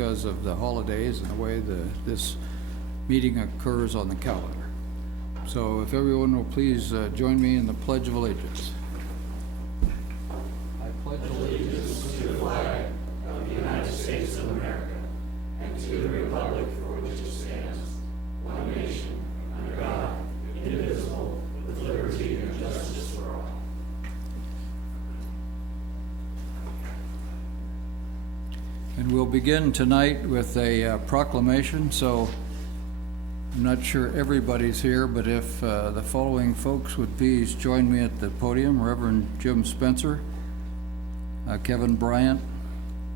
because of the holidays and the way this meeting occurs on the calendar. So if everyone will please join me in the Pledge of Allegiance. I pledge allegiance to the flag of the United States of America and to the republic for which it stands, one nation, under God, indivisible, with liberty and justice for all. And we'll begin tonight with a proclamation. So I'm not sure everybody's here, but if the following folks would please join me at the podium: Reverend Jim Spencer, Kevin Bryant,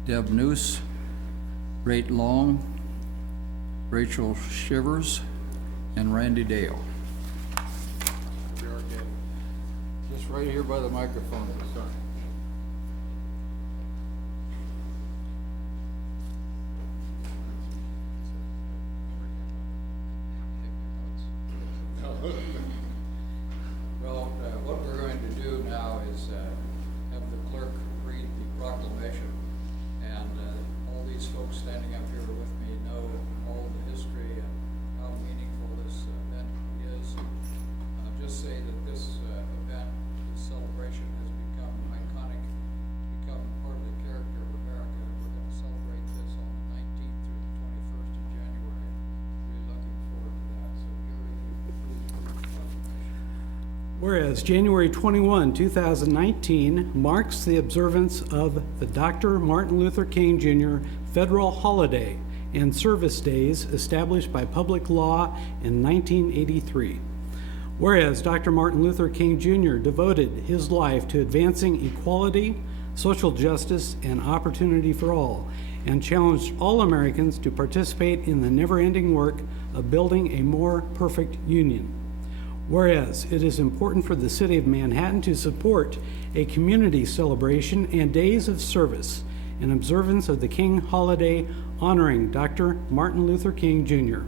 Deb Noose, Rate Long, Rachel Shivers, and Randy Dale. Just right here by the microphone. Sorry. Well, what we're going to do now is have the clerk read the proclamation, and all these folks standing up here with me know all the history and how meaningful this event is. Just say that this event, this celebration, has become iconic, become part of the character of America. We're going to celebrate this on the 19th through the 21st of January. We're looking forward to that. So Gary, please read the proclamation. Whereas January 21, 2019 marks the observance of the Dr. Martin Luther King Jr. federal holiday and service days established by public law in 1983. Whereas Dr. Martin Luther King Jr. devoted his life to advancing equality, social justice, and opportunity for all, and challenged all Americans to participate in the never-ending work of building a more perfect union. Whereas it is important for the city of Manhattan to support a community celebration and days of service in observance of the King holiday honoring Dr. Martin Luther King Jr.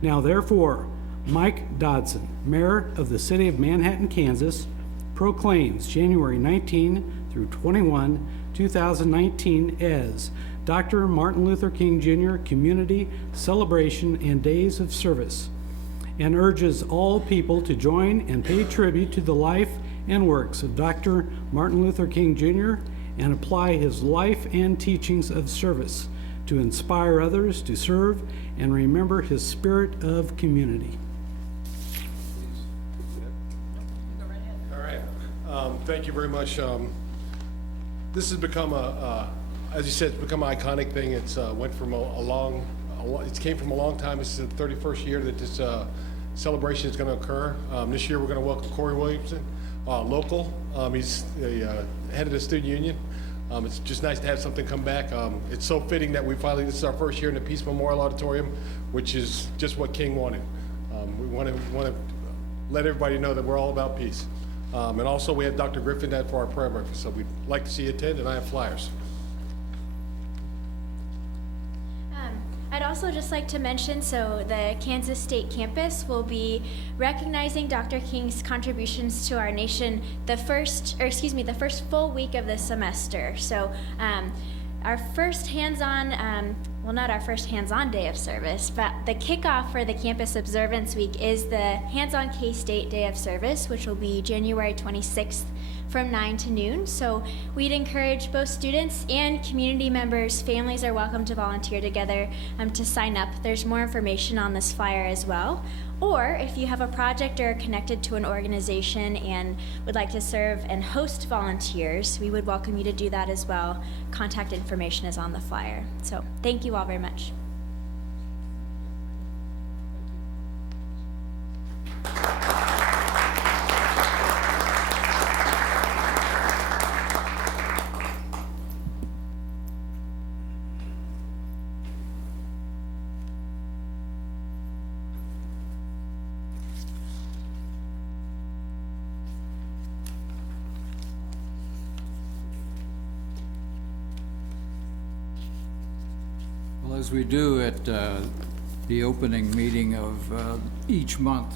Now therefore, Mike Dodson, Mayor of the City of Manhattan, Kansas, proclaims January 19 through 21, 2019 as Dr. Martin Luther King Jr. Community Celebration and Days of Service, and urges all people to join and pay tribute to the life and works of Dr. Martin Luther King Jr. and apply his life and teachings of service to inspire others to serve and remember his spirit of community. All right. Thank you very much. This has become as you said, it's become an iconic thing. It's went from it came from a long time. This is the 31st year that this celebration is going to occur. This year we're going to welcome Corey Williamson, local. He's the head of the student union. It's just nice to have something come back. It's so fitting that this is our first year in the Peace Memorial Auditorium, which is just what King wanted. We want to let everybody know that we're all about peace. And also we have Dr. Griffin for our prayer breakfast, so we'd like to see you attend, and I have flyers. I'd also just like to mention, so the Kansas State campus will be recognizing Dr. King's contributions to our nation the first full week of the semester. So our first hands-on, not our first hands-on day of service, but the kickoff for the Campus Observance Week is the Hands-on K-State Day of Service, which will be January 26th from 9 to noon. So we'd encourage both students and community members, families are welcome to volunteer together to sign up. There's more information on this flyer as well. Or if you have a project or are connected to an organization and would like to serve and host volunteers, we would welcome you to do that as well. Contact information is on the flyer. So thank you all very much. Well, as we do at the opening meeting of each month,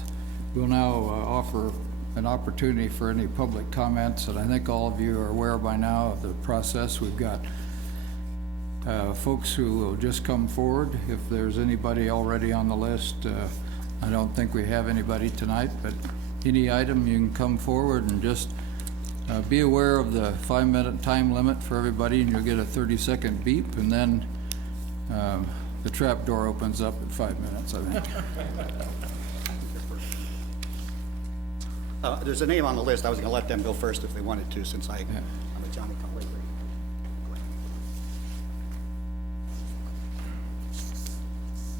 we'll now offer an opportunity for any public comments, and I think all of you are aware by now of the process. We've got folks who will just come forward. If there's anybody already on the list, I don't think we have anybody tonight, but any item, you can come forward and just be aware of the 5-minute time limit for everybody, and you'll get a 30-second beep, and then the trap door opens up at 5 minutes, I think. There's a name on the list. I was going to let them go first if they wanted to, since I'm a Johnny come lately.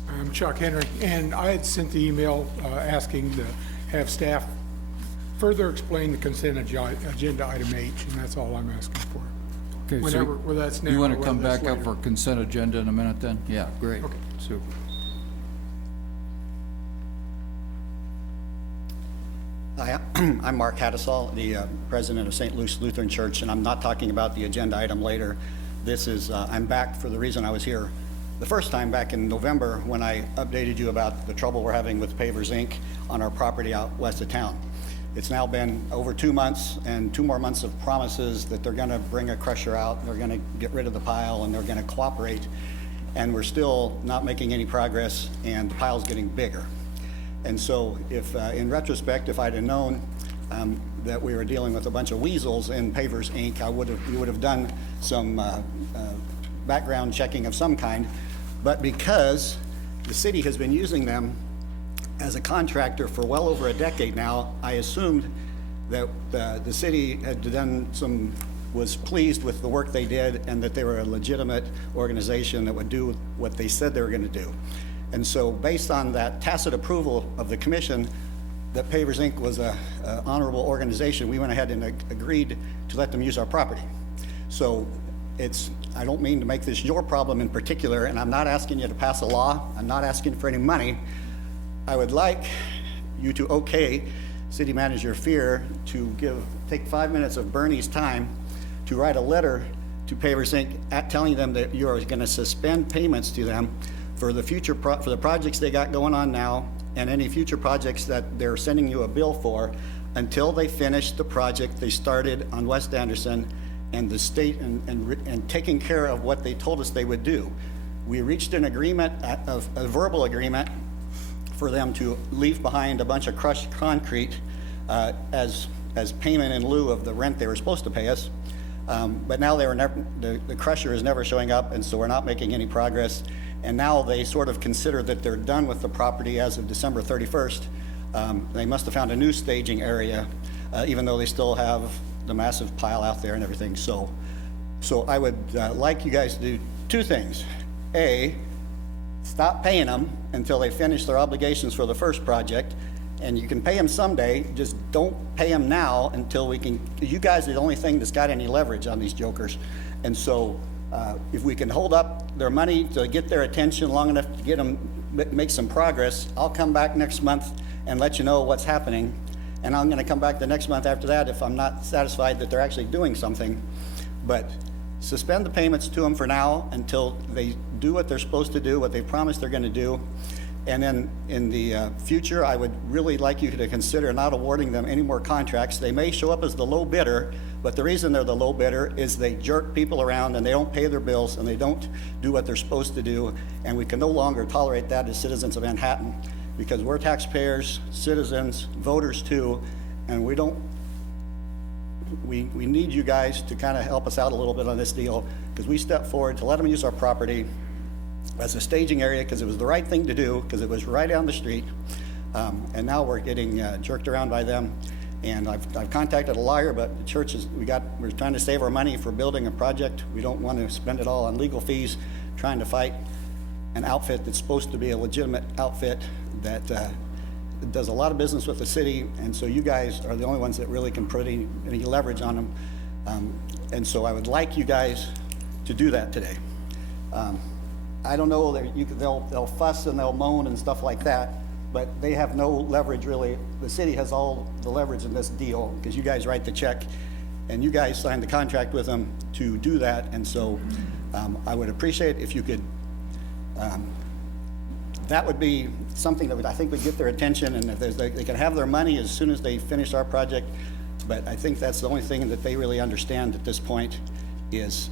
I'm Chuck Henry, and I had sent the email asking to have staff further explain the consent agenda item H, and that's all I'm asking for. Okay, so Whenever, whether that's now you or want to whether come that's back up later. for consent agenda in a minute then? Yeah, great. Okay. Super. Hi, I'm Mark Hattisall, the president of St. Luke's Lutheran Church, and I'm not talking about the agenda item later. This is, I'm back for the reason I was here the first time back in November when I updated you about the trouble we're having with Pavers Inc. on our property out west of town. It's now been over 2 months and 2 more months of promises that they're gonna bring a crusher out, they're gonna get rid of the pile, and they're gonna cooperate. And we're still not making any progress, and the pile's getting bigger. And so if, in retrospect, if I'd have known that we were dealing with a bunch of weasels in Pavers Inc., we would have done some background checking of some kind. But because the city has been using them as a contractor for well over a decade now, I assumed that the city had done was pleased with the work they did and that they were a legitimate organization that would do what they said they were going to do. And so based on that tacit approval of the commission that Pavers Inc. was a honorable organization, we went ahead and agreed to let them use our property. So I don't mean to make this your problem in particular, and I'm not asking you to pass a law, I'm not asking for any money. I would like you to okay City Manager Fear to take 5 minutes of Bernie's time to write a letter to Pavers Inc. Telling them that you are going to suspend payments to them for the future for the projects they got going on now and any future projects that they're sending you a bill for until they finish the project they started on West Anderson and the state and taking care of what they told us they would do. We reached an agreement, a verbal agreement, for them to leave behind a bunch of crushed concrete as payment in lieu of the rent they were supposed to pay us. But now the crusher is never showing up, and so we're not making any progress. And now they sort of consider that they're done with the property as of December 31st. They must have found a new staging area, even though they still have the massive pile out there and everything. So I would like you guys to do 2 things. A, stop paying them until they finish their obligations for the first project. And you can pay them someday, just don't pay them now until we can, you guys are the only thing that's got any leverage on these jokers. And so if we can hold up their money to get their attention long enough to get them, make some progress, I'll come back next month and let you know what's happening. And I'm gonna come back the next month after that if I'm not satisfied that they're actually doing something. But suspend the payments to them for now until they do what they're supposed to do, what they promised they're gonna do. And then in the future, I would really like you to consider not awarding them any more contracts. They may show up as the low bidder, but the reason they're the low bidder is they jerk people around and they don't pay their bills and they don't do what they're supposed to do. And we can no longer tolerate that as citizens of Manhattan, because we're taxpayers, citizens, voters too, and we need you guys to kind of help us out a little bit on this deal, because we stepped forward to let them use our property as a staging area because it was the right thing to do, because it was right down the street. And now we're getting jerked around by them. And I've contacted a lawyer, but the church we're trying to save our money for building a project. We don't want to spend it all on legal fees trying to fight an outfit that's supposed to be a legitimate outfit that does a lot of business with the city. And so you guys are the only ones that really can put any leverage on them. And so I would like you guys to do that today. I don't know, they'll fuss and they'll moan and stuff like that, but they have no leverage really. The city has all the leverage in this deal because you guys write the check and you guys signed the contract with them to do that. And so I would appreciate if you could, that would be something that I think would get their attention, and if they can have their money as soon as they finish our project. But I think that's the only thing that they really understand at this point is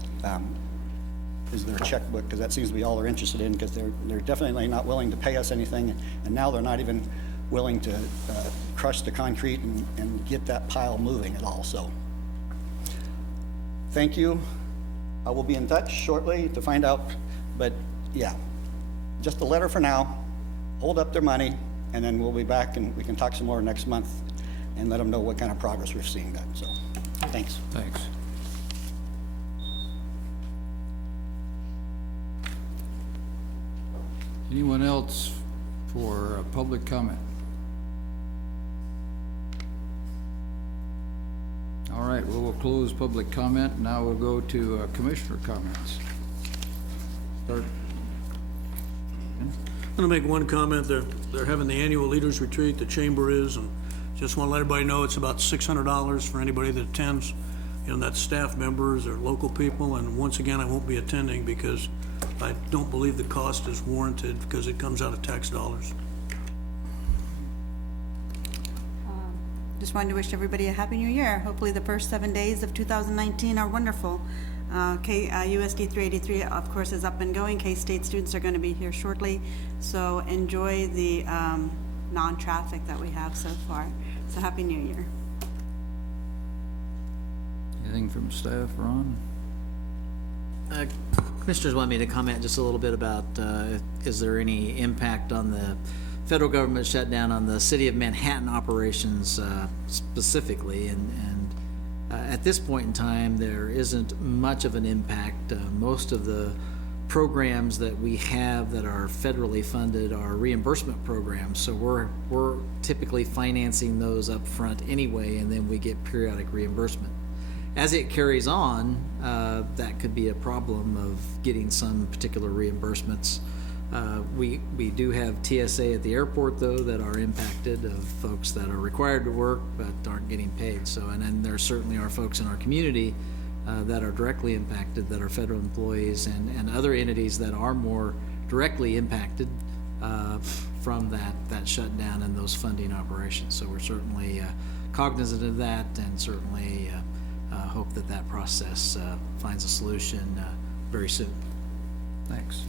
is their checkbook, because that seems to be all they're interested in, because they're definitely not willing to pay us anything, and now they're not even willing to crush the concrete and get that pile moving at all, so. Thank you. I will be in touch shortly to find out, but yeah, just a letter for now. Hold up their money, and then we'll be back and we can talk some more next month and let them know what kind of progress we're seeing done, so, thanks. Thanks. Anyone else for public comment? All right, well, we'll close public comment. Now we'll go to commissioner comments. Start. I'm going to make one comment. They're having the annual leaders retreat, the chamber is, and just want to let everybody know it's about $600 for anybody that attends. You know, that's staff members or local people, and once again, I won't be attending because I don't believe the cost is warranted because it comes out of tax dollars. Just wanted to wish everybody a happy new year. Hopefully the first 7 days of 2019 are wonderful. USD 383, of course, is up and going. K-State students are going to be here shortly, so enjoy the non-traffic that we have so far. So happy new year. Anything from staff, Ron? Commissioners want me to comment just a little bit about, is there any impact on the federal government shutdown on the city of Manhattan operations specifically, and at this point in time, there isn't much of an impact. Most of the programs that we have that are federally funded are reimbursement programs, so we're typically financing those up front anyway, and then we get periodic reimbursement. As it carries on, that could be a problem of getting some particular reimbursements. We do have TSA at the airport, though, that are impacted, of folks that are required to work but aren't getting paid. So, and then there certainly are folks in our community that are directly impacted, that are federal employees and other entities that are more directly impacted from that shutdown and those funding operations. So we're certainly cognizant of that, and certainly hope that process finds a solution very soon. Thanks.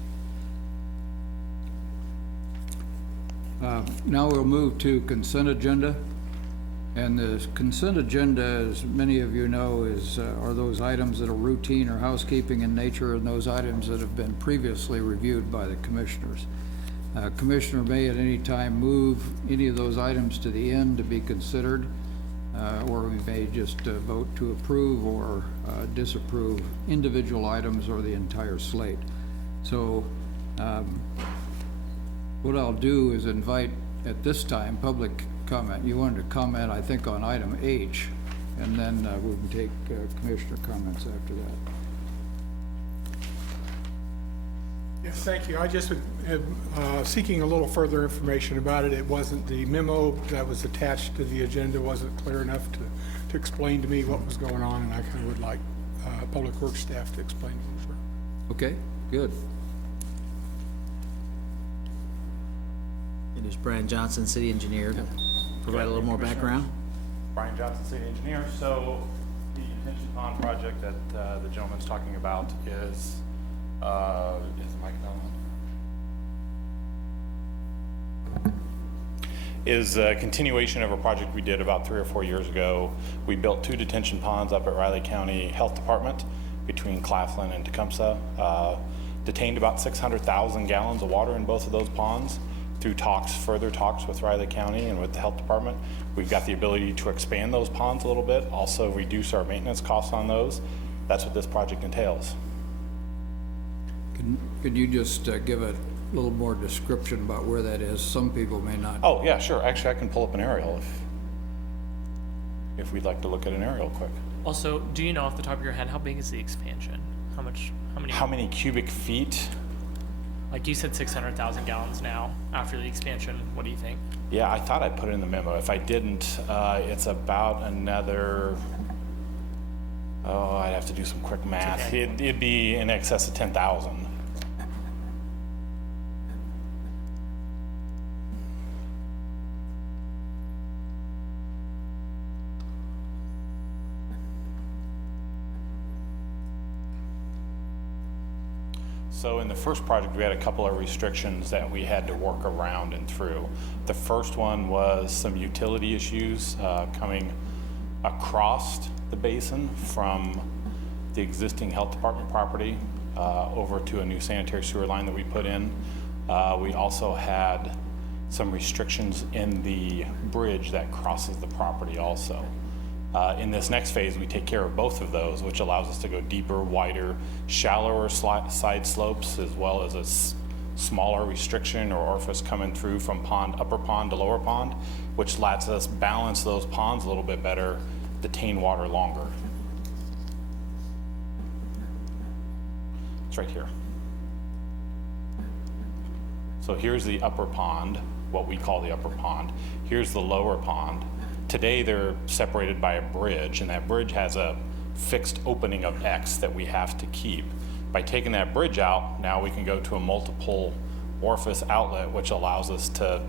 Now we'll move to consent agenda. And the consent agenda, as many of you know, are those items that are routine or housekeeping in nature, and those items that have been previously reviewed by the commissioners. Commissioner may at any time move any of those items to the end to be considered, or we may just vote to approve or disapprove individual items or the entire slate. So what I'll do is invite at this time public comment. You wanted to comment, I think, on item H, and then we can take commissioner comments after that. Yes, thank you. I just am seeking a little further information about it. It wasn't, the memo that was attached to the agenda wasn't clear enough to explain to me what was going on, and I kind of would like Public Works staff to explain it further. Okay, good. It is Brian Johnson, city engineer, to provide a little more background. Brian Johnson, city engineer. So the detention pond project that the gentleman's talking about is the mic on? Is a continuation of a project we did about 3 or 4 years ago. We built 2 detention ponds up at Riley County Health Department between Claflin and Tecumseh. Detained about 600,000 gallons of water in both of those ponds. Through further talks with Riley County and with the health department, we've got the ability to expand those ponds a little bit, also reduce our maintenance costs on those. That's what this project entails. Could you just give a little more description about where that is? Some people may not. Oh, yeah, sure. Actually, I can pull up an aerial if we'd like to look at an aerial quick. Also, do you know off the top of your head how big is the expansion? How many cubic feet? Like you said, 600,000 gallons now after the expansion. What do you think? Yeah, I thought I put it in the memo. If I didn't, it's about another, I'd have to do some quick math. Okay. It'd be in excess of 10,000. So in the first project, we had a couple of restrictions that we had to work around and through. The first one was some utility issues coming across the basin from the existing health department property over to a new sanitary sewer line that we put in. We also had some restrictions in the bridge that crosses the property also. In this next phase, we take care of both of those, which allows us to go deeper, wider, shallower side slopes, as well as a smaller restriction or orifice coming through from upper pond to lower pond, which lets us balance those ponds a little bit better, detain water longer. It's right here. So here's the upper pond, what we call the upper pond. Here's the lower pond. Today, they're separated by a bridge, and that bridge has a fixed opening of X that we have to keep. By taking that bridge out, now we can go to a multiple orifice outlet, which allows us to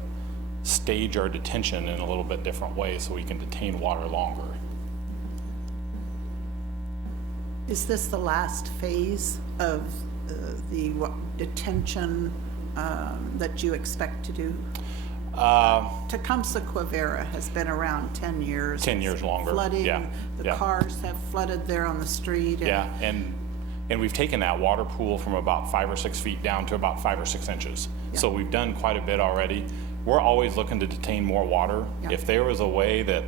stage our detention in a little bit different way so we can detain water longer. Is this the last phase of the detention that you expect to do? Tecumseh Quivira has been around 10 years. 10 years longer, Flooding, yeah, the yeah. cars have flooded there on the street. Yeah, and we've taken that water pool from about 5 or 6 feet down to about 5 or 6 inches. So we've done quite a bit already. We're always looking to detain more water. Yeah. If there was a way that,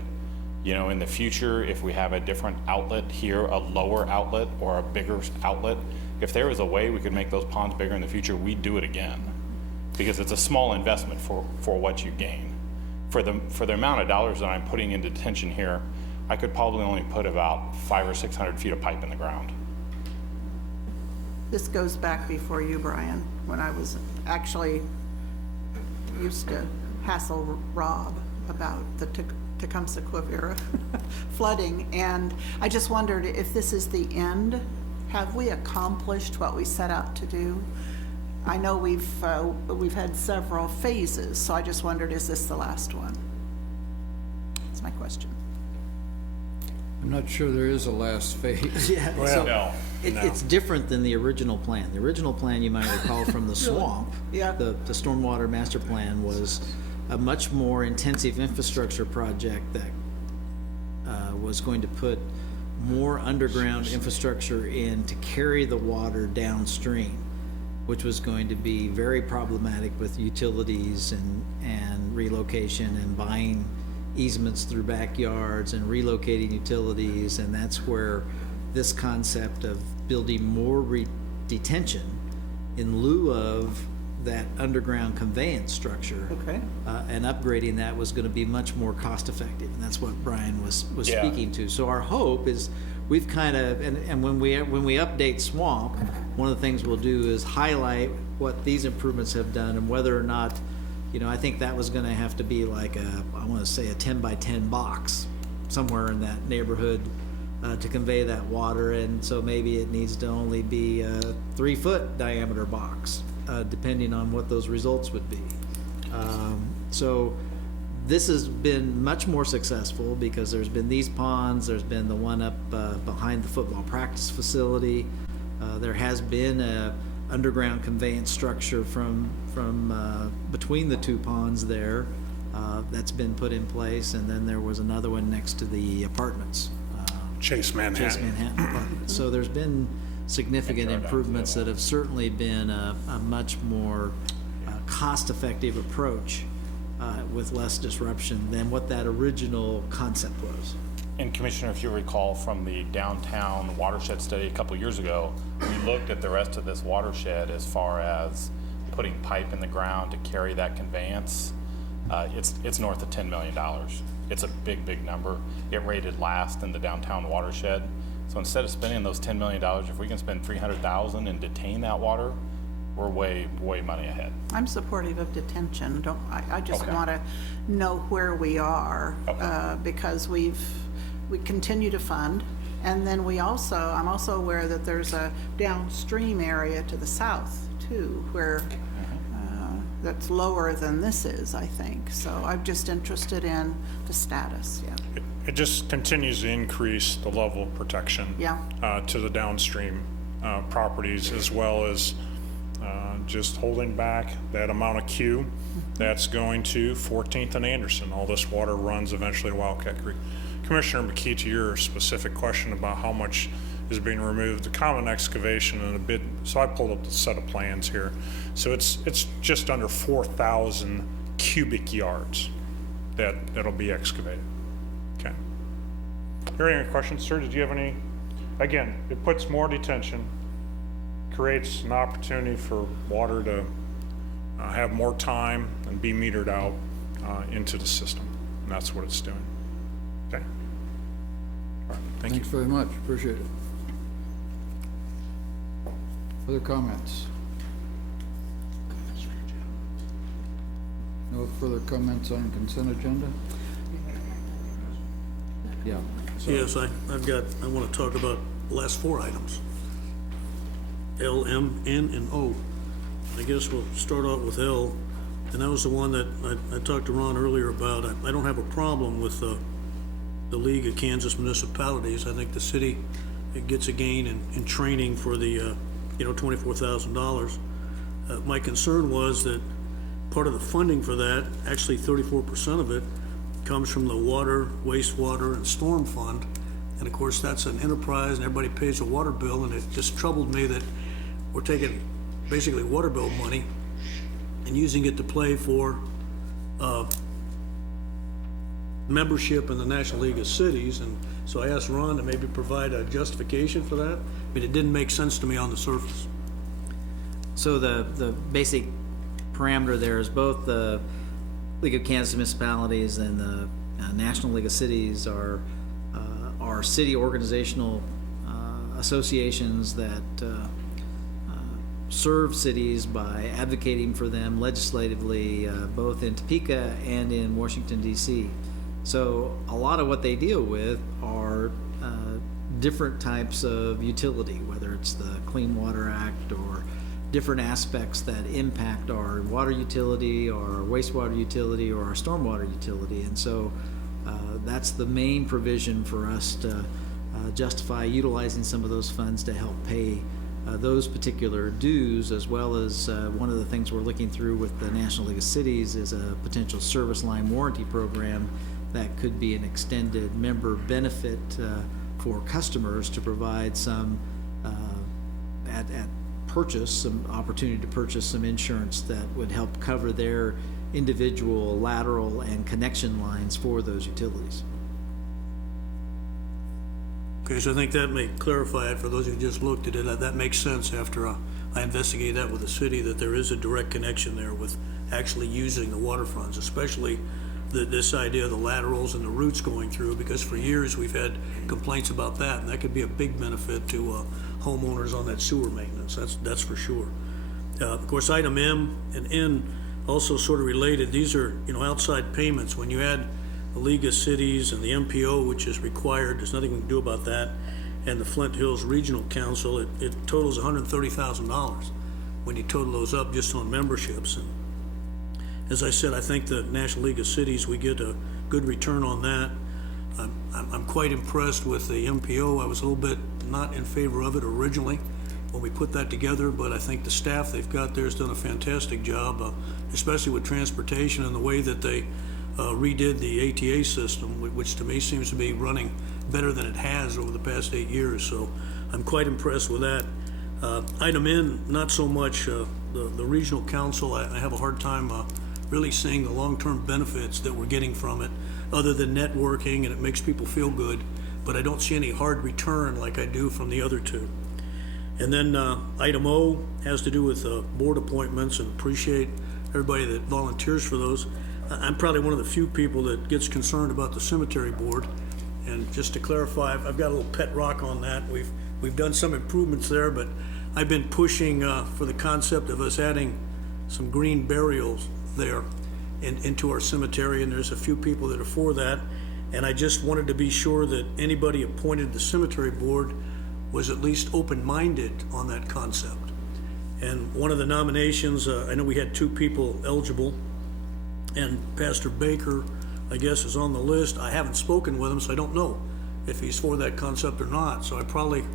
you know, in the future, if we have a different outlet here, a lower outlet or a bigger outlet, if there was a way we could make those ponds bigger in the future, we'd do it again. Because it's a small investment for what you gain. For the amount of dollars that I'm putting into detention here, I could probably only put about 500 or 600 feet of pipe in the ground. This goes back before you, Brian, when I was actually used to hassle Rob about the Tecumseh Quivira flooding, and I just wondered if this is the end. Have we accomplished what we set out to do? I know we've had several phases, so I just wondered, is this the last one? That's my question. I'm not sure there is a last phase. Yeah, so No, it's different than the original plan. The original plan, you might recall from the swamp, Yeah. the stormwater master plan was a much more intensive infrastructure project that was going to put more underground infrastructure in to carry the water downstream, which was going to be very problematic with utilities and relocation and buying easements through backyards and relocating utilities, and that's where this concept of building more detention in lieu of that underground conveyance structure. Okay. And upgrading that was gonna be much more cost effective, and that's what Brian was Yeah. speaking to. So our hope is, we've kind of, and when we update Swamp, one of the things we'll do is highlight what these improvements have done and whether or not, you know, I think that was gonna have to be like I wanna say a 10 by 10 box, somewhere in that neighborhood, to convey that water, and so maybe it needs to only be a 3-foot diameter box, depending on what those results would be. So this has been much more successful because there's been these ponds, there's been the one up behind the football practice facility. There has been a underground conveyance structure from between the two ponds there that's been put in place, and then there was another one next to the apartments. Chase Manhattan. Apartments. So there's been significant improvements that have certainly been a much more cost-effective approach with less disruption than what that original concept was. And Commissioner, if you recall from the downtown watershed study a couple years ago, we looked at the rest of this watershed as far as putting pipe in the ground to carry that conveyance. It's north of $10 million. It's a big, big number. It rated last in the downtown watershed. So instead of spending those $10 million, if we can spend $300,000 and detain that water, we're way, way money ahead. I'm supportive of detention. I just Okay. want to know where we are, Okay. because we continue to fund, and then I'm also aware that there's a downstream area to the south too, where that's lower than this is, I think. So I'm just interested in the status. Yeah. It just continues to increase the level of protection Yeah. to the downstream properties, as well as just holding back that amount of Q that's going to 14th and Anderson. All this water runs eventually to Wildcat Creek. Commissioner McKee, to your specific question about how much is being removed, the common excavation and a bit, so I pulled up the set of plans here. So it's just under 4,000 cubic yards that'll be excavated. Okay. Are there any questions, sir? Did you have any? Again, it puts more detention, creates an opportunity for water to have more time and be metered out into the system. And that's what it's doing. Okay. All right, thank you. Thanks very much, appreciate it. Other comments? No further comments on consent agenda? Yeah. Yes, I want to talk about the last 4 items. L, M, N, and O. I guess we'll start out with L, and that was the one that I talked to Ron earlier about. I don't have a problem with the League of Kansas Municipalities. I think the city, it gets a gain in training for the, $24,000. My concern was that part of the funding for that, actually 34% of it, comes from the water, wastewater, and storm fund. And of course, that's an enterprise and everybody pays a water bill, and it just troubled me that we're taking basically water bill money and using it to play for membership in the National League of Cities. And so I asked Ron to maybe provide a justification for that. I mean, it didn't make sense to me on the surface. So the basic parameter there is both the League of Kansas Municipalities and the National League of Cities are city organizational associations that serve cities by advocating for them legislatively, both in Topeka and in Washington, D.C. So a lot of what they deal with are different types of utility, whether it's the Clean Water Act or different aspects that impact our water utility, our wastewater utility, or our stormwater utility. And so that's the main provision for us to justify utilizing some of those funds to help pay those particular dues, as well as one of the things we're looking through with the National League of Cities is a potential service line warranty program that could be an extended member benefit for customers to provide some at purchase, some opportunity to purchase some insurance that would help cover their individual lateral and connection lines for those utilities. Okay, so I think that may clarify it for those who just looked at it. That makes sense after I investigated that with the city, that there is a direct connection there with actually using the water funds, especially this idea of the laterals and the roots going through, because for years we've had complaints about that, and that could be a big benefit to homeowners on that sewer maintenance. That's for sure. Of course, item M and N also sort of related. These are outside payments. When you add the League of Cities and the MPO, which is required, there's nothing we can do about that, and the Flint Hills Regional Council, it totals $130,000 when you total those up just on memberships. And as I said, I think the National League of Cities, we get a good return on that. I'm quite impressed with the MPO. I was a little bit not in favor of it originally when we put that together, but I think the staff they've got there has done a fantastic job, especially with transportation and the way that they redid the ATA system, which to me seems to be running better than it has over the past 8 years. So I'm quite impressed with that. Item N, not so much. The regional council, I have a hard time really seeing the long-term benefits that we're getting from it, other than networking, and it makes people feel good, but I don't see any hard return like I do from the other two. And then item O has to do with board appointments, and appreciate everybody that volunteers for those. I'm probably one of the few people that gets concerned about the cemetery board, and just to clarify, I've got a little pet rock on that. We've done some improvements there, but I've been pushing for the concept of us adding some green burials there into our cemetery, and there's a few people that are for that, and I just wanted to be sure that anybody appointed to the cemetery board was at least open-minded on that concept. And one of the nominations, I know we had 2 people eligible, and Pastor Baker, I guess, is on the list. I haven't spoken with him, so I don't know if he's for that concept or not, so I probably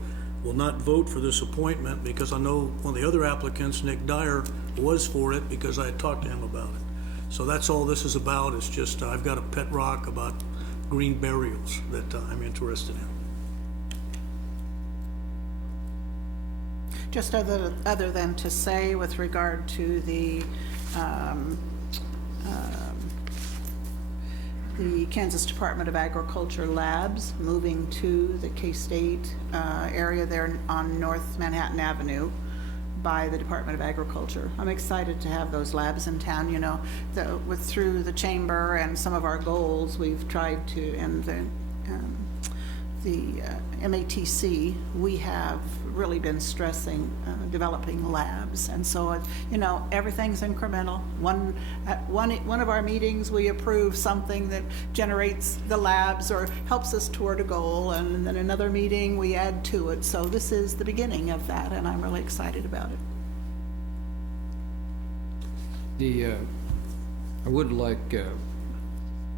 will not vote for this appointment because I know one of the other applicants, Nick Dyer, was for it because I had talked to him about it. So that's all this is about. It's just I've got a pet rock about green burials that I'm interested in. Just other than to say with regard to the Kansas Department of Agriculture labs moving to the K-State area there on North Manhattan Avenue by the Department of Agriculture. I'm excited to have those labs in town. You know, through the chamber and some of our goals, we've tried to, and the MATC, we have really been stressing developing labs. And so, you know, everything's incremental. One of our meetings, we approve something that generates the labs or helps us toward a goal, and then another meeting, we add to it. So this is the beginning of that, and I'm really excited about it. I would like,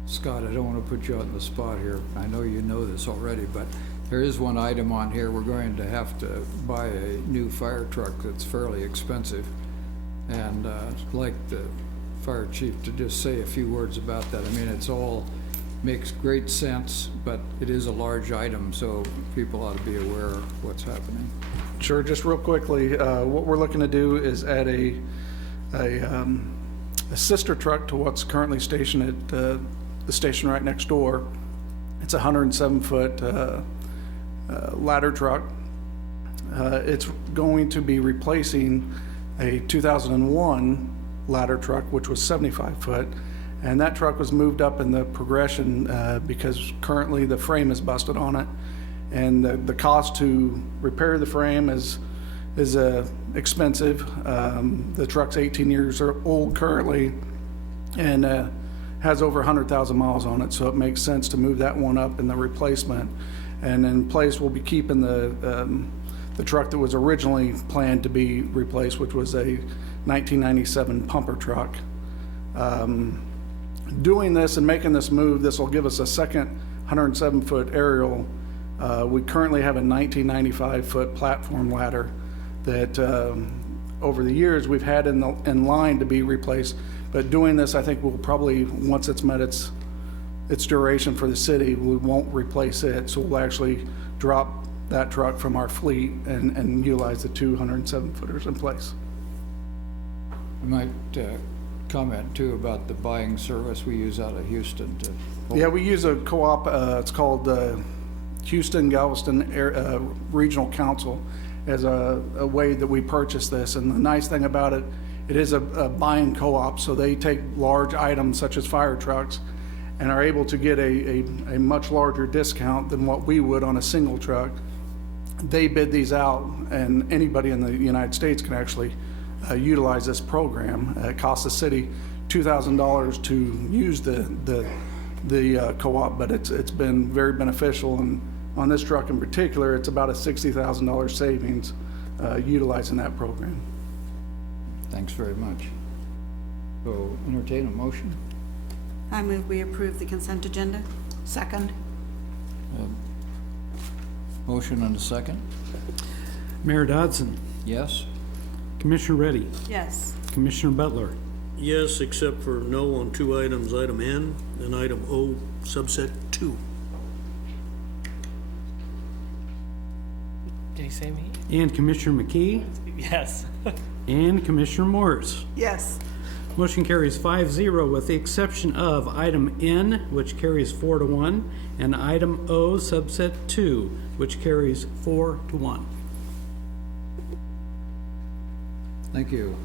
Scott, I don't want to put you on the spot here. I know you know this already, but there is one item on here. We're going to have to buy a new fire truck that's fairly expensive. And I'd like the fire chief to just say a few words about that. I mean, it's all makes great sense, but it is a large item, so people ought to be aware of what's happening. Sure, just real quickly, what we're looking to do is add a sister truck to what's currently stationed at the station right next door. It's a 107-foot ladder truck. It's going to be replacing a 2001 ladder truck, which was 75 foot, and that truck was moved up in the progression because currently the frame is busted on it, and the cost to repair the frame is expensive. The truck's 18 years old currently, and has over 100,000 miles on it, so it makes sense to move that one up in the replacement. And in place, we'll be keeping the truck that was originally planned to be replaced, which was a 1997 pumper truck. Doing this and making this move, this will give us a second 107-foot aerial. We currently have a 1995-foot platform ladder that over the years we've had in line to be replaced. But doing this, I think we'll probably, once it's met its duration for the city, we won't replace it. So we'll actually drop that truck from our fleet and utilize the 207-footers in place. I might comment too about the buying service we use out of Houston. Yeah, we use a co-op, it's called Houston Galveston Regional Council as a way that we purchase this. And the nice thing about it, it is a buying co-op, so they take large items such as fire trucks and are able to get a much larger discount than what we would on a single truck. They bid these out, and anybody in the United States can actually utilize this program. It costs the city $2,000 to use the co-op, but it's been very beneficial. And on this truck in particular, it's about a $60,000 savings utilizing that program. Thanks very much. So entertain a motion. I move we approve the consent agenda. Second. Motion and a second. Mayor Dodson, Yes? Commissioner Reddy, Yes. Commissioner Butler, Yes, except for no on two items, item N and item O, subset 2. Did he say me? and Commissioner McKee, Yes. and Commissioner Morris. Yes. Motion carries 5-0 with the exception of item N, which carries 4-1, and item O, subset 2, which carries 4-1. Thank you.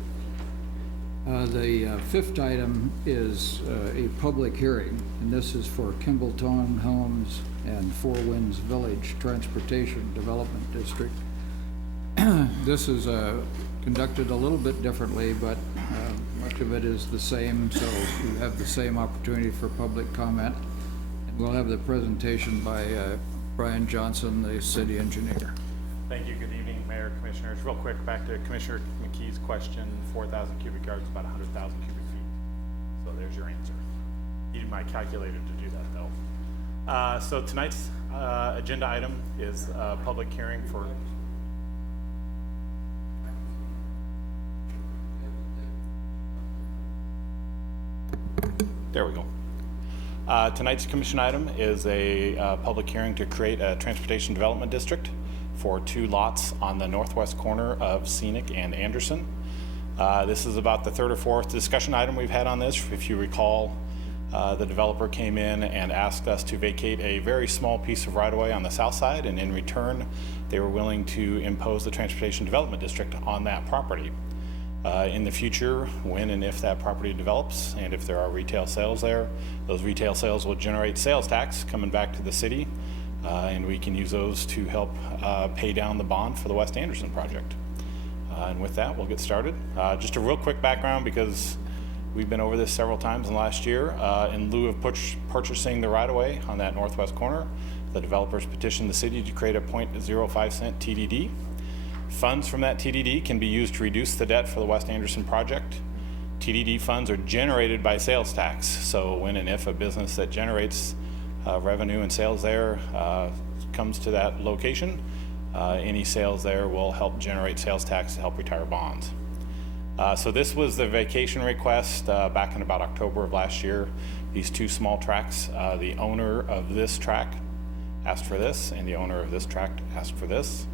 The fifth item is a public hearing, and this is for Kimballtown Homes and Four Winds Village Transportation Development District. This is conducted a little bit differently, but much of it is the same, so you have the same opportunity for public comment. And we'll have the presentation by Brian Johnson, the city engineer. Thank you. Good evening, Mayor, Commissioners. Real quick, back to Commissioner McKee's question, 4,000 cubic yards, about 100,000 cubic feet. So there's your answer. Needed my calculator to do that, though. So tonight's agenda item is a public hearing for There we go. Tonight's commission item is a public hearing to create a transportation development district for 2 lots on the northwest corner of Scenic and Anderson. This is about the 3rd or 4th discussion item we've had on this. If you recall, the developer came in and asked us to vacate a very small piece of right-of-way on the south side, and in return, they were willing to impose the transportation development district on that property. In the future, when and if that property develops, and if there are retail sales there, those retail sales will generate sales tax coming back to the city, and we can use those to help pay down the bond for the West Anderson project. And with that, we'll get started. Just a real quick background, because we've been over this several times in the last year. In lieu of purchasing the right-of-way on that northwest corner, the developers petitioned the city to create a 0.05 cent TDD. Funds from that TDD can be used to reduce the debt for the West Anderson project. TDD funds are generated by sales tax, so when and if a business that generates revenue and sales there comes to that location, any sales there will help generate sales tax to help retire bonds. So this was the vacation request back in about October of last year. These 2 small tracts, the owner of this tract asked for this, and the owner of this tract asked for this.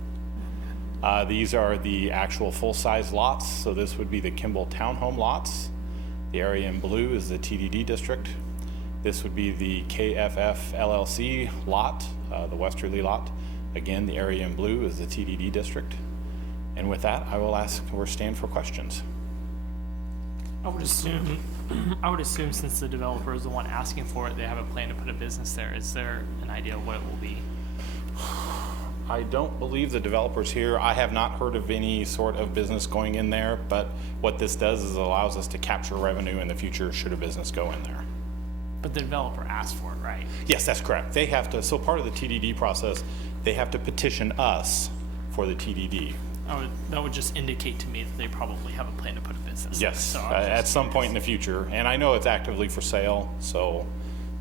These are the actual full-size lots, so this would be the Kimball Townhome lots. The area in blue is the TDD district. This would be the KFF LLC lot, the westerly lot. Again, the area in blue is the TDD district. And with that, I will ask or stand for questions. I would assume since the developer is the one asking for it, they have a plan to put a business there. Is there an idea what it will be? I don't believe the developer's here. I have not heard of any sort of business going in there, but what this does is it allows us to capture revenue in the future should a business go in there. But the developer asked for it, right? Yes, that's correct. They have to, so part of the TDD process, they have to petition us for the TDD. That would just indicate to me that they probably have a plan to put a business there. Yes, So I was at just some point in curious. the future. And I know it's actively for sale, so,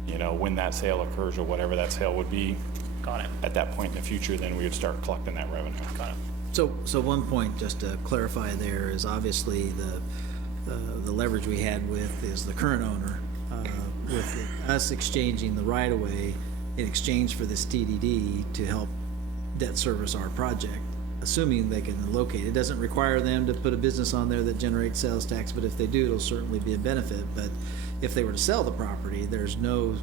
you know, when that sale occurs or whatever that sale would be, Got it. at that point in the future, then we would start collecting that revenue. Got it. So one point, just to clarify there, is obviously the leverage we had with is the current owner, with us exchanging the right-of-way in exchange for this TDD to help debt service our project, assuming they can locate. It doesn't require them to put a business on there that generates sales tax, but if they do, it'll certainly be a benefit. But if they were to sell the property, there's no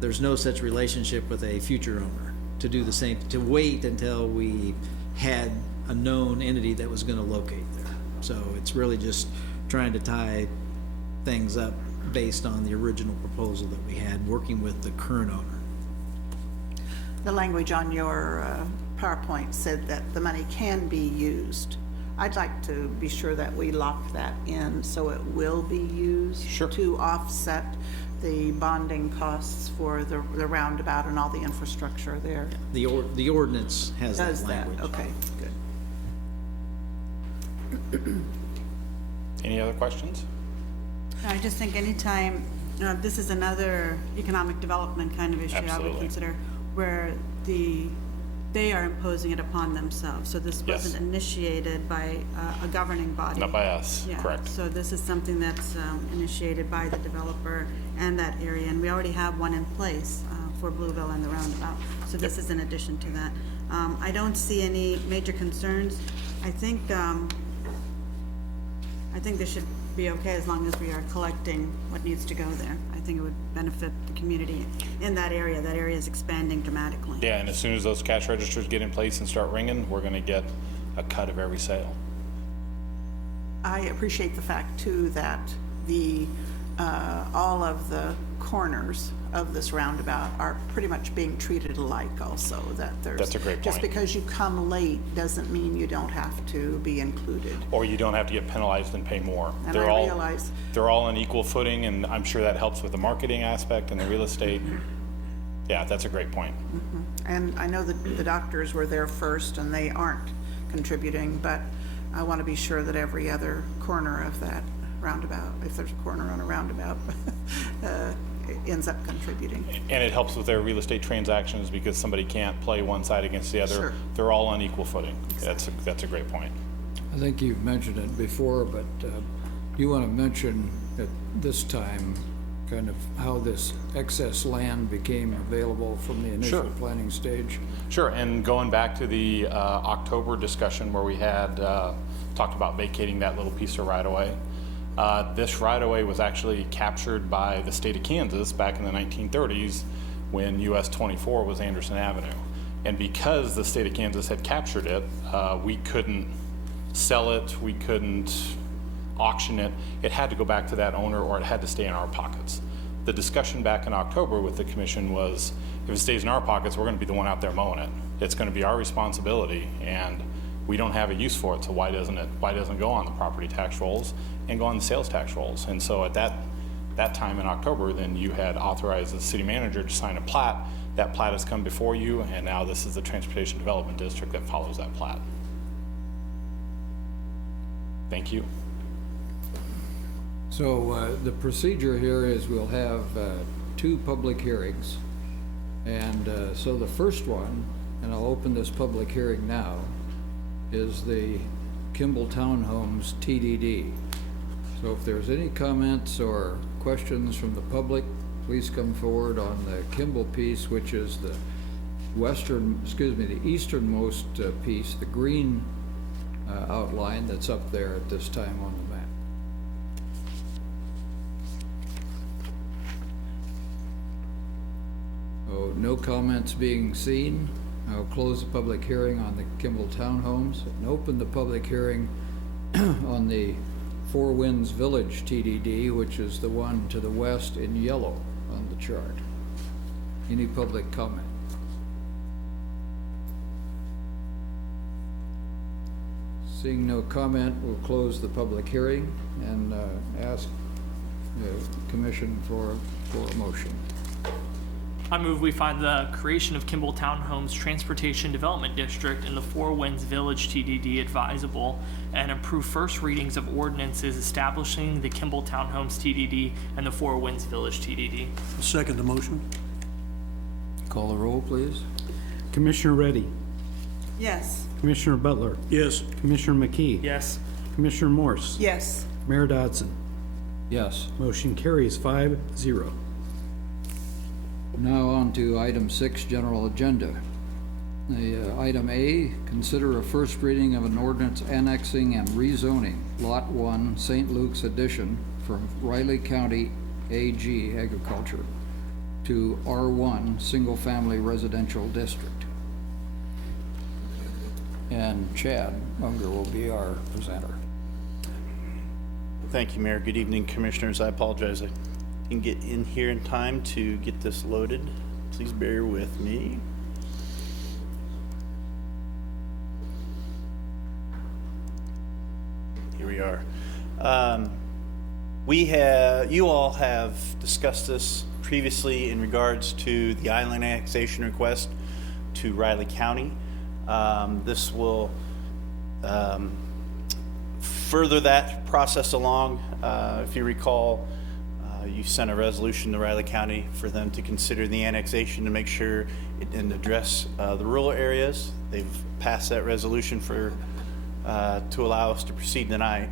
such relationship with a future owner to do the same, to wait until we had a known entity that was gonna locate there. So it's really just trying to tie things up based on the original proposal that we had, working with the current owner. The language on your PowerPoint said that the money can be used. I'd like to be sure that we lock that in so it will be used to offset the bonding costs for the roundabout and all the infrastructure there. The ordinance has that Does that, language. okay, good. Any other questions? I just think anytime, this is another economic development kind of issue I would Absolutely. consider, where they are imposing it upon themselves. So this Yes. wasn't initiated by a governing body. Not by us, Yeah, correct. so this is something that's initiated by the developer and that area, and we already have one in place for Blueville and the roundabout. So this is in addition to that. I don't see any major concerns. I think this should be okay as long as we are collecting what needs to go there. I think it would benefit the community in that area. That area is expanding dramatically. Yeah, and as soon as those cash registers get in place and start ringing, we're gonna get a cut of every sale. I appreciate the fact too that the, all of the corners of this roundabout are pretty much being treated alike also, that there's. That's a great Just point. because you come late doesn't mean you don't have to be included. Or you don't have to get penalized and pay more. And They're I all- realize- They're all on equal footing, and I'm sure that helps with the marketing aspect and the real estate. Yeah, that's a great point. And I know that the doctors were there first and they aren't contributing, but I want to be sure that every other corner of that roundabout, if there's a corner on a roundabout, ends up contributing. And it helps with their real estate transactions because somebody can't play one side against the other. Sure. They're all on equal footing. That's a great point. I think you've mentioned it before, but you want to mention at this time kind of how this excess land became available from the initial Sure. planning stage? Sure, and going back to the October discussion where we had talked about vacating that little piece of right-of-way, this right-of-way was actually captured by the state of Kansas back in the 1930s when US 24 was Anderson Avenue. And because the state of Kansas had captured it, we couldn't sell it, we couldn't auction it. It had to go back to that owner or it had to stay in our pockets. The discussion back in October with the commission was, if it stays in our pockets, we're going to be the one out there mowing it. It's going to be our responsibility, and we don't have a use for it, so why doesn't it go on the property tax rolls and go on the sales tax rolls? And so at that time in October, then you had authorized the city manager to sign a plat. That plat has come before you, and now this is the Transportation Development District that follows that plat. Thank you. So the procedure here is we'll have 2 public hearings. And so the first one, and I'll open this public hearing now, is the Kimball Townhomes TDD. So if there's any comments or questions from the public, please come forward on the Kimball piece, which is the the easternmost piece, the green outline that's up there at this time on the map. So no comments being seen. I'll close the public hearing on the Kimball Townhomes and open the public hearing on the Four Winds Village TDD, which is the one to the west in yellow on the chart. Any public comment? Seeing no comment, we'll close the public hearing and ask the commission for a motion. I move we find the creation of Kimball Townhomes Transportation Development District in the Four Winds Village TDD advisable and approve first readings of ordinances establishing the Kimball Townhomes TDD and the Four Winds Village TDD. Second the motion. Call the roll, please. Commissioner Reddy, Yes. Commissioner Butler, Yes. Commissioner McKee, Yes. Commissioner Morse, Yes. Mayor Dodson. Yes. Motion carries 5-0. Now on to item 6, general agenda. Item A, consider a first reading of an ordinance annexing and rezoning Lot 1, St. Luke's Addition from Riley County AG Agriculture to R1 Single Family Residential District. And Chad Munger will be our presenter. Thank you, Mayor. Good evening, Commissioners. I apologize. I didn't get in here in time to get this loaded. Please bear with me. Here we are. You all have discussed this previously in regards to the island annexation request to Riley County. This will further that process along. If you recall, you sent a resolution to Riley County for them to consider the annexation to make sure it didn't address the rural areas. They've passed that resolution for to allow us to proceed tonight.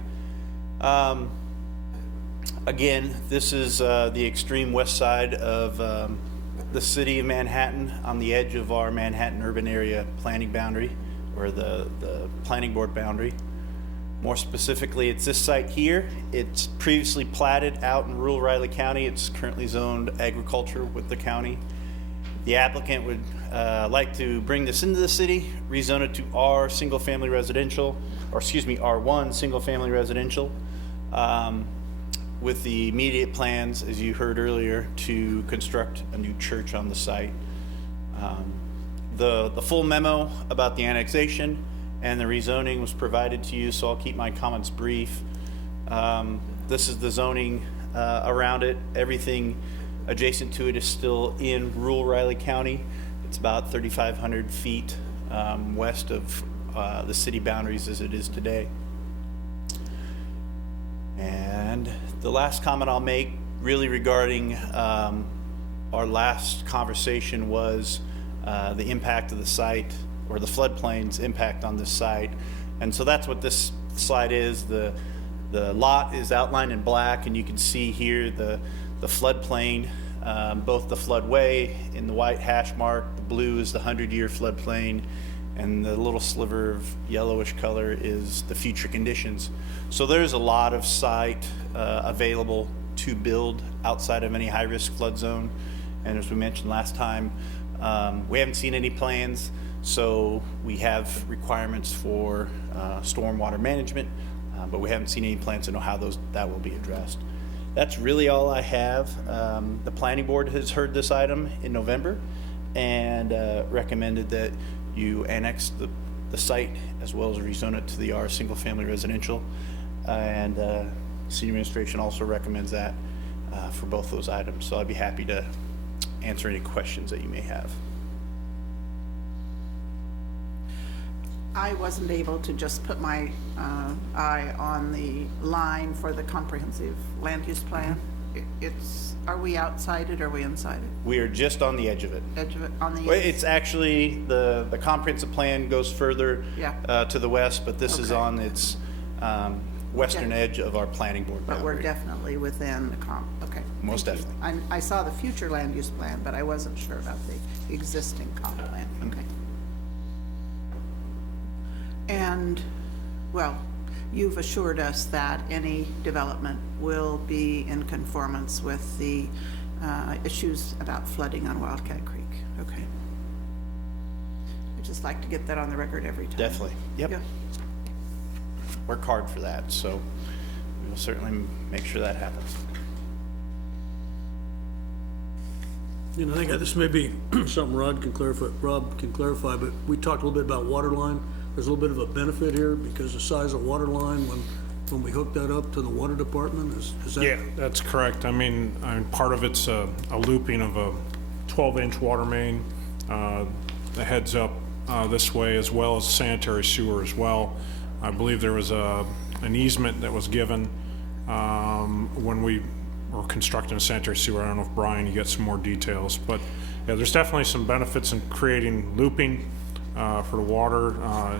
Again, this is the extreme west side of the city of Manhattan, on the edge of our Manhattan urban area planning boundary, or the planning board boundary. More specifically, it's this site here. It's previously platted out in rural Riley County. It's currently zoned agriculture with the county. The applicant would like to bring this into the city, rezone it to R single family residential, or excuse me, R1 single family residential, with the immediate plans, as you heard earlier, to construct a new church on the site. The full memo about the annexation and the rezoning was provided to you, so I'll keep my comments brief. This is the zoning around it. Everything adjacent to it is still in rural Riley County. It's about 3,500 feet west of the city boundaries as it is today. And the last comment I'll make, really regarding our last conversation, was the impact of the site, or the floodplain's impact on this site. And so that's what this slide is. The The lot is outlined in black, and you can see here the floodplain, both the floodway in the white hash mark, the blue is the 100-year floodplain, and the little sliver of yellowish color is the future conditions. So there's a lot of site available to build outside of any high-risk flood zone. And as we mentioned last time, we haven't seen any plans, so we have requirements for stormwater management, but we haven't seen any plans to know how that will be addressed. That's really all I have. The planning board has heard this item in November and recommended that you annex the site as well as rezone it to the R single-family residential. And city administration also recommends that for both those items. So I'd be happy to answer any questions that you may have. I wasn't able to just put my eye on the line for the comprehensive land use plan. Are we outside it or are we inside it? We are just on the edge of it. Edge of it, on the Well, east? it's actually, the comprehensive plan goes further Yeah. to the west, but this is Okay. on its western Okay. edge of our planning board But we're boundary. definitely within the okay. Most Thank you. definitely. I saw the future land use plan, but I wasn't sure about the existing comp plan. Okay. And, well, you've assured us that any development will be in conformance with the issues about flooding on Wildcat Creek. Okay. I'd just like to get that on the record every time. Definitely. Yep. Yeah. Work hard for that, so we will certainly make sure that happens. You know, I think this may be something Rob can clarify, but we talked a little bit about water line. There's a little bit of a benefit here because the size of water line when we hook that up to the water department, is that? Yeah, that's correct. I mean, part of it's a looping of a 12-inch water main that heads up this way, as well as sanitary sewer as well. I believe there was an easement that was given when we were constructing a sanitary sewer. I don't know if Brian, you get some more details, but yeah, there's definitely some benefits in creating looping for the water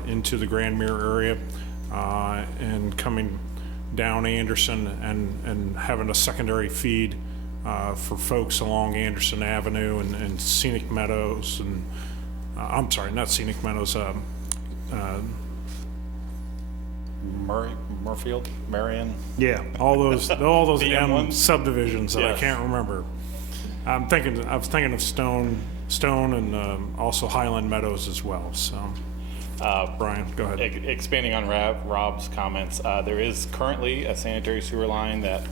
into the Grand Mirror area and coming down Anderson and having a secondary feed for folks along Anderson Avenue and Scenic Meadows and I'm sorry, not Scenic Meadows, Murfield, Marion. yeah, all those The M ones? subdivisions that I Yes. can't remember. I was thinking of Stone and also Highland Meadows as well. So, Brian, go ahead. Expanding on Rob's comments, there is currently a sanitary sewer line that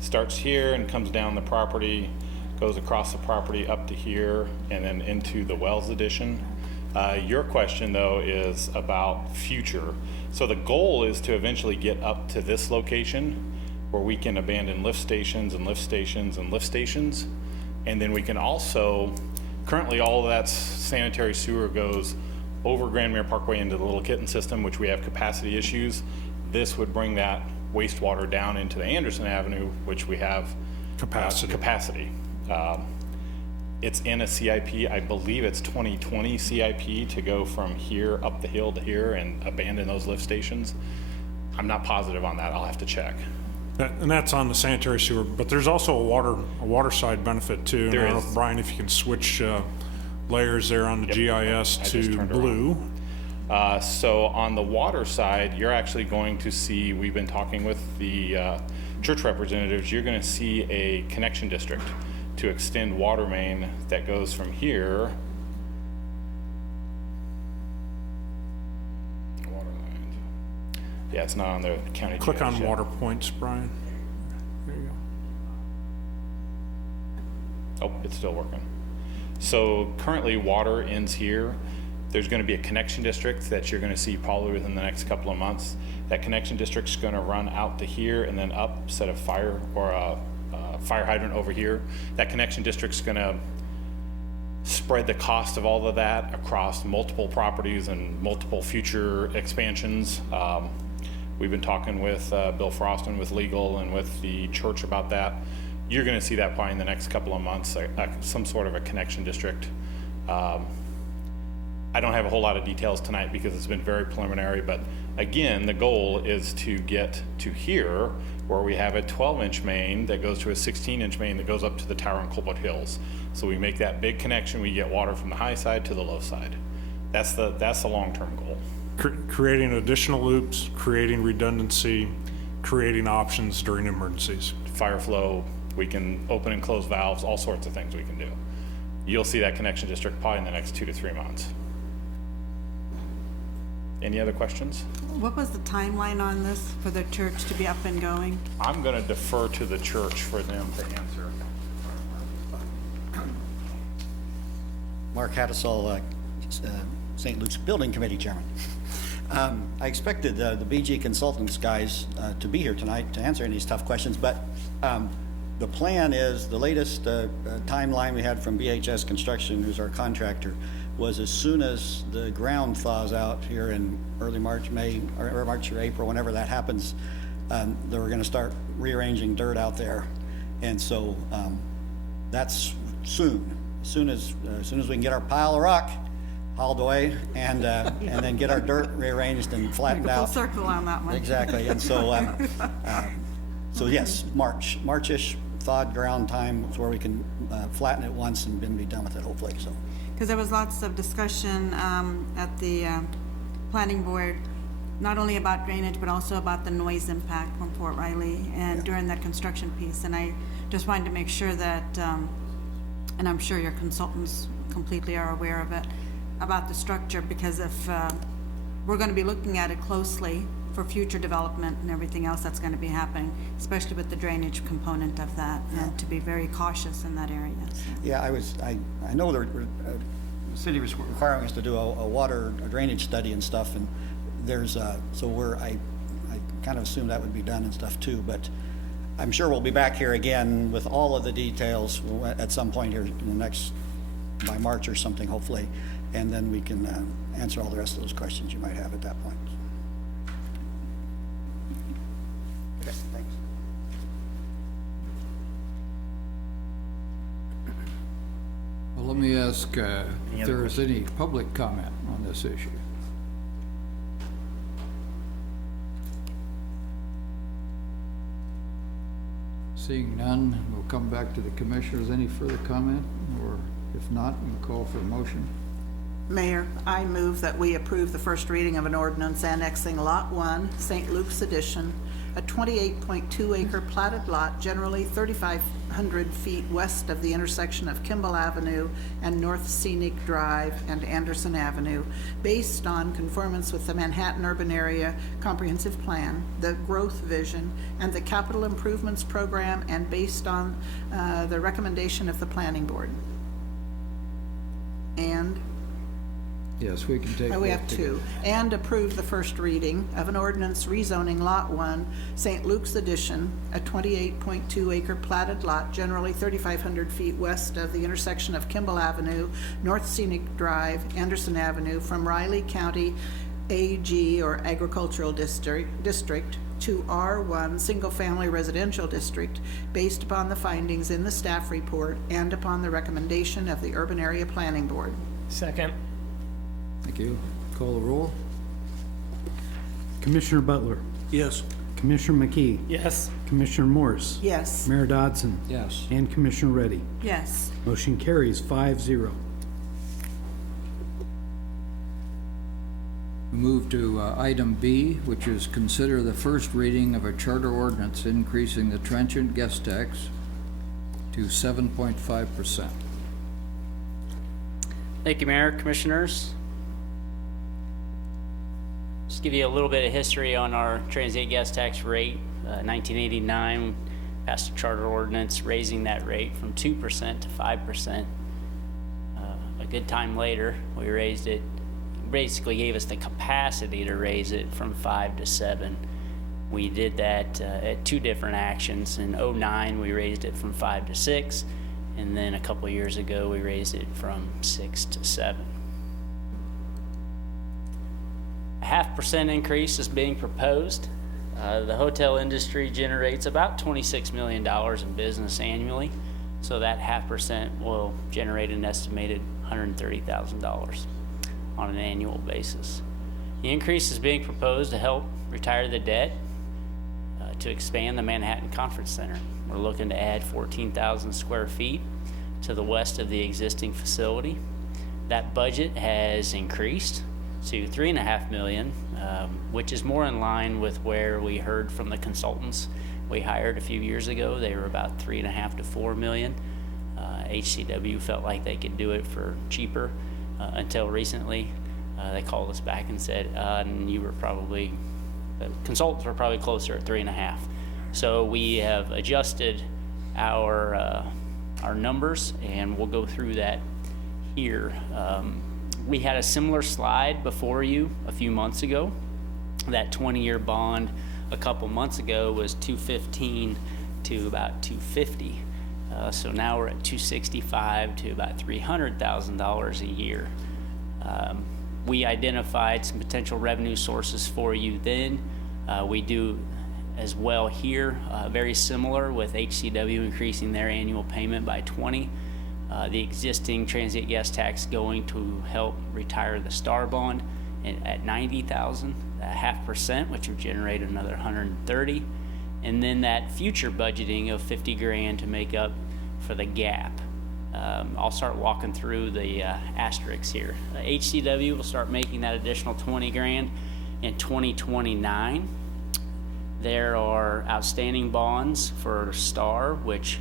starts here and comes down the property, goes across the property up to here, and then into the Wells addition. Your question, though, is about future. So the goal is to eventually get up to this location where we can abandon lift stations and lift stations and lift stations. And then we can also, currently all of that sanitary sewer goes over Grand Mirror Parkway into the Little Kitten system, which we have capacity issues. This would bring that wastewater down into the Anderson Avenue, which we have capacity. It's in a CIP, I believe it's 2020 CIP to go from here up the hill to here and abandon those lift stations. I'm not positive on that, I'll have to check. And that's on the sanitary sewer, but there's also a water side benefit too. And There I don't know is. if, Brian, if you can switch layers there on the Yep. GIS I just to turned blue. So on the water side, you're actually going to see, we've been talking with the church representatives, you're gonna see a connection district to extend water main that goes from here. Water lines. Yeah, it's not on the county. Click GIS on yet. water points, Brian. There you go. Oh, it's still working. So currently water ends here. There's gonna be a connection district that you're gonna see probably within the next couple of months. That connection district's gonna run out to here and then up, set a fire or a fire hydrant over here. That connection district's gonna spread the cost of all of that across multiple properties and multiple future expansions. We've been talking with Bill Froston with legal and with the church about that. You're gonna see that probably in the next couple of months, some sort of a connection district. I don't have a whole lot of details tonight because it's been very preliminary, but Again, the goal is to get to here, where we have a 12-inch main that goes to a 16-inch main that goes up to the tower in Colbert Hills. So we make that big connection, we get water from the high side to the low side. That's the long-term goal. Creating additional loops, creating redundancy, creating options during emergencies. Fire flow, we can open and close valves, all sorts of things we can do. You'll see that connection district probably in the next 2 to 3 months. Any other questions? What was the timeline on this for the church to be up and going? I'm going to defer to the church for them to answer. Mark Hattisall, St. Luke's Building Committee Chairman. I expected the BG Consultants guys to be here tonight to answer any of these tough questions, but the plan is, the latest timeline we had from BHS Construction, who's our contractor, was as soon as the ground thaws out here in early March, May, or March or April, whenever that happens, they were going to start rearranging dirt out there. And so that's soon. As soon as we can get our pile of rock hauled away and then get our dirt rearranged and flattened Make a full out. circle on that one. Exactly. And so, so yes, March-ish thawed ground time is where we can flatten it once and then be done with it, hopefully. So. Because there was lots of discussion at the planning board, not only about drainage, but also about the noise impact from Fort Riley and during that construction piece. And I just wanted to make sure that, and I'm sure your consultants completely are aware of it, about the structure, because if we're going to be looking at it closely for future development and everything else that's going to be happening, especially with the drainage component of that, and to be very cautious in that area. So. Yeah, I know the city was requiring us to do a drainage study and stuff, and there's so I kind of assumed that would be done and stuff too, but I'm sure we'll be back here again with all of the details at some point here in the by March or something, hopefully, and then we can answer all the rest of those questions you might have at that point. Okay, thanks. Well, let me ask if there is any public comment on this issue. Seeing none, we'll come back to the commissioners. Any further comment? Or if not, we'll call for a motion. Mayor, I move that we approve the first reading of an ordinance annexing Lot 1, St. Luke's Edition, a 28.2 acre platted lot generally 3,500 feet west of the intersection of Kimball Avenue and North Scenic Drive and Anderson Avenue, based on conformance with the Manhattan Urban Area Comprehensive Plan, the Growth Vision, and the Capital Improvements Program, and based on the recommendation of the Planning Board. And Yes, we can take. we have two. And approve the first reading of an ordinance rezoning Lot 1, St. Luke's Edition, a 28.2 acre platted lot generally 3,500 feet west of the intersection of Kimball Avenue, North Scenic Drive, Anderson Avenue, from Riley County AG or Agricultural District to R1 Single Family Residential District, based upon the findings in the staff report and upon the recommendation of the Urban Area Planning Board. Second. Thank you. Call the roll. Commissioner Butler, Yes. Commissioner McKee, Yes. Commissioner Morse, Yes. Mayor Dodson, Yes. and Commissioner Reddy. Yes. Motion carries 5-0. We move to item B, which is consider the first reading of a charter ordinance increasing the transient guest tax to 7.5%. Thank you, Mayor, Commissioners. Just give you a little bit of history on our transient guest tax rate. 1989, passed a charter ordinance raising that rate from 2% to 5%. A good time later, we raised it, basically gave us the capacity to raise it from 5 to 7. We did that at two different actions. In 2009, we raised it from 5 to 6, and then a couple years ago, we raised it from 6 to 7. A 0.5% increase is being proposed. The hotel industry generates about $26 million in business annually, so that 0.5% will generate an estimated $130,000 on an annual basis. The increase is being proposed to help retire the debt, to expand the Manhattan Conference Center. We're looking to add 14,000 square feet to the west of the existing facility. That budget has increased to $3.5 million, which is more in line with where we heard from the consultants we hired a few years ago. They were about $3.5 to $4 million. HCW felt like they could do it for cheaper until recently. They called us back and said, and you were probably, the consultants were probably closer at 3.5. So we have adjusted our numbers, and we'll go through that here. We had a similar slide before you a few months ago. That 20-year bond a couple months ago was $215 to about $250. So now we're at $265 to about $300,000 a year. We identified some potential revenue sources for you then. We do as well here, very similar with HCW increasing their annual payment by 20. The existing transient gas tax going to help retire the STAR bond at 90,000, 0.5%, which would generate another 130. And then that future budgeting of 50 grand to make up for the gap. I'll start walking through the asterisks here. HCW will start making that additional 20 grand in 2029. There are outstanding bonds for STAR, which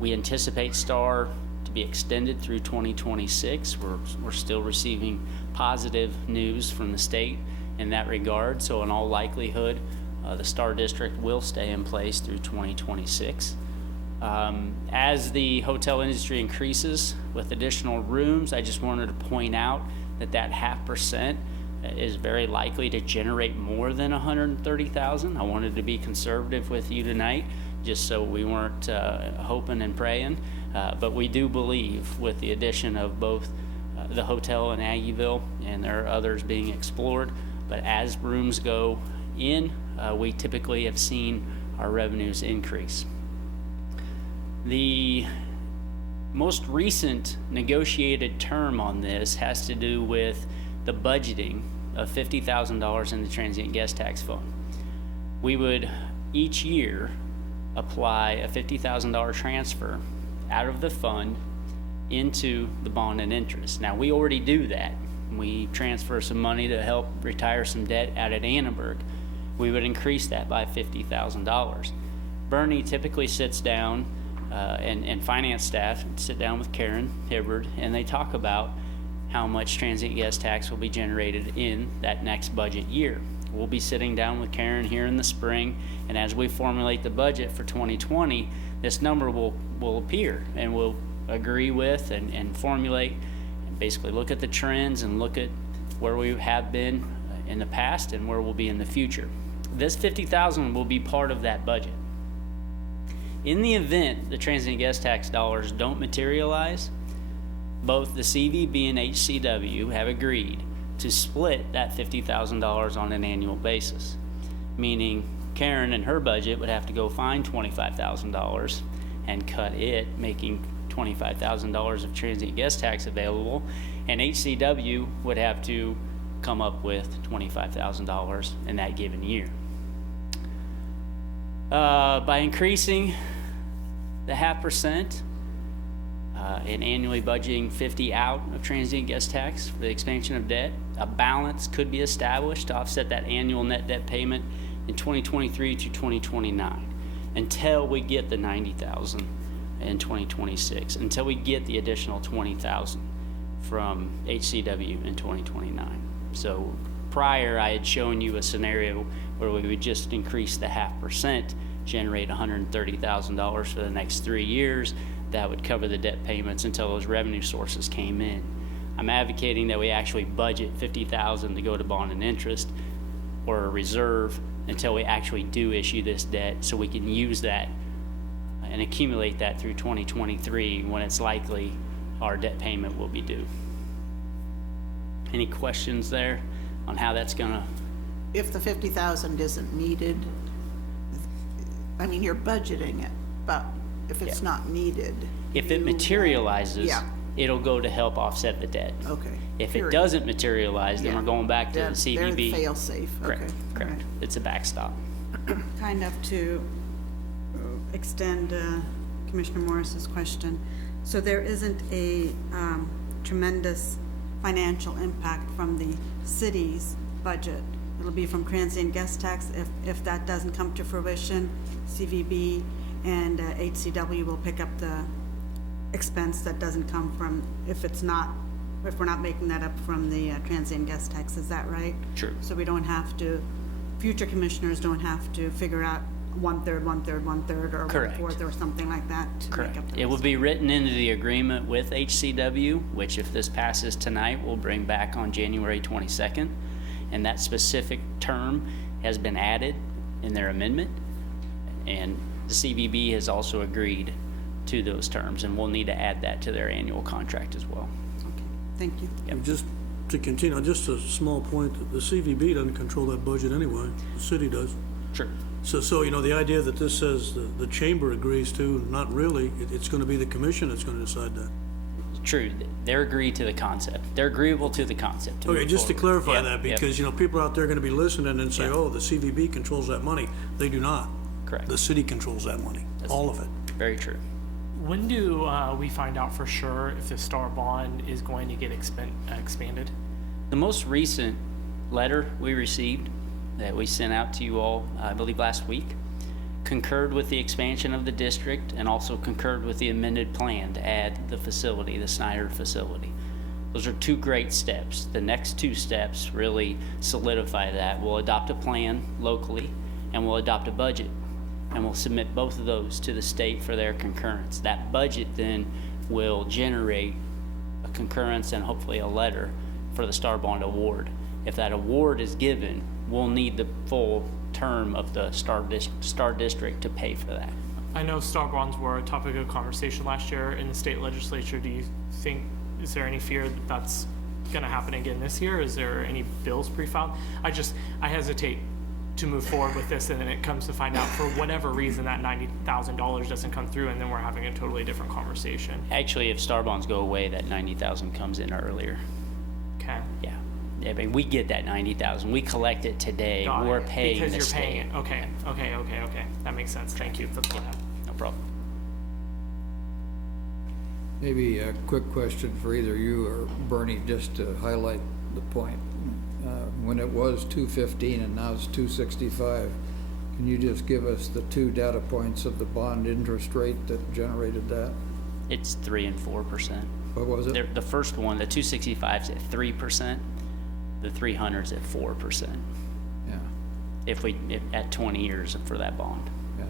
we anticipate STAR to be extended through 2026. We're still receiving positive news from the state in that regard. So in all likelihood, the STAR district will stay in place through 2026. As the hotel industry increases with additional rooms, I just wanted to point out that 0.5% is very likely to generate more than 130,000. I wanted to be conservative with you tonight, just so we weren't hoping and praying. But we do believe with the addition of both the hotel in Aggieville, and there are others being explored, but as rooms go in, we typically have seen our revenues increase. The most recent negotiated term on this has to do with the budgeting of $50,000 in the transient guest tax fund. We would each year apply a $50,000 transfer out of the fund into the bond and interest. Now, we already do that. We transfer some money to help retire some debt out at Annenberg. We would increase that by $50,000. Bernie typically sits down and finance staff sit down with Karen Hibbard, and they talk about how much transient guest tax will be generated in that next budget year. We'll be sitting down with Karen here in the spring, and as we formulate the budget for 2020, this number will appear, and we'll agree with and formulate and basically look at the trends and look at where we have been in the past and where we'll be in the future. This $50,000 will be part of that budget. In the event the transient guest tax dollars don't materialize, both the CVB and HCW have agreed to split that $50,000 on an annual basis, meaning Karen and her budget would have to go find $25,000 and cut it, making $25,000 of transient guest tax available, and HCW would have to come up with $25,000 in that given year. By increasing the 0.5% and annually budgeting 50 out of transient guest tax for the expansion of debt, a balance could be established to offset that annual net debt payment in 2023 to 2029 until we get the 90,000 in 2026, until we get the additional 20,000 from HCW in 2029. So prior, I had shown you a scenario where we would just increase the 0.5%, generate $130,000 for the next 3 years. That would cover the debt payments until those revenue sources came in. I'm advocating that we actually budget $50,000 to go to bond and interest or a reserve until we actually do issue this debt, so we can use that and accumulate that through 2023 when it's likely our debt payment will be due. Any questions there on how that's gonna? If the 50,000 isn't needed, I mean, you're budgeting it, but if it's not needed. If it materializes, Yeah. it'll go to help offset the debt. Okay. If it Period. doesn't materialize, then Yeah. we're going back to the They're CVB. the fail-safe, okay. Correct, all correct. right. It's a backstop. Kind of to extend Commissioner Morris's question. So there isn't a tremendous financial impact from the city's budget. It'll be from transient guest tax. If that doesn't come to fruition, CVB and HCW will pick up the expense that doesn't come from, if we're not making that up from the transient guest tax. Is that right? True. So we don't have to, future commissioners don't have to figure out 1/3, 1/3, 1/3, or Correct. 1/4, or something like that to make Correct. up the It will rest. be written into the agreement with HCW, which if this passes tonight, we'll bring back on January 22nd. And that specific term has been added in their amendment. And the CVB has also agreed to those terms, and we'll need to add that to their annual contract as well. Okay, thank you. And just to continue, just a small point, the CVB doesn't control that budget anyway, the city does. Sure. So, the idea that this says the chamber agrees to, not really, it's gonna be the commission that's gonna decide that. True, they're agreed to the concept. They're agreeable to the concept. Okay, move just to forward. clarify Yep, that, yep. because, people out there are gonna be listening and say, Yeah. oh, the CVB controls that money. They do not. Correct. The city controls that money, all of it. Very true. When do we find out for sure if the STAR bond is going to get expanded? The most recent letter we received that we sent out to you all, I believe last week, concurred with the expansion of the district and also concurred with the amended plan to add the facility, the Snyder facility. Those are two great steps. The next two steps really solidify that. We'll adopt a plan locally and we'll adopt a budget. And we'll submit both of those to the state for their concurrence. That budget then will generate a concurrence and hopefully a letter for the STAR bond award. If that award is given, we'll need the full term of the STAR district to pay for that. I know STAR bonds were a topic of conversation last year in the state legislature. Do you think, is there any fear that that's going to happen again this year? Is there any bills pre-filed? I hesitate to move forward with this, and then it comes to find out for whatever reason that $90,000 doesn't come through, and then we're having a totally different conversation. Actually, if STAR bonds go away, that 90,000 comes in earlier. Okay. Yeah. I mean, we get that 90,000. We collect it today. Got We're it. paying because the you're state. paying it. Okay. That makes sense. Thank you. That's all I have. No problem. Maybe a quick question for either you or Bernie, just to highlight the point. When it was 215 and now it's 265, can you just give us the two data points of the bond interest rate that generated that? It's 3% and 4%. What was it? The first one, the 265 is at 3%. The 300 is at 4%. Yeah, If at 20 years for that bond. yeah.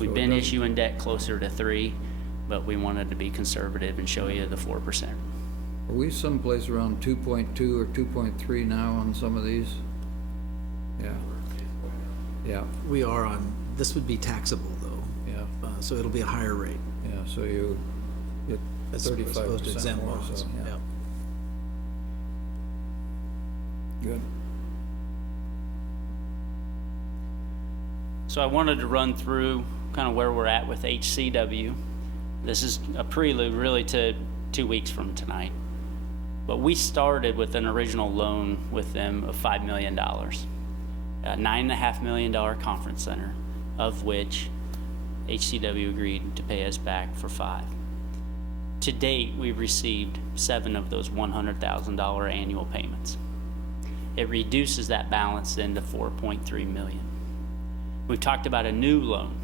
We've So it been doesn't- issuing debt closer to 3, but we wanted to be conservative and show you the 4%. Are we someplace around 2.2 or 2.3 now on some of these? Yeah. Yeah, We are on, this would be taxable though, yeah, so it'll be a higher rate. yeah, so you get As opposed to 35% exempt more, bonds. so, yeah. Yeah. Good. So I wanted to run through kind of where we're at with HCW. This is a prelude really to 2 weeks from tonight. But we started with an original loan with them of $5 million, a $9.5 million conference center, of which HCW agreed to pay us back for 5. To date, we've received 7 of those $100,000 annual payments. It reduces that balance then to $4.3 million. We've talked about a new loan,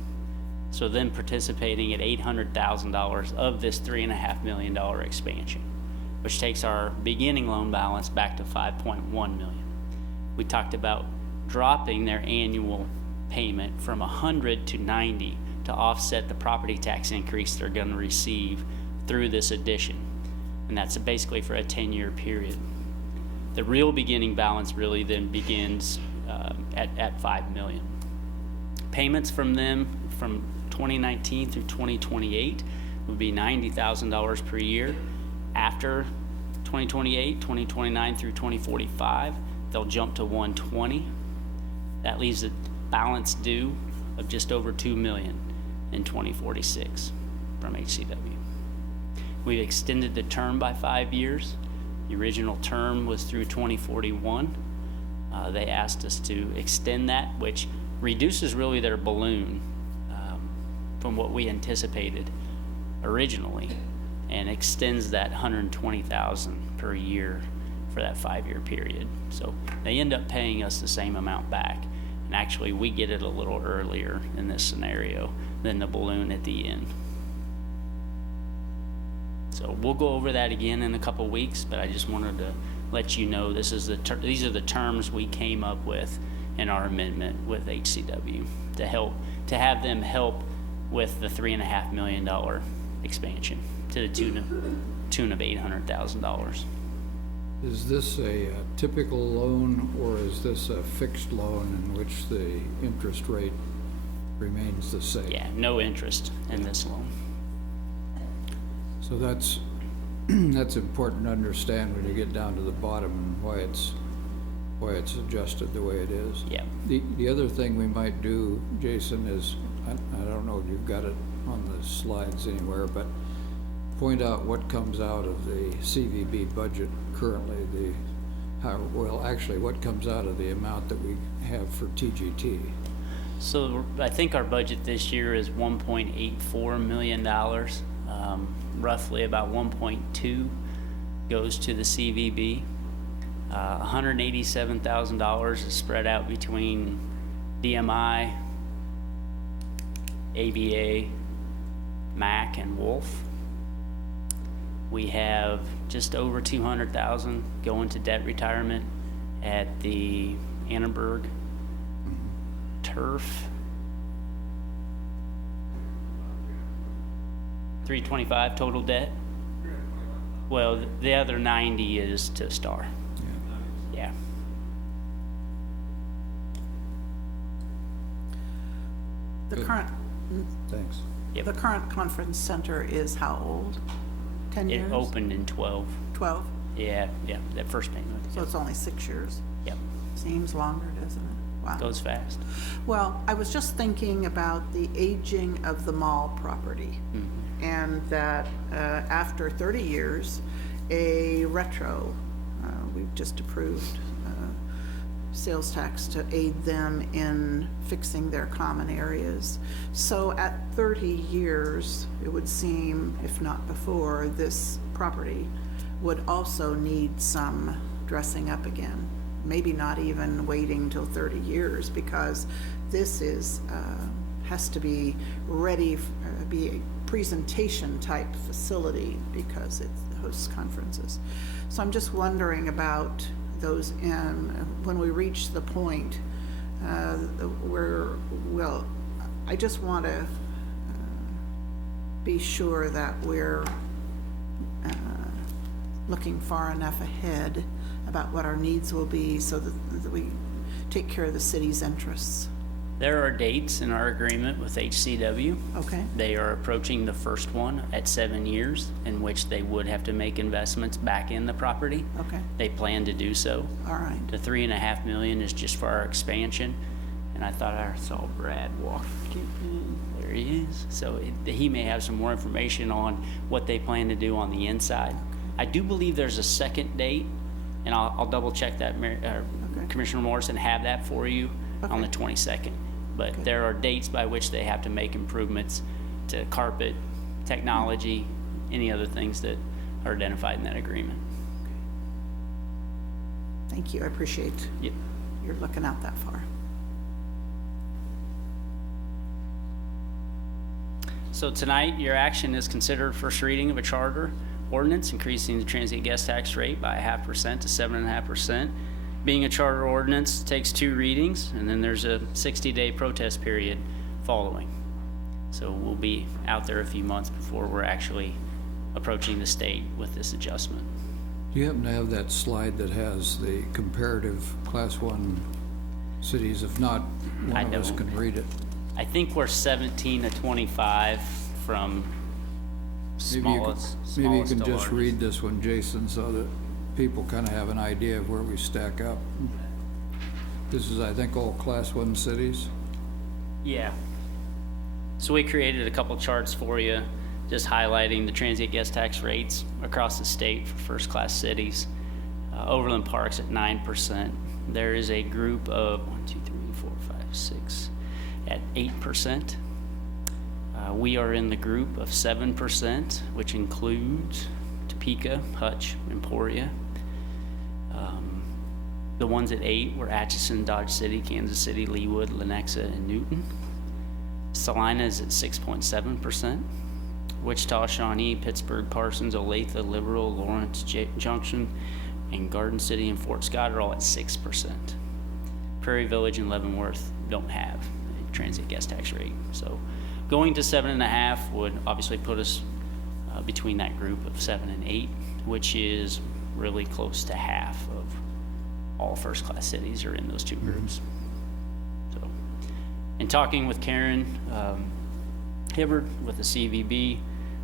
so then participating at $800,000 of this $3.5 million expansion, which takes our beginning loan balance back to $5.1 million. We talked about dropping their annual payment from 100 to 90 to offset the property tax increase they're going to receive through this addition, and that's basically for a 10-year period. The real beginning balance really then begins at $5 million. Payments from them from 2019 through 2028 would be $90,000 per year. After 2028, 2029 through 2045, they'll jump to $120. That leaves a balance due of just over $2 million in 2046 from HCW. We've extended the term by 5 years. The original term was through 2041. They asked us to extend that, which reduces really their balloon from what we anticipated originally, and extends that 120,000 per year for that 5-year period. So they end up paying us the same amount back, and actually we get it a little earlier in this scenario than the balloon at the end. So we'll go over that again in a couple weeks, but I just wanted to let you know these are the terms we came up with in our amendment with HCW to have them help with the $3.5 million expansion to the tune of $800,000. Is this a typical loan, or is this a fixed loan in which the interest rate remains the same? Yeah, no interest in this loan. So that's that's important to understand when you get down to the bottom and why it's adjusted the way it is. Yeah. The other thing we might do, Jason, is I don't know if you've got it on the slides anywhere, but point out what comes out of the CVB budget currently, actually what comes out of the amount that we have for TGT. So I think our budget this year is $1.84 million. Roughly about 1.2 goes to the CVB. $187,000 is spread out between DMI, ABA, MAC, and Wolf. We have just over $200,000 going to debt retirement at the Annenberg Turf. $325 total debt. Well, the other 90 is to Star. Yeah. The current, Thanks. Yep. the current conference center is how old? 10 years? It opened in 12. 12? Yeah, that first payment. So it's only 6 years. Yep. Seems longer, doesn't it? Wow. Goes fast. Well, I was just thinking about the aging of the mall property, and that after 30 years, a retro, we've just approved sales tax to aid them in fixing their common areas. So at 30 years, it would seem, if not before, this property would also need some dressing up again. Maybe not even waiting till 30 years, because this is, has to be ready, be a presentation type facility because it hosts conferences. So I'm just wondering about those when we reach the point where, well, I just want to be sure that we're looking far enough ahead about what our needs will be so that we take care of the city's interests. There are dates in our agreement with HCW. Okay. They are approaching the first one at 7 years, in which they would have to make investments back in the property. Okay. They plan to do so. All right. The $3.5 million is just for our expansion, and I thought I saw Brad walk. There he is. So he may have some more information on what they plan to do on the inside. I do believe there's a second date, and I'll double check that, Commissioner Morris, and have that for you on the 22nd. But there are dates by which they have to make improvements to carpet, technology, any other things that are identified in that agreement. Thank you. I appreciate you're looking out that far. So tonight, your action is considered first reading of a charter ordinance increasing the transient guest tax rate by 0.5% to 7.5%. Being a charter ordinance, takes 2 readings, and then there's a 60-day protest period following. So we'll be out there a few months before we're actually approaching the state with this adjustment. Do you happen to have that slide that has the comparative Class 1 cities? If not, one of us can read it. I think we're 17 to 25 from smallest Maybe you can to just largest. read this one, Jason, so that people kind of have an idea of where we stack up. This is, I think, all Class 1 cities. Yeah. So we created a couple charts for you just highlighting the transient guest tax rates across the state for first-class cities. Overland Park's at 9%. There is a group of 1, 2, 3, 4, 5, 6 at 8%. We are in the group of 7%, which includes Topeka, Hutch, Emporia. The ones at 8 were Atchison, Dodge City, Kansas City, Leawood, Lenexa, and Newton. Salina is at 6.7%. Wichita, Shawnee, Pittsburgh, Parsons, Olathe, Liberal, Lawrence, Junction, and Garden City and Fort Scott are all at 6%. Prairie Village and Leavenworth don't have a transient guest tax rate. So going to 7.5 would obviously put us between that group of 7 and 8, which is really close to half of all first-class cities are in those two groups. So, in talking with Karen Hibbard with the CVB,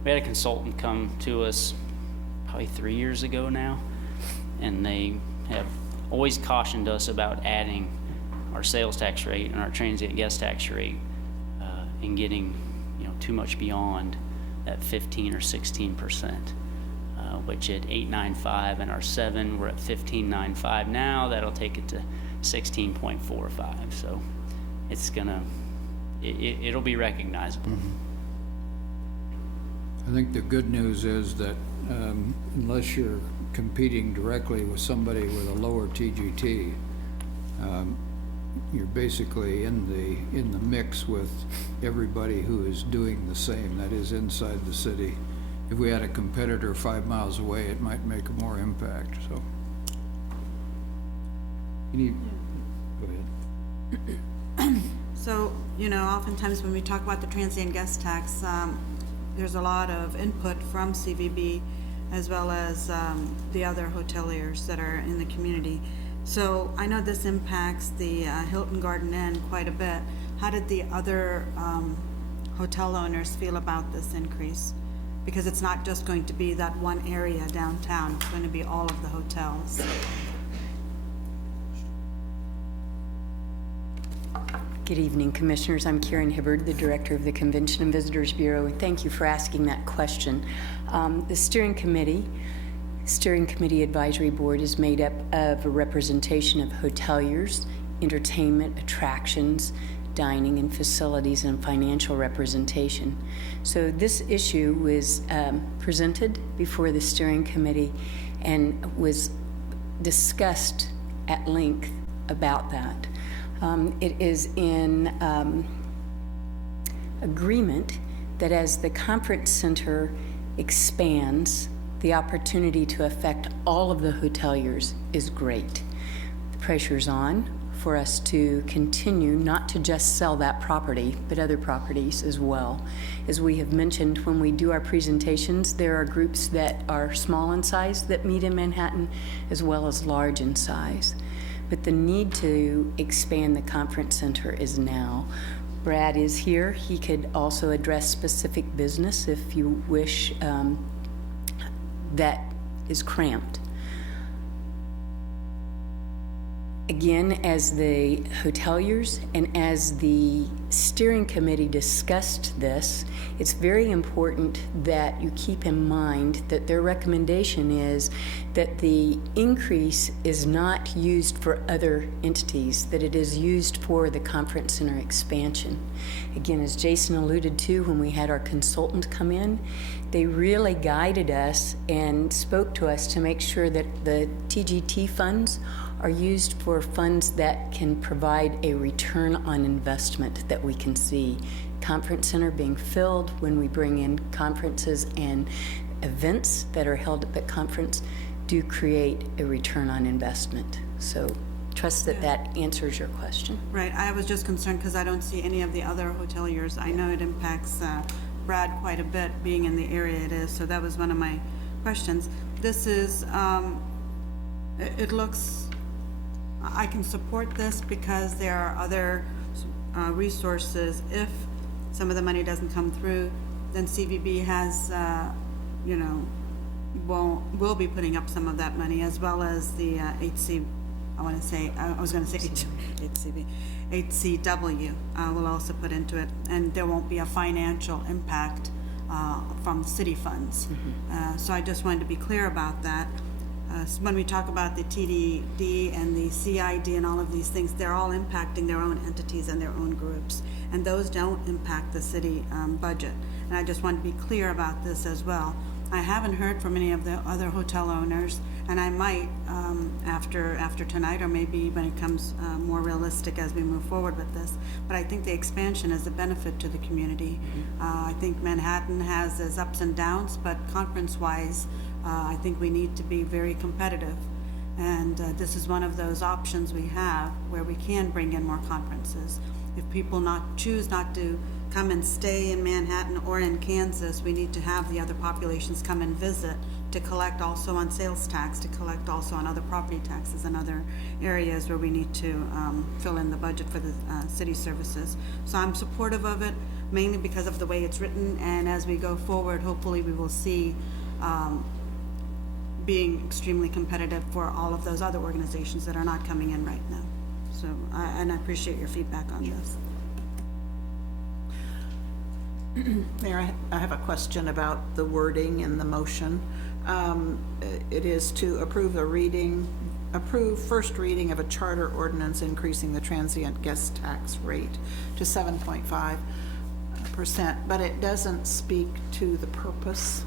we had a consultant come to us probably 3 years ago now, and they have always cautioned us about adding our sales tax rate and our transient guest tax rate and getting too much beyond that 15 or 16%. Which at 8.95 and our 7, we're at 15.95 now. That'll take it to 16.45. So it's gonna, it'll be recognizable. I think the good news is that unless you're competing directly with somebody with a lower TGT, you're basically in the mix with everybody who is doing the same, that is inside the city. If we had a competitor 5 miles away, it might make more impact, so. Go ahead. So, oftentimes when we talk about the transient guest tax, there's a lot of input from CVB as well as the other hoteliers that are in the community. So I know this impacts the Hilton Garden Inn quite a bit. How did the other hotel owners feel about this increase? Because it's not just going to be that one area downtown, it's going to be all of the hotels. Good evening, Commissioners. I'm Karen Hibbard, the Director of the Convention and Visitors Bureau. Thank you for asking that question. The Steering Committee Advisory Board is made up of a representation of hoteliers, entertainment, attractions, dining and facilities, and financial representation. So this issue was presented before the steering committee and was discussed at length about that. It is in agreement that as the conference center expands, the opportunity to affect all of the hoteliers is great. The pressure's on for us to continue not to just sell that property, but other properties as well. As we have mentioned, when we do our presentations, there are groups that are small in size that meet in Manhattan, as well as large in size. But the need to expand the conference center is now. Brad is here. He could also address specific business if you wish that is cramped. Again, as the hoteliers and as the steering committee discussed this, it's very important that you keep in mind that their recommendation is that the increase is not used for other entities, that it is used for the conference center expansion. Again, as Jason alluded to when we had our consultant come in, they really guided us and spoke to us to make sure that the TGT funds are used for funds that can provide a return on investment that we can see. Conference center being filled when we bring in conferences and events that are held at the conference do create a return on investment. So trust that that answers your question. Right, I was just concerned because I don't see any of the other hoteliers. I know it impacts Brad quite a bit being in the area it is, so that was one of my questions. This is, it looks, I can support this because there are other resources. If some of the money doesn't come through, then CVB has, will be putting up some of that money, as well as the HCW will also put into it, and there won't be a financial impact from city funds. So I just wanted to be clear about that. So when we talk about the TDD and the CID and all of these things, they're all impacting their own entities and their own groups, and those don't impact the city budget. And I just want to be clear about this as well. I haven't heard from any of the other hotel owners, and I might after tonight, or maybe when it comes more realistic as we move forward with this. But I think the expansion is a benefit to the community. I think Manhattan has its ups and downs, but conference-wise, I think we need to be very competitive. And this is one of those options we have where we can bring in more conferences. If people choose not to come and stay in Manhattan or in Kansas, we need to have the other populations come and visit to collect also on sales tax, to collect also on other property taxes and other areas where we need to fill in the budget for the city services. So I'm supportive of it, mainly because of the way it's written, and as we go forward, hopefully we will see being extremely competitive for all of those other organizations that are not coming in right now. So, and I appreciate your feedback on this. Mayor, I have a question about the wording in the motion. It is to approve first reading of a charter ordinance increasing the transient guest tax rate to 7.5%, but it doesn't speak to the purpose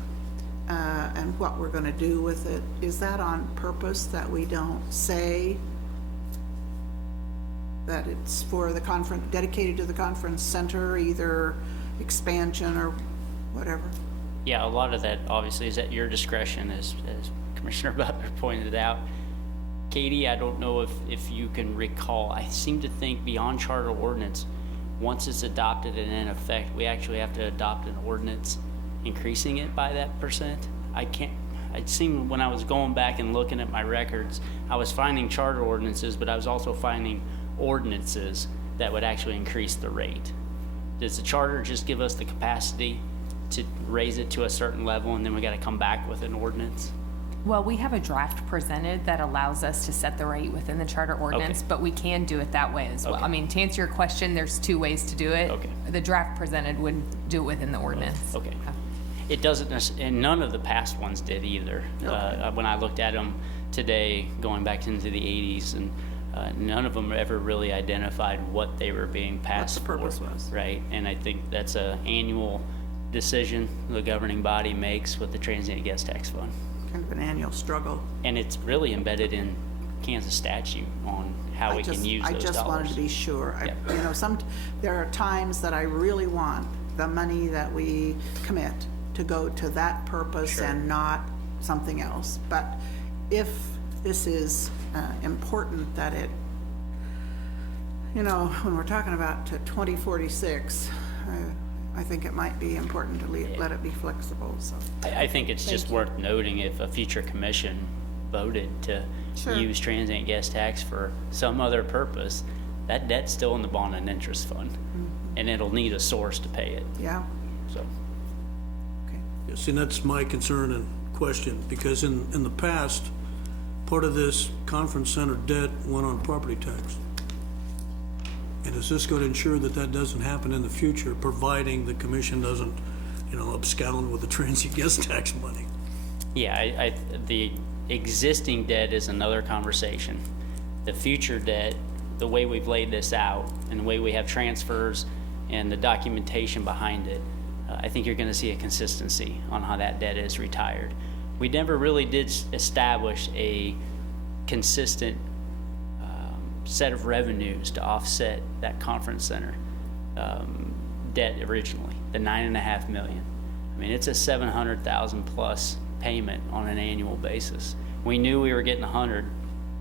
and what we're going to do with it. Is that on purpose, that we don't say that it's for the conference, dedicated to the conference center, either expansion or whatever? Yeah, a lot of that obviously is at your discretion, as Commissioner Butler pointed out. Katie, I don't know if you can recall, I seem to think beyond charter ordinance, once it's adopted and in effect, we actually have to adopt an ordinance increasing it by that percent. It seemed when I was going back and looking at my records, I was finding charter ordinances, but I was also finding ordinances that would actually increase the rate. Does the charter just give us the capacity to raise it to a certain level, and then we got to come back with an ordinance? Well, we have a draft presented that allows us to set the rate within the charter ordinance, but we can do it that way as well. I mean, to answer your question, there's two ways to do it. The draft presented would do it within the ordinance. It doesn't, and none of the past ones did either. When I looked at them today, going back into the 80s, and none of them ever really identified what they were being passed for. What the purpose was. Right, and I think that's an annual decision the governing body makes with the transient guest tax fund. Kind of an annual struggle. And it's really embedded in Kansas statute on how we can use those dollars. I just wanted to be sure. You know, there are times that I really want the money that we commit to go to that purpose and not something else. But if this is important that it, you know, when we're talking about to 2046, I think it might be important to let it be flexible. So I think it's just worth noting, if a future commission voted to use transient guest tax for some other purpose, that debt's still in the bond and interest fund, and it'll need a source to pay it. Yeah. So. Yeah, see, that's my concern and question, because in the past, part of this conference center debt went on property tax. And is this going to ensure that that doesn't happen in the future, providing the commission doesn't, you know, abscond with the transient guest tax money? Yeah, the existing debt is another conversation. The future debt, the way we've laid this out and the way we have transfers and the documentation behind it, I think you're going to see a consistency on how that debt is retired. We never really did establish a consistent set of revenues to offset that conference center debt originally, the $9.5 million. I mean, it's a $700,000 plus payment on an annual basis. We knew we were getting 100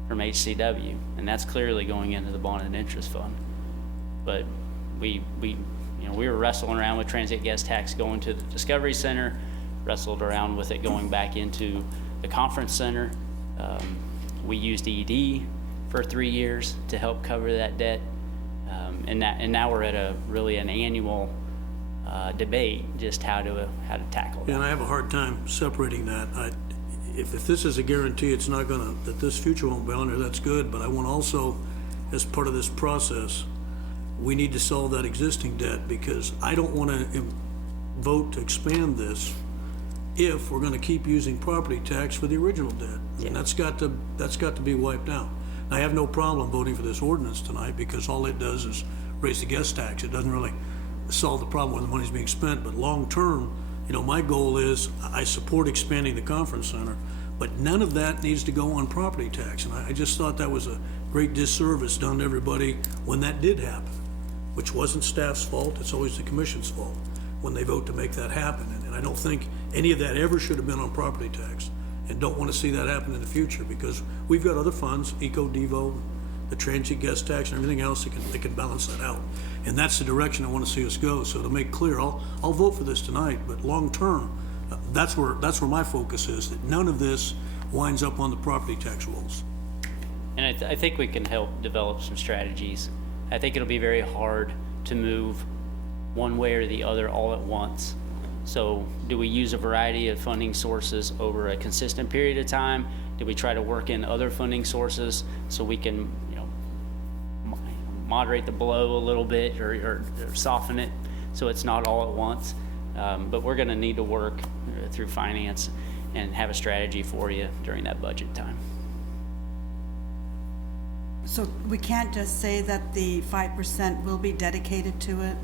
from HCW, and that's clearly going into the bond and interest fund. But we were wrestling around with transient guest tax going to the Discovery Center, wrestled around with it going back into the conference center. We used ED for 3 years to help cover that debt, and now we're at an annual debate just how to tackle that. And I have a hard time separating that. If this is a guarantee it's not gonna, that this future won't be on there, that's good, but I want also, as part of this process, we need to solve that existing debt, because I don't want to vote to expand this if we're gonna keep using property tax for the original debt. And that's got to be wiped out. I have no problem voting for this ordinance tonight because all it does is raise the guest tax. It doesn't really solve the problem where the money's being spent, but long-term, my goal is I support expanding the conference center, but none of that needs to go on property tax. And I just thought that was a great disservice done to everybody when that did happen, which wasn't staff's fault. It's always the commission's fault when they vote to make that happen. And I don't think any of that ever should have been on property tax, and don't want to see that happen in the future because we've got other funds, Eco-Devo, the transient guest tax and everything else that can balance that out. And that's the direction I want to see us go. So to make clear, I'll vote for this tonight, but long-term, that's where my focus is, that none of this winds up on the property tax rolls. And I think we can help develop some strategies. I think it'll be very hard to move one way or the other all at once. So do we use a variety of funding sources over a consistent period of time? Do we try to work in other funding sources so we can, moderate the blow a little bit or soften it so it's not all at once? But we're going to need to work through finance and have a strategy for you during that budget time. So we can't just say that the 5% will be dedicated to it?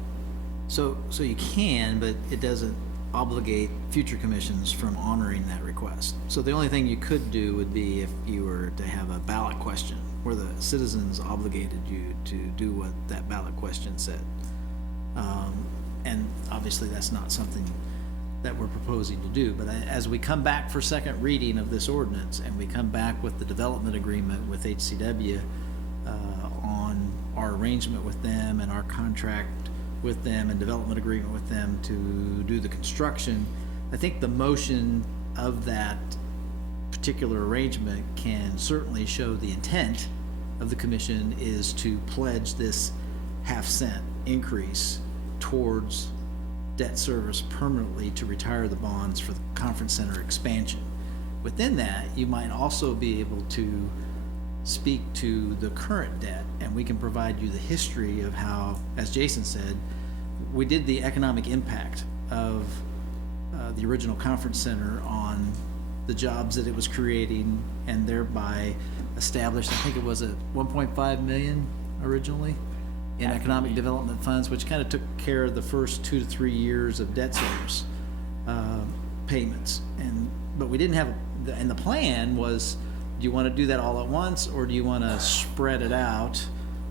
So you can, but it doesn't obligate future commissions from honoring that request. So the only thing you could do would be if you were to have a ballot question where the citizens obligated you to do what that ballot question said. And obviously that's not something that we're proposing to do. But as we come back for second reading of this ordinance and we come back with the development agreement with HCW on our arrangement with them and our contract with them and development agreement with them to do the construction, I think the motion of that particular arrangement can certainly show the intent of the commission is to pledge this half-cent increase towards debt service permanently to retire the bonds for the conference center expansion. Within that, you might also be able to speak to the current debt, and we can provide you the history of how, as Jason said, we did the economic impact of the original conference center on the jobs that it was creating, and thereby established, I think it was at 1.5 million originally in economic development funds, which kind of took care of the first 2 to 3 years of debt service payments. But we didn't have, and the plan was, do you want to do that all at once, or do you want to spread it out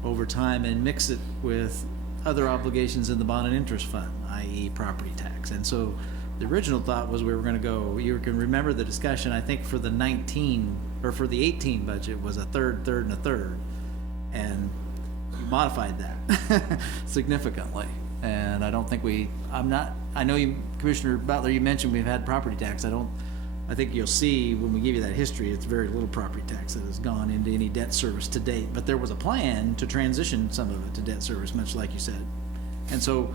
over time and mix it with other obligations in the bond and interest fund, i.e. property tax? And so the original thought was we were going to go, you can remember the discussion, I think for the 18 budget was a third, and a third. And we modified that significantly. And I don't think I know you, Commissioner Butler, you mentioned we've had property tax. I think you'll see when we give you that history, it's very little property tax that has gone into any debt service to date. But there was a plan to transition some of it to debt service, much like you said. And so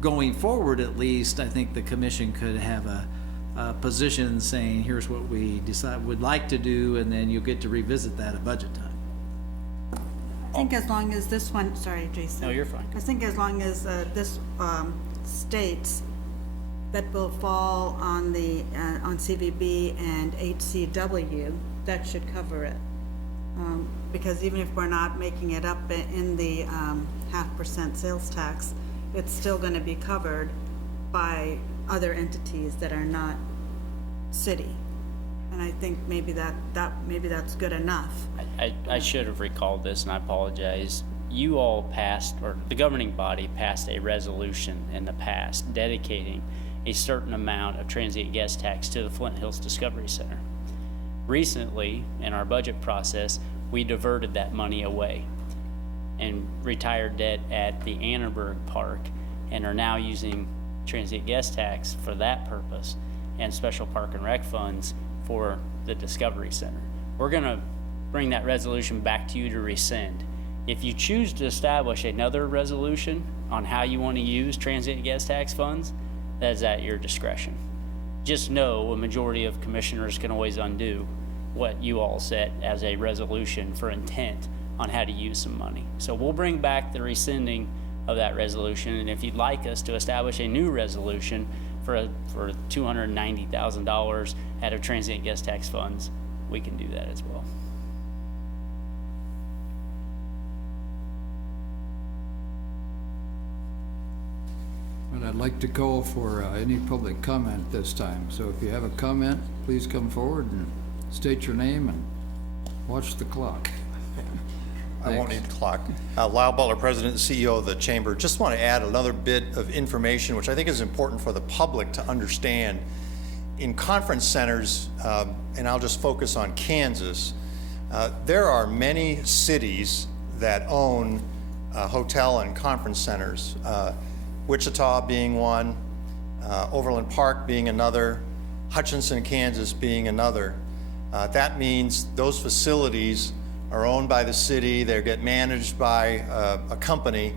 going forward, at least, I think the commission could have a position saying, here's what we would like to do, and then you'll get to revisit that at budget time. I think as long as this one, sorry, Jason. No, you're fine. I think as long as this states that will fall on the on CVB and HCW, that should cover it. Because even if we're not making it up in the 0.5% sales tax, it's still going to be covered by other entities that are not city. And I think maybe that's good enough. I should have recalled this, and I apologize. You all passed, or the governing body passed a resolution in the past dedicating a certain amount of transient guest tax to the Flint Hills Discovery Center. Recently, in our budget process, we diverted that money away and retired debt at the Annenberg Park and are now using transient guest tax for that purpose and special park and rec funds for the Discovery Center. We're going to bring that resolution back to you to rescind. If you choose to establish another resolution on how you want to use transient guest tax funds, that is at your discretion. Just know a majority of commissioners can always undo what you all set as a resolution for intent on how to use some money. So we'll bring back the rescinding of that resolution. And if you'd like us to establish a new resolution for $290,000 out of transient guest tax funds, we can do that as well. And I'd like to call for any public comment this time. So if you have a comment, please come forward and state your name and watch the clock. I won't need the clock. Lyle Butler, President and CEO of the Chamber. Just want to add another bit of information, which I think is important for the public to understand. In conference centers, and I'll just focus on Kansas, there are many cities that own hotel and conference centers. Wichita being one, Overland Park being another, Hutchinson, Kansas being another. That means those facilities are owned by the city, they get managed by a company,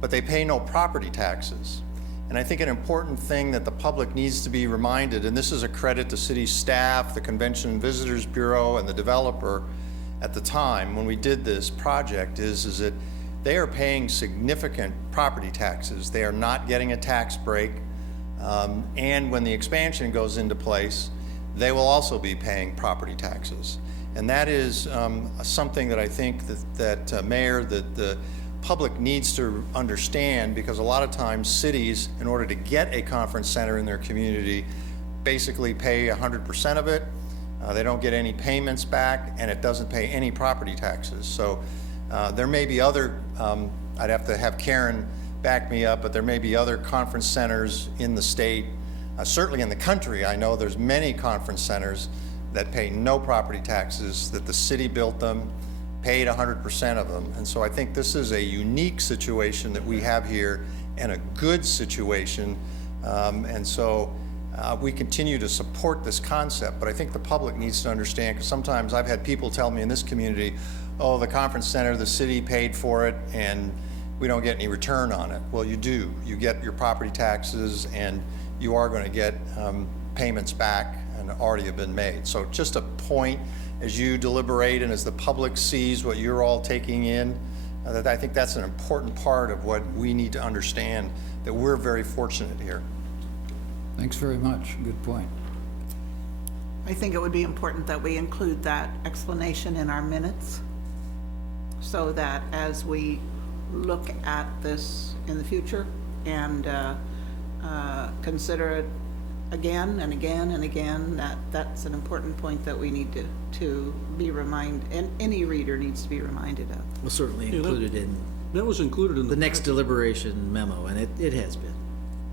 but they pay no property taxes. And I think an important thing that the public needs to be reminded, and this is a credit to city staff, the Convention and Visitors Bureau, and the developer at the time when we did this project, is that they are paying significant property taxes. They are not getting a tax break. And when the expansion goes into place, they will also be paying property taxes. And that is something that I think that Mayor, that the public needs to understand, because a lot of times cities, in order to get a conference center in their community, basically pay 100% of it. They don't get any payments back, and it doesn't pay any property taxes. So there may be other, I'd have to have Karen back me up, but there may be other conference centers in the state, certainly in the country. I know there's many conference centers that pay no property taxes, that the city built them, paid 100% of them. And so I think this is a unique situation that we have here, and a good situation. And so we continue to support this concept, but I think the public needs to understand, because sometimes I've had people tell me in this community, oh, the conference center, the city paid for it, and we don't get any return on it. Well, you do. You get your property taxes, and you are going to get payments back, and already have been made. So just a point, as you deliberate and as the public sees what you're all taking in, that I think that's an important part of what we need to understand, that we're very fortunate here. Thanks very much. Good point. I think it would be important that we include that explanation in our minutes, so that as we look at this in the future and consider it again and again and again, that's an important point that we need to be reminded, and any reader needs to be reminded of. Well, certainly included in That was included in the next deliberation memo, and it has been.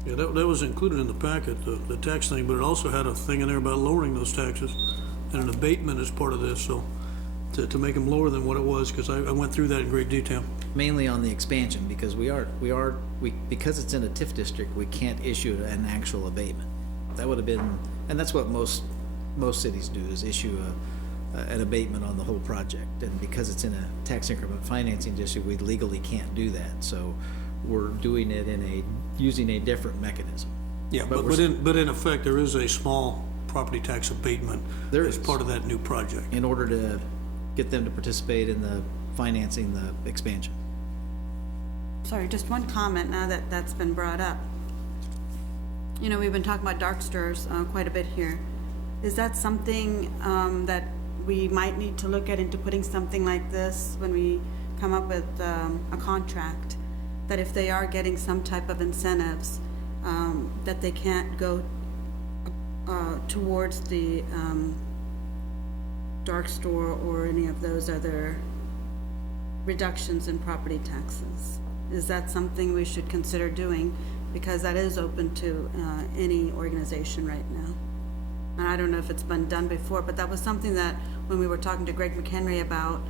Yeah, that was included in the packet, the tax thing, but it also had a thing in there about lowering those taxes, and an abatement is part of this, so to make them lower than what it was, because I went through that in great detail. Mainly on the expansion, because because it's in a TIF district, we can't issue an actual abatement. That would have been, and that's what most cities do, is issue an abatement on the whole project. And because it's in a tax increment financing district, we legally can't do that. So we're doing it using a different mechanism. Yeah, but in effect, there is a small property tax abatement as part of that new project. In order to get them to participate in the financing the expansion. Sorry, just one comment now that that's been brought up. You know, we've been talking about dark stores quite a bit here. Is that something that we might need to look at into putting something like this when we come up with a contract? That if they are getting some type of incentives, that they can't go towards the dark store or any of those other reductions in property taxes? Is that something we should consider doing? Because that is open to any organization right now. And I don't know if it's been done before, but that was something that when we were talking to Greg McHenry about,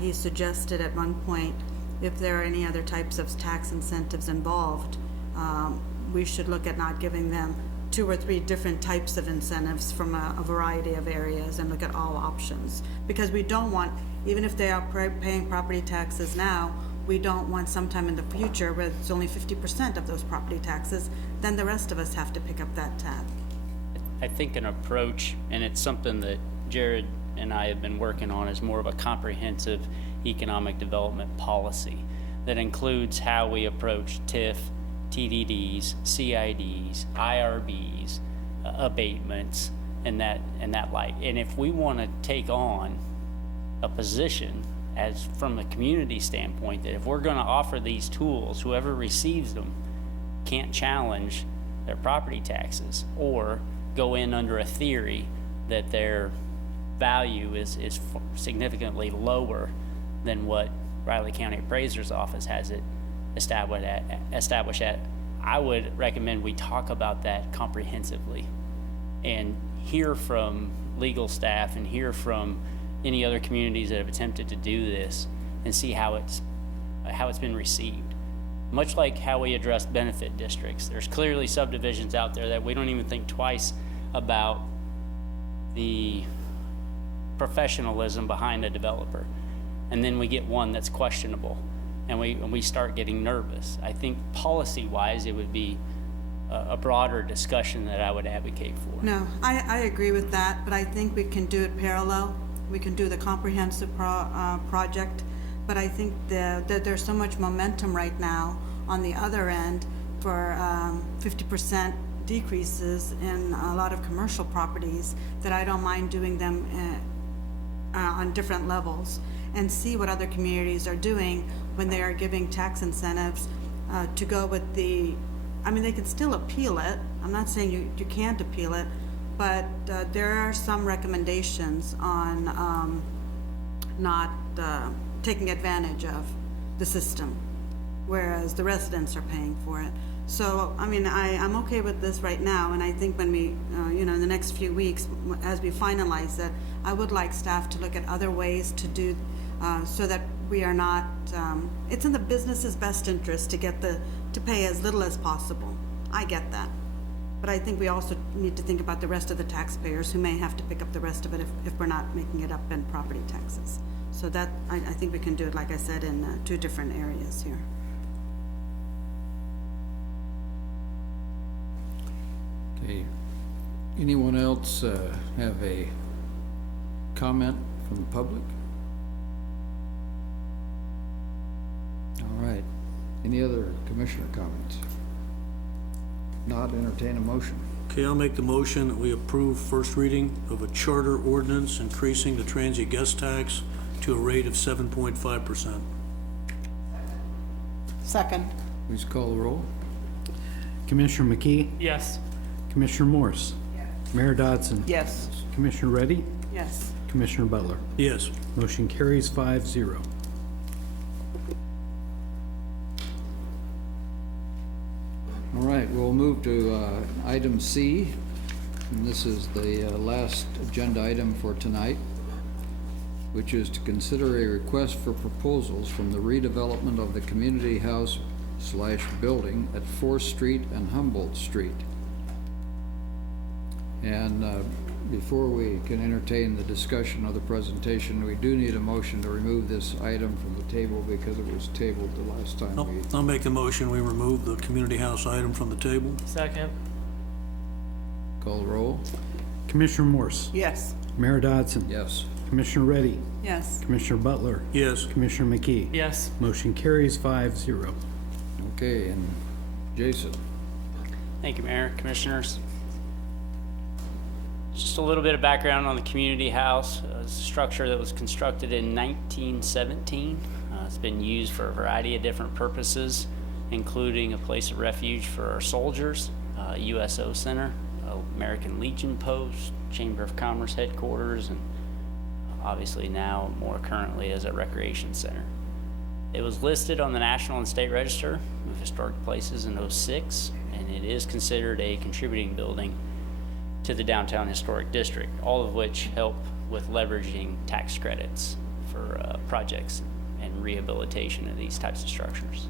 he suggested at one point, if there are any other types of tax incentives involved, we should look at not giving them 2 or 3 different types of incentives from a variety of areas, and look at all options. Because we don't want, even if they are paying property taxes now, we don't want sometime in the future where it's only 50% of those property taxes, then the rest of us have to pick up that tab. I think an approach, and it's something that Jared and I have been working on, is more of a comprehensive economic development policy. that includes how we approach TIF, TDDs, CIDs, IRBs, abatements, and that like. And if we want to take on a position as from a community standpoint, that if we're going to offer these tools, whoever receives them can't challenge their property taxes or go in under a theory that their value is significantly lower than what Riley County Appraiser's Office has it established at. I would recommend we talk about that comprehensively and hear from legal staff and hear from any other communities that have attempted to do this and see how it's been received. Much like how we address benefit districts, there's clearly subdivisions out there that we don't even think twice about the professionalism behind a developer. And then we get one that's questionable and we start getting nervous. I think policy-wise, it would be a broader discussion that I would advocate for. No, I agree with that, but I think we can do it parallel. We can do the comprehensive project, but I think that there's so much momentum right now on the other end for 50% decreases in a lot of commercial properties that I don't mind doing them on different levels and see what other communities are doing when they are giving tax incentives to go with the, I mean, they can still appeal it. I'm not saying you can't appeal it, but there are some recommendations on not taking advantage of the system, whereas the residents are paying for it. So, I mean, I'm okay with this right now, and I think when we, in the next few weeks, as we finalize it, I would like staff to look at other ways to do, so that we are not, it's in the business's best interest to pay as little as possible. I get that. But I think we also need to think about the rest of the taxpayers who may have to pick up the rest of it if we're not making it up in property taxes. So that, I think we can do it, like I said, in 2 different areas here. Okay. Anyone else have a comment from the public? All right. Any other commissioner comments? Not entertain a motion. Okay, I'll make the motion that we approve first reading of a charter ordinance increasing the transient guest tax to a rate of 7.5%. Second. Please call the roll. Commissioner McKee? Yes. Commissioner Morse? Mayor Dodson? Yes. Commissioner Reddy? Yes. Commissioner Butler? Yes. Motion carries 5-0. All right, we'll move to item C, and this is the last agenda item for tonight, which is to consider a request for proposals from the redevelopment of the community house / building at 4th Street and Humboldt Street. And before we can entertain the discussion of the presentation, we do need a motion to remove this item from the table because it was tabled the last time we... I'll make the motion, we remove the community house item from the table. Second. Call the roll. Commissioner Morse? Yes. Mayor Dodson? Yes. Commissioner Reddy? Yes. Commissioner Butler? Yes. Commissioner McKee? Yes. Motion carries 5-0. Okay, and Jason? Thank you, Mayor, Commissioners. Just a little bit of background on the community house. It's a structure that was constructed in 1917. It's been used for a variety of different purposes, including a place of refuge for our soldiers, USO Center, American Legion Post, Chamber of Commerce headquarters, and obviously now more currently as a recreation center. It was listed on the National and State Register of Historic Places in '06, and it is considered a contributing building to the Downtown Historic District, all of which help with leveraging tax credits for projects and rehabilitation of these types of structures.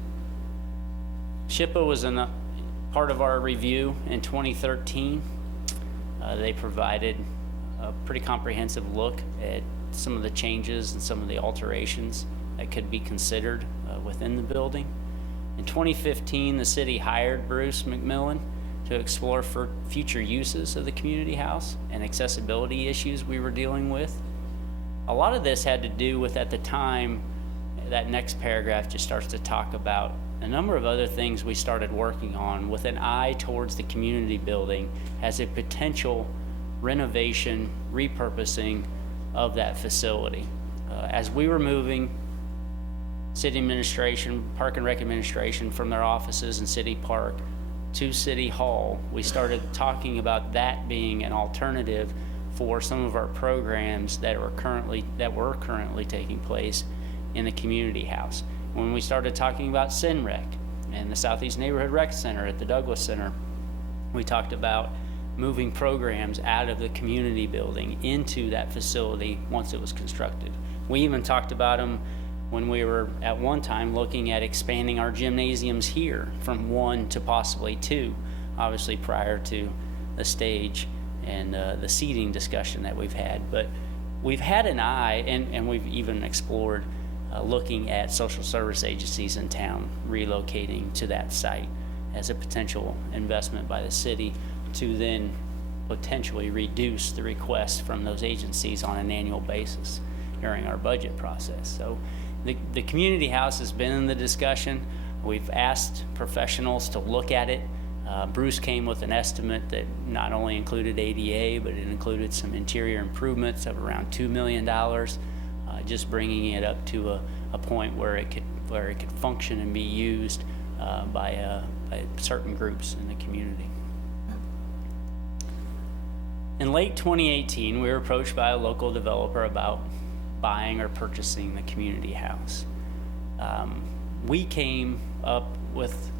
SHPA was part of our review in 2013. They provided a pretty comprehensive look at some of the changes and some of the alterations that could be considered within the building. In 2015, the city hired Bruce McMillan to explore for future uses of the community house and accessibility issues we were dealing with. A lot of this had to do with, at the time, that next paragraph just starts to talk about a number of other things we started working on with an eye towards the community building as a potential renovation, repurposing of that facility. As we were moving city administration, Park and Rec administration from their offices in City Park to City Hall, we started talking about that being an alternative for some of our programs that were currently taking place in the community house. When we started talking about SNREC and the Southeast Neighborhood Rec Center at the Douglas Center, we talked about moving programs out of the community building into that facility once it was constructed. We even talked about them when we were at one time looking at expanding our gymnasiums here from 1 to possibly 2, obviously prior to the stage and the seating discussion that we've had. But we've had an eye, and we've even explored looking at social service agencies in town relocating to that site as a potential investment by the city to then potentially reduce the requests from those agencies on an annual basis during our budget process. So the community house has been in the discussion. We've asked professionals to look at it. Bruce came with an estimate that not only included ADA, but it included some interior improvements of around $2 million, just bringing it up to a point where it could function and be used by certain groups in the community. In late 2018, we were approached by a local developer about buying or purchasing the community house. We came up with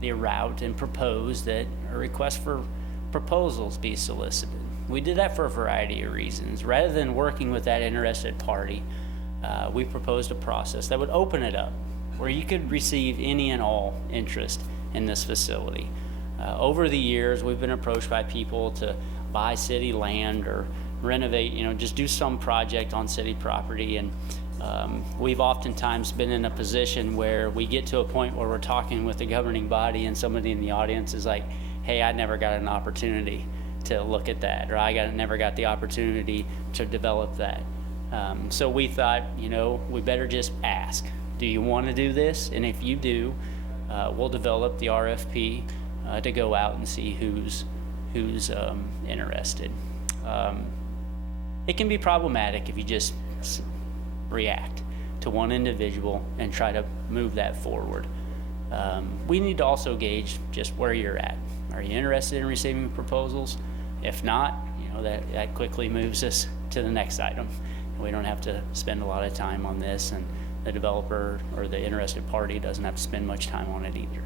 the route and proposed that a request for proposals be solicited. We did that for a variety of reasons. Rather than working with that interested party, we proposed a process that would open it up where you could receive any and all interest in this facility. Over the years, we've been approached by people to buy city land or renovate, just do some project on city property. And we've oftentimes been in a position where we get to a point where we're talking with the governing body and somebody in the audience is like, hey, I never got an opportunity to look at that, or never got the opportunity to develop that. So we thought, we better just ask, do you want to do this? And if you do, we'll develop the RFP to go out and see who's interested. It can be problematic if you just react to one individual and try to move that forward. We need to also gauge just where you're at. Are you interested in receiving proposals? If not, that quickly moves us to the next item. We don't have to spend a lot of time on this, and the developer or the interested party doesn't have to spend much time on it either.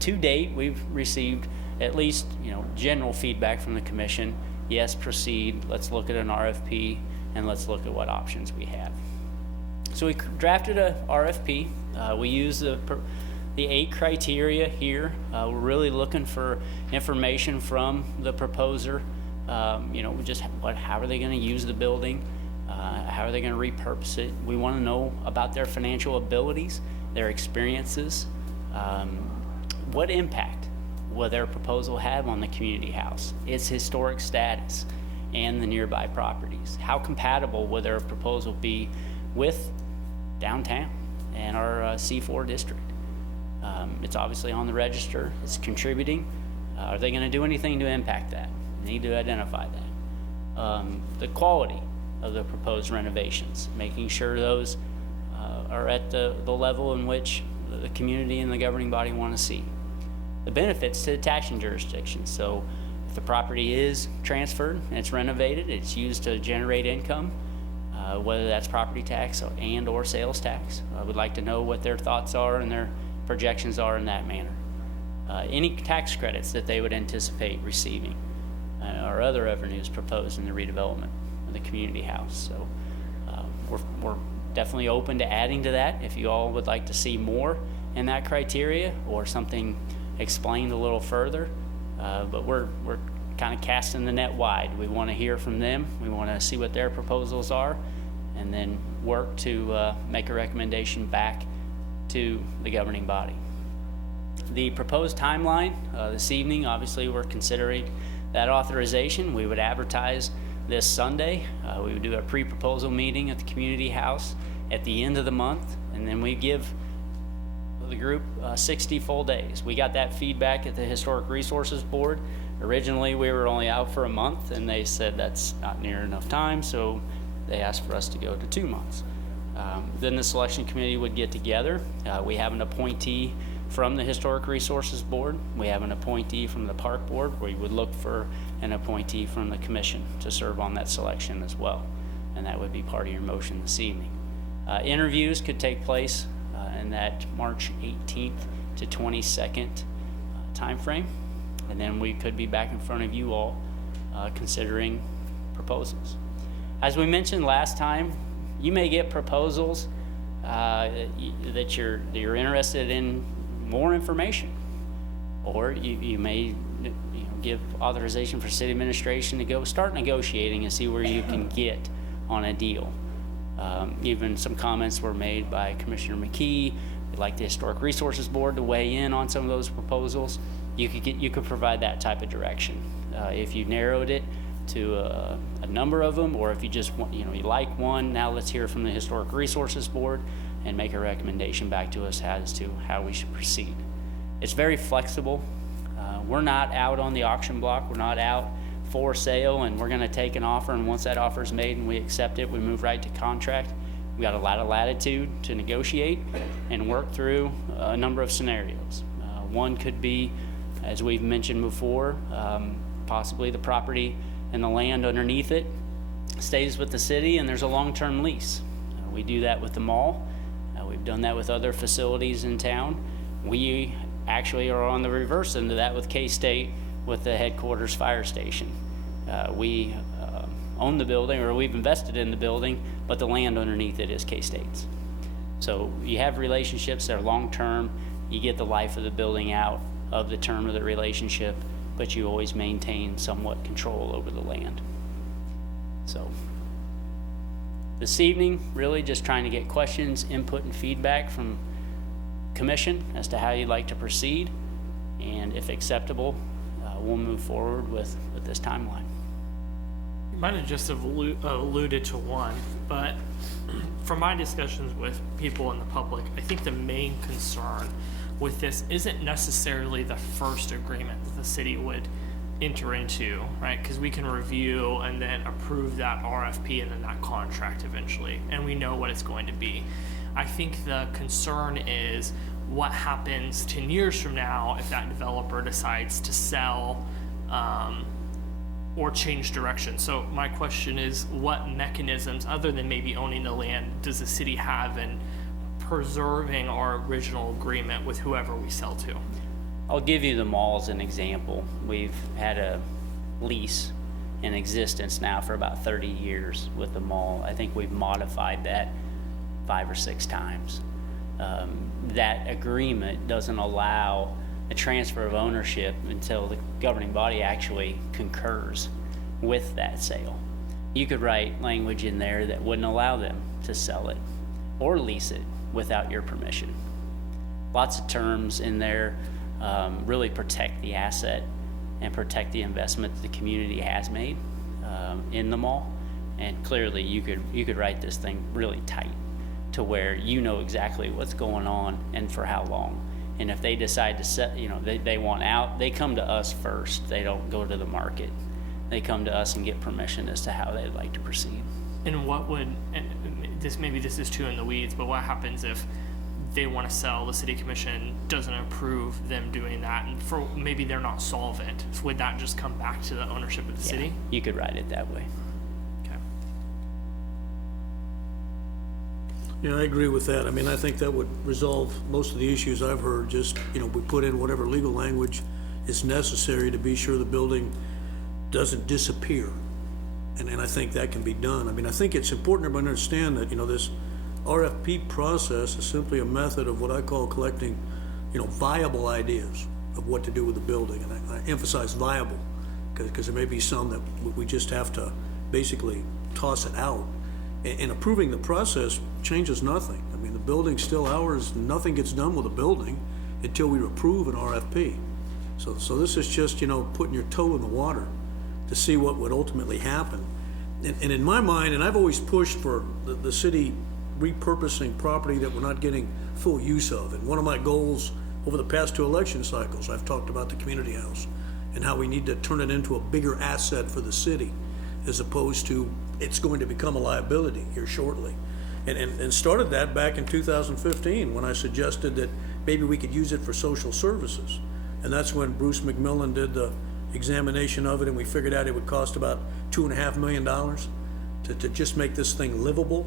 To date, we've received at least general feedback from the commission. Yes, proceed. Let's look at an RFP and let's look at what options we have. So we drafted a RFP. We use the 8 criteria here. We're really looking for information from the proposer. Just how are they going to use the building? How are they going to repurpose it? We want to know about their financial abilities, their experiences. What impact will their proposal have on the community house, its historic status, and the nearby properties? How compatible will their proposal be with downtown and our C4 district? It's obviously on the register. It's contributing. Are they going to do anything to impact that? We need to identify that. The quality of the proposed renovations, making sure those are at the level in which the community and the governing body want to see. The benefits to the taxing jurisdiction. So if the property is transferred and it's renovated, it's used to generate income, whether that's property tax and or sales tax. I would like to know what their thoughts are and their projections are in that manner. Any tax credits that they would anticipate receiving or other revenues proposed in the redevelopment of the community house. So we're definitely open to adding to that if you all would like to see more in that criteria or something explained a little further. But we're kind of casting the net wide. We want to hear from them. We want to see what their proposals are and then work to make a recommendation back to the governing body. The proposed timeline this evening, obviously we're considering that authorization. We would advertise this Sunday. We would do a pre-proposal meeting at the community house at the end of the month, and then we give the group 60 full days. We got that feedback at the Historic Resources Board. Originally, we were only out for a month, and they said that's not near enough time, so they asked for us to go to 2 months. Then the selection committee would get together. We have an appointee from the Historic Resources Board. We have an appointee from the Park Board. We would look for an appointee from the commission to serve on that selection as well, and that would be part of your motion this evening. Interviews could take place in that March 18th to 22nd timeframe, and then we could be back in front of you all considering proposals. As we mentioned last time, you may get proposals that you're interested in more information, or you may give authorization for city administration to go start negotiating and see where you can get on a deal. Even some comments were made by Commissioner McKee. We'd like the Historic Resources Board to weigh in on some of those proposals. You could provide that type of direction. If you narrowed it to a number of them, or if you just want, you like one, now let's hear from the Historic Resources Board and make a recommendation back to us as to how we should proceed. It's very flexible. We're not out on the auction block. We're not out for sale and we're going to take an offer, and once that offer is made and we accept it, we move right to contract. We've got a lot of latitude to negotiate and work through a number of scenarios. One could be, as we've mentioned before, possibly the property and the land underneath it stays with the city and there's a long-term lease. We do that with the mall. We've done that with other facilities in town. We actually are on the reverse end of that with K-State with the headquarters fire station. We own the building, or we've invested in the building, but the land underneath it is K-State's. So you have relationships that are long-term. You get the life of the building out of the term of the relationship, but you always maintain somewhat control over the land. So this evening, really just trying to get questions, input, and feedback from commission as to how you'd like to proceed, and if acceptable, we'll move forward with this timeline. You might have just alluded to one, but from my discussions with people in the public, I think the main concern with this isn't necessarily the first agreement that the city would enter into, right? Because we can review and then approve that RFP and then that contract eventually, and we know what it's going to be. I think the concern is what happens 10 years from now if that developer decides to sell or change direction. So my question is, what mechanisms, other than maybe owning the land, does the city have in preserving our original agreement with whoever we sell to? I'll give you the mall as an example. We've had a lease in existence now for about 30 years with the mall. I think we've modified that 5 or 6 times. That agreement doesn't allow a transfer of ownership until the governing body actually concurs with that sale. You could write language in there that wouldn't allow them to sell it or lease it without your permission. Lots of terms in there really protect the asset and protect the investment that the community has made in the mall. And clearly you could write this thing really tight to where you know exactly what's going on and for how long. And if they decide to set, they want out, they come to us first. They don't go to the market. They come to us and get permission as to how they'd like to proceed. And what would, and maybe this is too in the weeds, but what happens if they want to sell, the city commission doesn't approve them doing that, and for maybe they're not solvent? Would that just come back to the ownership of the city? You could write it that way. Yeah, I agree with that. I mean, I think that would resolve most of the issues I've heard. Just, we put in whatever legal language is necessary to be sure the building doesn't disappear. And I think that can be done. I mean, I think it's important to understand that, this RFP process is simply a method of what I call collecting, viable ideas of what to do with the building. And I emphasize viable because there may be some that we just have to basically toss it out. And approving the process changes nothing. I mean, the building's still ours. Nothing gets done with the building until we approve an RFP. So this is just, putting your toe in the water to see what would ultimately happen. And in my mind, and I've always pushed for the city repurposing property that we're not getting full use of. And one of my goals over the past 2 election cycles, I've talked about the community house and how we need to turn it into a bigger asset for the city, as opposed to it's going to become a liability here shortly. And started that back in 2015 when I suggested that maybe we could use it for social services. And that's when Bruce McMillan did the examination of it, and we figured out it would cost about $2.5 million to just make this thing livable.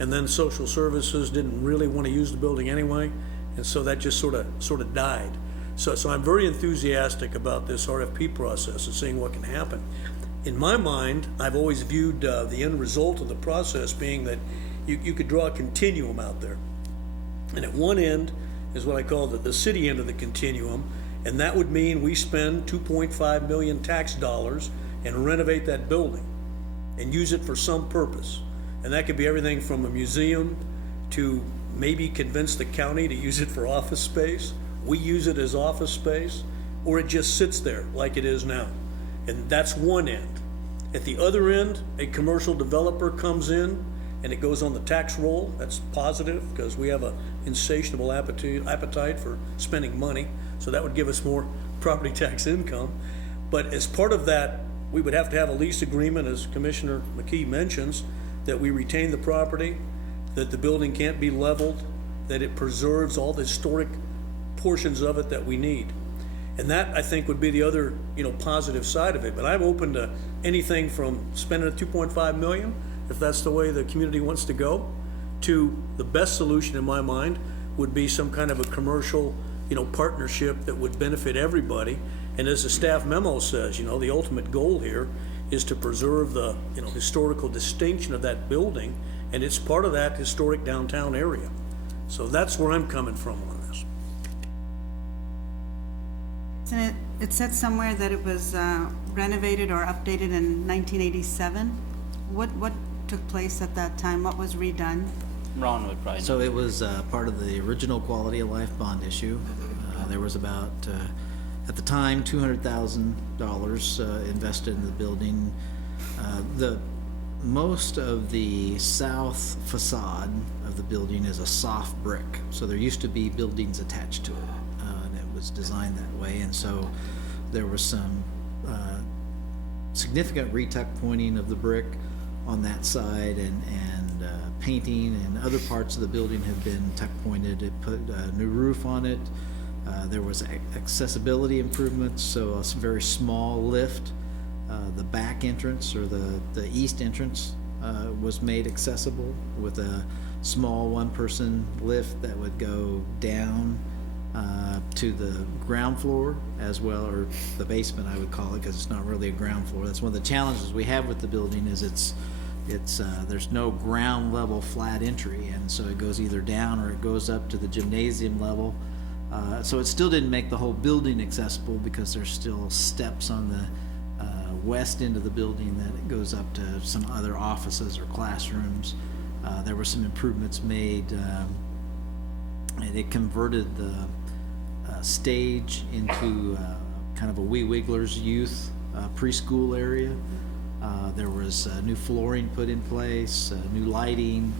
And then social services didn't really want to use the building anyway, and so that just sort of died. So I'm very enthusiastic about this RFP process and seeing what can happen. In my mind, I've always viewed the end result of the process being that you could draw a continuum out there. And at one end is what I call the city end of the continuum, and that would mean we spend $2.5 million tax dollars and renovate that building and use it for some purpose. And that could be everything from a museum to maybe convince the county to use it for office space. We use it as office space, or it just sits there like it is now. And that's one end. At the other end, a commercial developer comes in and it goes on the tax roll. That's positive because we have an insatiable appetite for spending money. So that would give us more property tax income. But as part of that, we would have to have a lease agreement, as Commissioner McKee mentions, that we retain the property, that the building can't be leveled, that it preserves all the historic portions of it that we need. And that, I think, would be the other, positive side of it. But I'm open to anything from spending $2.5 million, if that's the way the community wants to go, to the best solution in my mind would be some kind of a commercial, partnership that would benefit everybody. And as the staff memo says, the ultimate goal here is to preserve the, historical distinction of that building, and it's part of that historic downtown area. So that's where I'm coming from on this. It said somewhere that it was renovated or updated in 1987. What took place at that time? What was redone? Ron would probably know. So it was part of the original quality of life bond issue. There was about, at the time, $200,000 invested in the building. Most of the south facade of the building is a soft brick. So there used to be buildings attached to it, and it was designed that way. And so there was some significant retuck pointing of the brick on that side, and painting and other parts of the building have been tuck pointed. It put a new roof on it. There was accessibility improvements, so a very small lift. The back entrance, or the east entrance, was made accessible with a small one-person lift that would go down to the ground floor as well, or the basement I would call it, because it's not really a ground floor. That's one of the challenges we have with the building, is there's no ground level flat entry, and so it goes either down or it goes up to the gymnasium level. So it still didn't make the whole building accessible because there's still steps on the west end of the building that it goes up to some other offices or classrooms. There were some improvements made, and it converted the stage into kind of a Wee Wigglers youth preschool area. There was new flooring put in place, new lighting,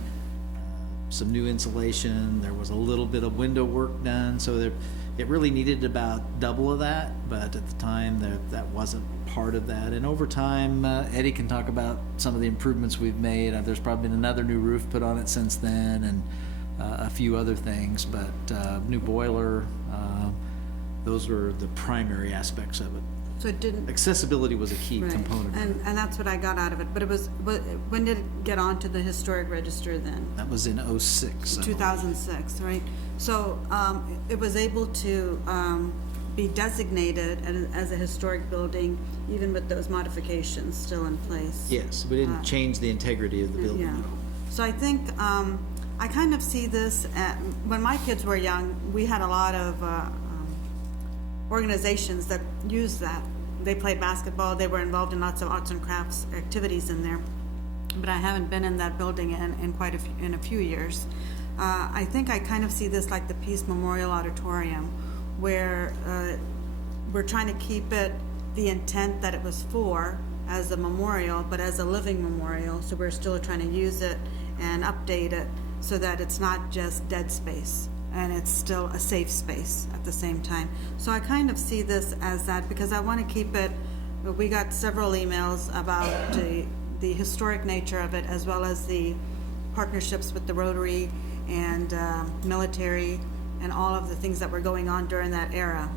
some new insulation. There was a little bit of window work done, so it really needed about double of that, but at the time that wasn't part of that. And over time, Eddie can talk about some of the improvements we've made. There's probably been another new roof put on it since then, and a few other things, but new boiler, those were the primary aspects of it. So it didn't. Accessibility was a key Right. component. And that's what I got out of it. But when did it get onto the historic register then? That was in '06. 2006, right? So it was able to be designated as a historic building, even with those modifications still in place. Yes, we didn't change the integrity of the building Yeah. at all. So I think I kind of see this when my kids were young. We had a lot of organizations that used that. They played basketball. They were involved in lots of arts and crafts activities in there. But I haven't been in that building in a few years. I think I kind of see this like the Peace Memorial Auditorium, where we're trying to keep it the intent that it was for as a memorial, but as a living memorial. So we're still trying to use it and update it so that it's not just dead space and it's still a safe space at the same time. So I kind of see this as that, because I want to keep it, we got several emails about the historic nature of it, as well as the partnerships with the Rotary and military and all of the things that were going on during that era.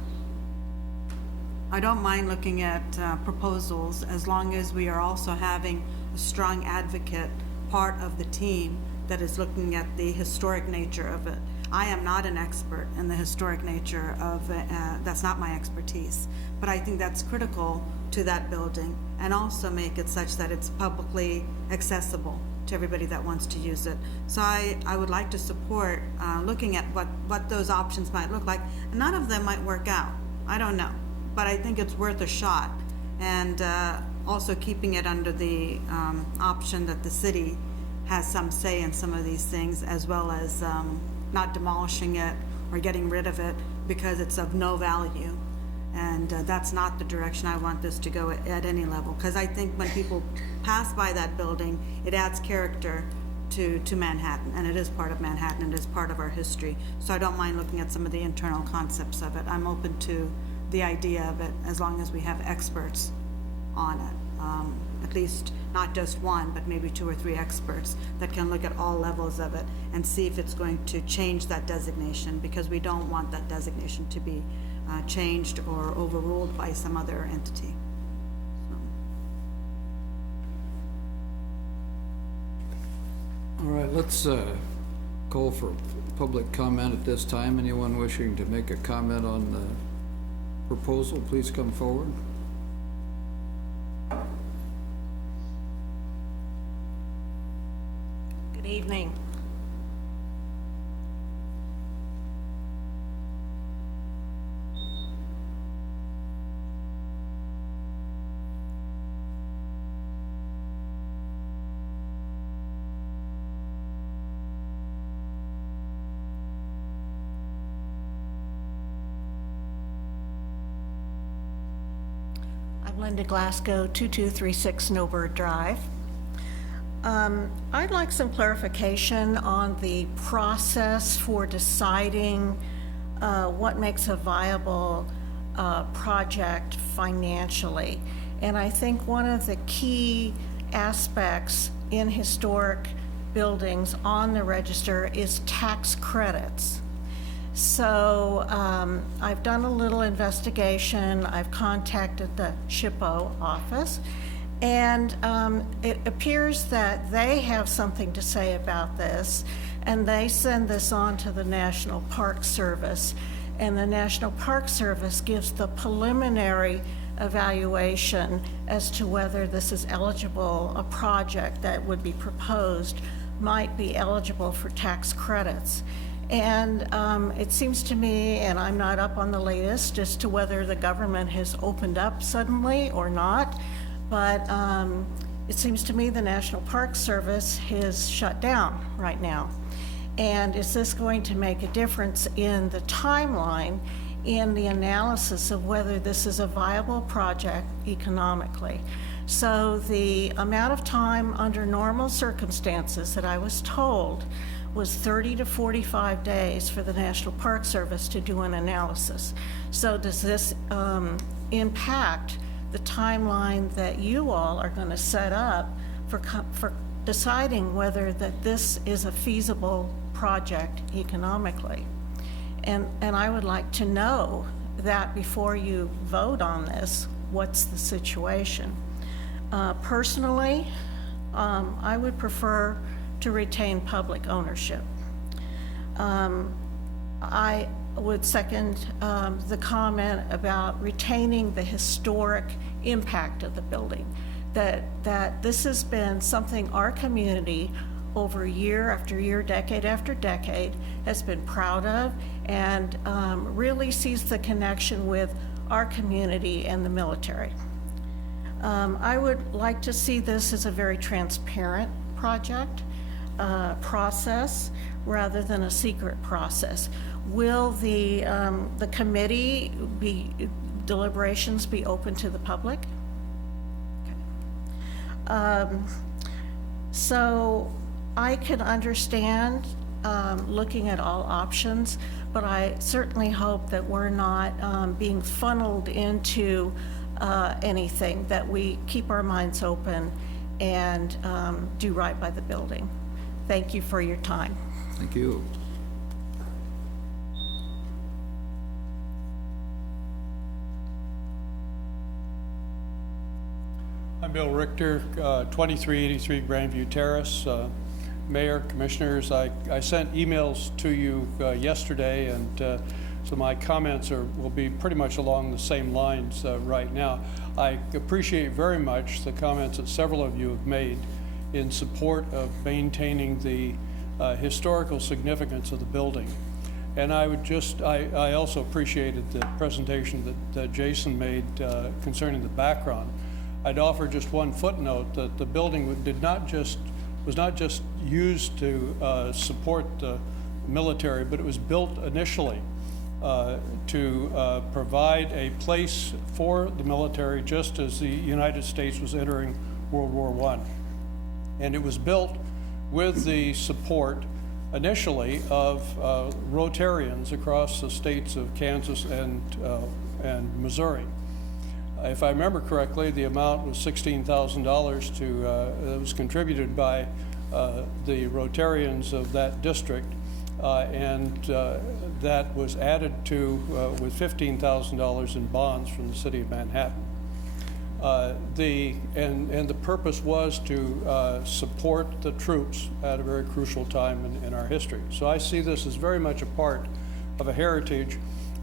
I don't mind looking at proposals, as long as we are also having a strong advocate part of the team that is looking at the historic nature of it. I am not an expert in the historic nature of that's not my expertise, but I think that's critical to that building, and also make it such that it's publicly accessible to everybody that wants to use it. So I would like to support looking at what those options might look like. None of them might work out, I don't know, but I think it's worth a shot. And also keeping it under the option that the city has some say in some of these things, as well as not demolishing it or getting rid of it because it's of no value. And that's not the direction I want this to go at any level, because I think when people pass by that building, it adds character to Manhattan, and it is part of Manhattan, and it is part of our history. So I don't mind looking at some of the internal concepts of it. I'm open to the idea of it, as long as we have experts on it. At least not just one, but maybe 2 or 3 experts that can look at all levels of it and see if it's going to change that designation, because we don't want that designation to be changed or overruled by some other entity. All right, let's call for public comment at this time. Anyone wishing to make a comment on the proposal, please come forward. Good evening. I'm Linda Glasgow, 2236 Snowbird Drive. I'd like some clarification on the process for deciding what makes a viable project financially. And I think one of the key aspects in historic buildings on the register is tax credits. So I've done a little investigation. I've contacted the SHPO office, and it appears that they have something to say about this, and they send this on to the National Park Service, and the National Park Service gives the preliminary evaluation as to whether this is eligible, a project that would be proposed might be eligible for tax credits. And it seems to me, and I'm not up on the latest as to whether the government has opened up suddenly or not, but it seems to me the National Park Service has shut down right now. And is this going to make a difference in the timeline in the analysis of whether this is a viable project economically? So the amount of time under normal circumstances that I was told was 30 to 45 days for the National Park Service to do an analysis. So does this impact the timeline that you all are going to set up for deciding whether that this is a feasible project economically? And I would like to know that before you vote on this, what's the situation? Personally, I would prefer to retain public ownership. I would second the comment about retaining the historic impact of the building, that this has been something our community over year after year, decade after decade has been proud of, and really sees the connection with our community and the military. I would like to see this as a very transparent project, process, rather than a secret process. Will the committee deliberations be open to the public? Okay. So I can understand looking at all options, but I certainly hope that we're not being funneled into anything, that we keep our minds open and do right by the building. Thank you for your time. Thank you. I'm Bill Richter, 2383 Grandview Terrace. Mayor, Commissioners, I sent emails to you yesterday, and so my comments will be pretty much along the same lines right now. I appreciate very much the comments that several of you have made in support of maintaining the historical significance of the building. And I also appreciated the presentation that Jason made concerning the background. I'd offer just one footnote that the building was not just used to support the military, but it was built initially to provide a place for the military just as the United States was entering World War I. And it was built with the support initially of Rotarians across the states of Kansas and Missouri. If I remember correctly, the amount was $16,000 that was contributed by the Rotarians of that district, and that was added to with $15,000 in bonds from the city of Manhattan. The purpose was to support the troops at a very crucial time in our history. So I see this as very much a part of a heritage,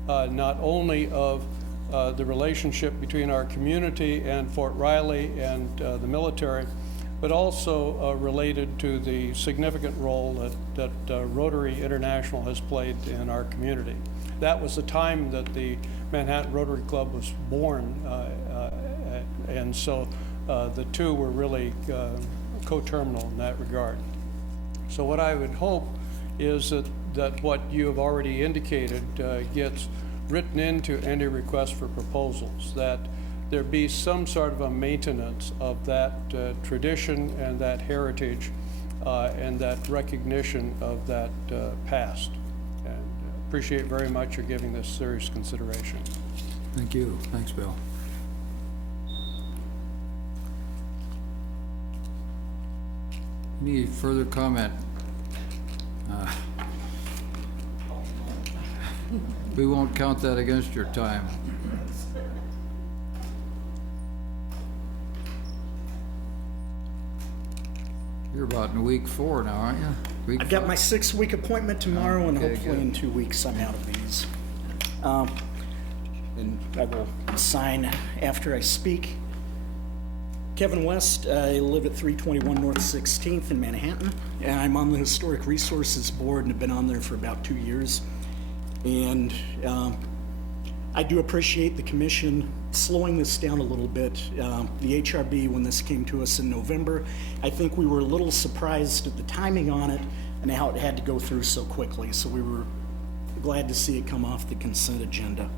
not only of the relationship between our community and Fort Riley and the military, but also related to the significant role that Rotary International has played in our community. That was the time that the Manhattan Rotary Club was born, and so the two were really coterminal in that regard. So what I would hope is that what you have already indicated gets written into any request for proposals, that there be some sort of a maintenance of that tradition and that heritage and that recognition of that past. And appreciate very much your giving this serious consideration. Thank you. Thanks, Bill. Any further comment? We won't count that against your time. You're about in week 4 now, aren't you? I've got my 6-week appointment tomorrow, and Okay, hopefully good. in 2 weeks I'm out of these. And I will sign after I speak. Kevin West, I live at 321 North 16th in Manhattan, and I'm on the Historic Resources Board and have been on there for about 2 years. And I do appreciate the commission slowing this down a little bit. The HRB, when this came to us in November, I think we were a little surprised at the timing on it and how it had to go through so quickly. So we were glad to see it come off the consent agenda.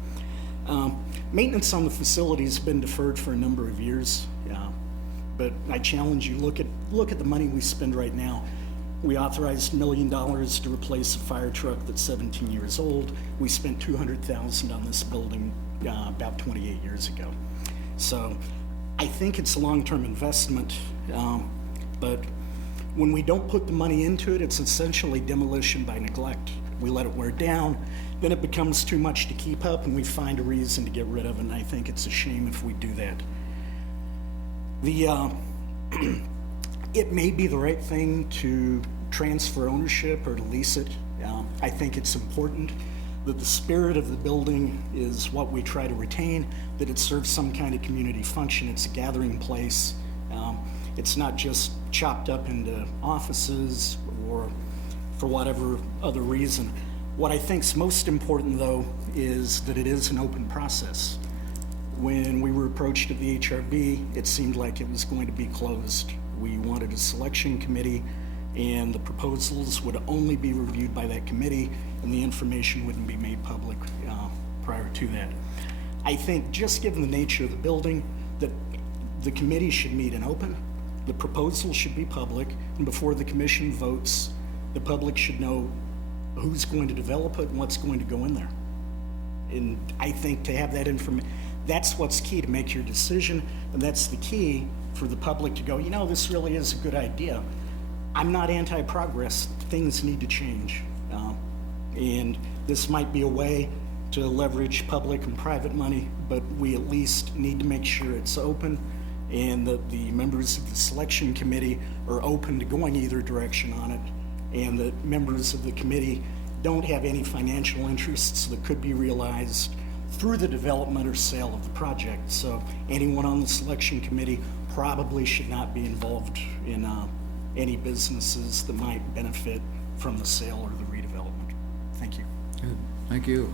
Maintenance on the facility has been deferred for a number of years, but I challenge you, look at the money we spend right now. We authorized $1 million to replace a fire truck that's 17 years old. We spent $200,000 on this building about 28 years ago. So I think it's a long-term investment, but when we don't put the money into it, it's essentially demolition by neglect. We let it wear down, then it becomes too much to keep up, and we find a reason to get rid of it, and I think it's a shame if we do that. It may be the right thing to transfer ownership or to lease it. I think it's important that the spirit of the building is what we try to retain, that it serves some kind of community function. It's a gathering place. It's not just chopped up into offices or for whatever other reason. What I think is most important, though, is that it is an open process. When we were approached at the HRB, it seemed like it was going to be closed. We wanted a selection committee, and the proposals would only be reviewed by that committee, and the information wouldn't be made public prior to that. I think just given the nature of the building, that the committee should meet in open, The proposal should be public, and before the commission votes, the public should know who's going to develop it and what's going to go in there. And I think to have that information, that's what's key to make your decision, and that's the key for the public to go, you know, this really is a good idea. I'm not anti-progress. Things need to change. And this might be a way to leverage public and private money, but we at least need to make sure it's open and that the members of the selection committee are open to going either direction on it, and that members of the committee don't have any financial interests that could be realized through the development or sale of the project. So anyone on the selection committee probably should not be involved in any businesses that might benefit from the sale or the redevelopment. Thank you. Good. Thank you.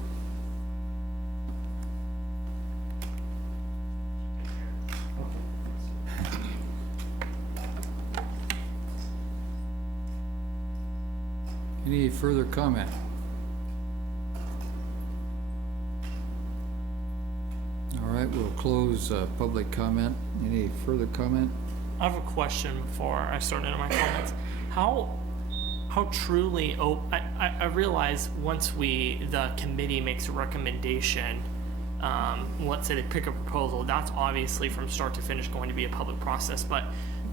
Any further comment? All right, we'll close public comment. Any further comment? I have a question before I start into my comments. How truly, I realize once the committee makes a recommendation, let's say they pick a proposal, that's obviously from start to finish going to be a public process, but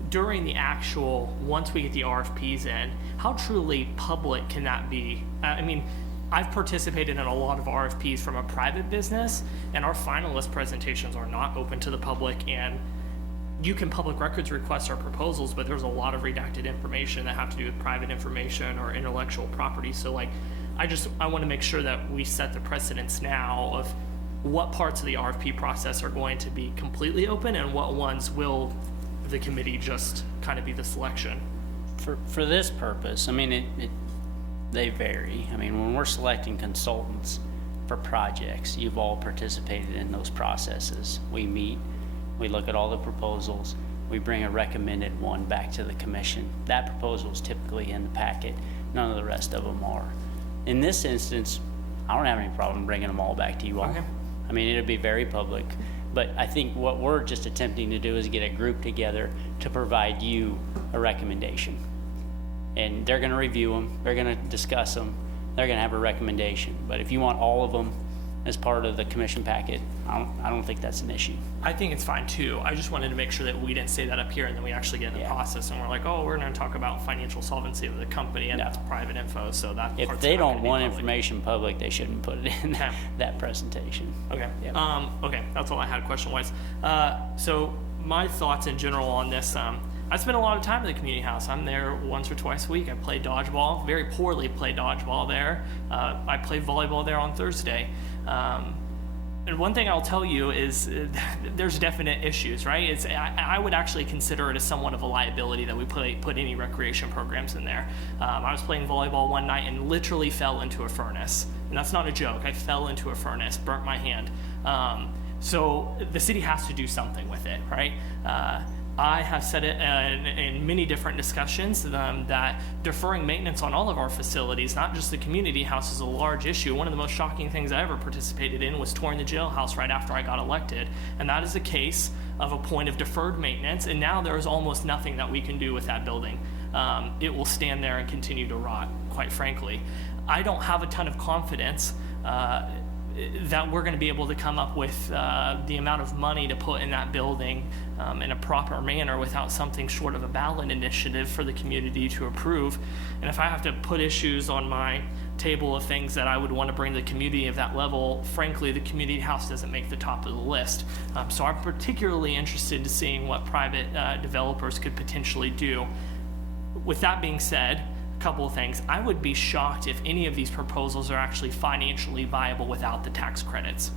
during the actual, once we get the RFPs in, how truly public can that be? I mean, I've participated in a lot of RFPs from a private business, and our finalist presentations are not open to the public, and you can public records request our proposals, but there's a lot of redacted information that have to do with private information or intellectual property. So like, I want to make sure that we set the precedence now of what parts of the RFP process are going to be completely open and what ones will the committee just kind of be the selection. For this purpose, I mean, they vary. I mean, when we're selecting consultants for projects, you've all participated in those processes. We meet, we look at all the proposals, we bring a recommended one back to the commission. That proposal is typically in the packet. None of the rest of them are. In this instance, I don't have any problem bringing them all back to you all. Okay. I mean, it'll be very public. But I think what we're just attempting to do is get a group together to provide you a recommendation. And they're going to review them, they're going to discuss them, they're going to have a recommendation. But if you want all of them as part of the commission packet, I don't think that's an issue. I think it's fine too. I just wanted to make sure that we didn't say that up here and then we actually get in the process and we're like, oh, we're going to talk about financial solvency of the company, and that's private info, so that If part's they not don't gonna be want public. information public, they shouldn't put it in that presentation. Okay. Yep. Okay, that's all I had question-wise. So my thoughts in general on this, I spend a lot of time at the community house. I'm there once or twice a week. I play dodgeball, very poorly play dodgeball there. I play volleyball there on Thursday. And one thing I'll tell you is there's definite issues, right? I would actually consider it as somewhat of a liability that we put any recreation programs in there. I was playing volleyball one night and literally fell into a furnace. And that's not a joke. I fell into a furnace, burnt my hand. So the city has to do something with it, right? I have said it in many different discussions that deferring maintenance on all of our facilities, not just the community house, is a large issue. One of the most shocking things I ever participated in was touring the jailhouse right after I got elected. And that is a case of a point of deferred maintenance, and now there is almost nothing that we can do with that building. It will stand there and continue to rot, quite frankly. I don't have a ton of confidence that we're going to be able to come up with the amount of money to put in that building in a proper manner without something short of a ballot initiative for the community to approve. And if I have to put issues on my table of things that I would want to bring the community of that level, frankly, the community house doesn't make the top of the list. So I'm particularly interested in seeing what private developers could potentially do. With that being said, couple of things. I would be shocked if any of these proposals are actually financially viable without the tax credits.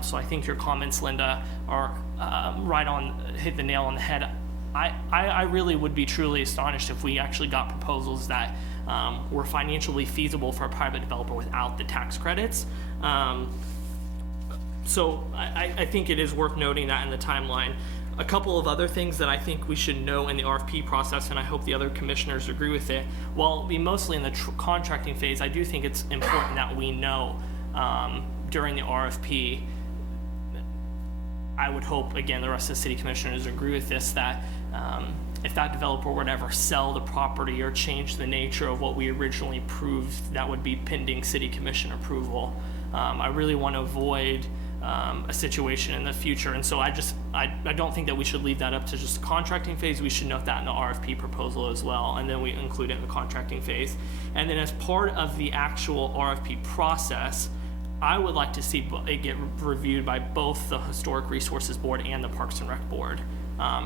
So I think your comments, Linda, are right on, hit the nail on the head. I really would be truly astonished if we actually got proposals that were financially feasible for a private developer without the tax credits. So I think it is worth noting that in the timeline. A couple of other things that I think we should know in the RFP process, and I hope the other commissioners agree with it, while it'll be mostly in the contracting phase, I do think it's important that we know during the RFP I would hope, again, the rest of the city commissioners agree with this, that if that developer would ever sell the property or change the nature of what we originally approved, that would be pending city commission approval. I really want to avoid a situation in the future, and so I don't think that we should leave that up to just the contracting phase. We should note that in the RFP proposal as well, and then we include it in the contracting phase. And then as part of the actual RFP process, I would like to see it get reviewed by both the Historic Resources Board and the Parks and Rec Board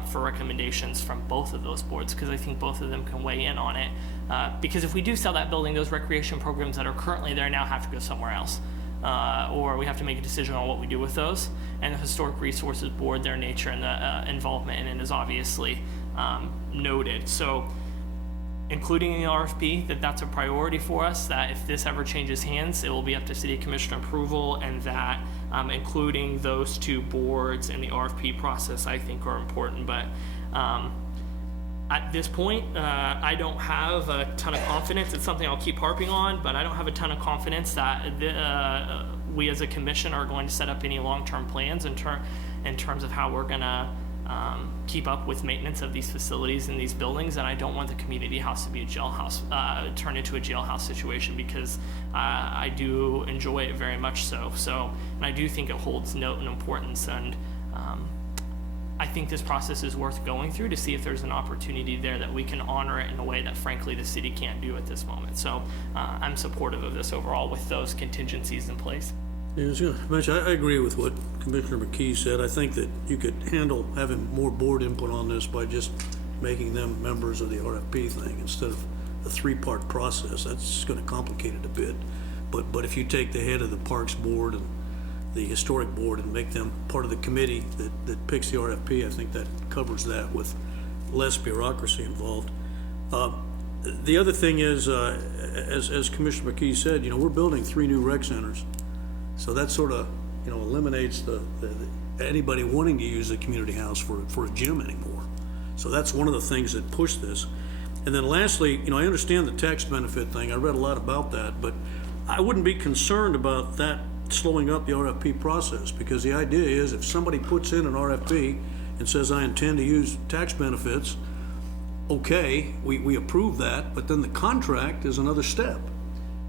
for recommendations from both of those boards, because I think both of them can weigh in on it. Because if we do sell that building, those recreation programs that are currently there now have to go somewhere else. Or we have to make a decision on what we do with those. And the Historic Resources Board, their nature and the involvement in it is obviously noted. So including in the RFP, that's a priority for us, that if this ever changes hands, it will be up to city commission approval, and that including those two boards in the RFP process, I think, are important. But at this point, I don't have a ton of confidence. It's something I'll keep harping on, but I don't have a ton of confidence that we as a commission are going to set up any long-term plans in terms of how we're going to keep up with maintenance of these facilities and these buildings. And I don't want the community house to be a jailhouse, turn into a jailhouse situation, because I do enjoy it very much so. And I do think it holds note and importance, and I think this process is worth going through to see if there's an opportunity there that we can honor it in a way that frankly the city can't do at this moment. So I'm supportive of this overall with those contingencies in place. Yeah, I was gonna mention, I agree with what Commissioner McKee said. I think that you could handle having more board input on this by just making them members of the RFP thing instead of a three-part process. That's gonna complicate it a bit. But if you take the head of the Parks Board and the Historic Board and make them part of the committee that picks the RFP, I think that covers that with less bureaucracy involved. The other thing is, as Commissioner McKee said, we're building 3 new rec centers. So that sort of, eliminates anybody wanting to use the community house for a gym anymore. So that's one of the things that pushed this. And then lastly, I understand the tax benefit thing. I read a lot about that, but I wouldn't be concerned about that slowing up the RFP process, because the idea is if somebody puts in an RFP and says, I intend to use tax benefits, okay, we approve that, but then the contract is another step.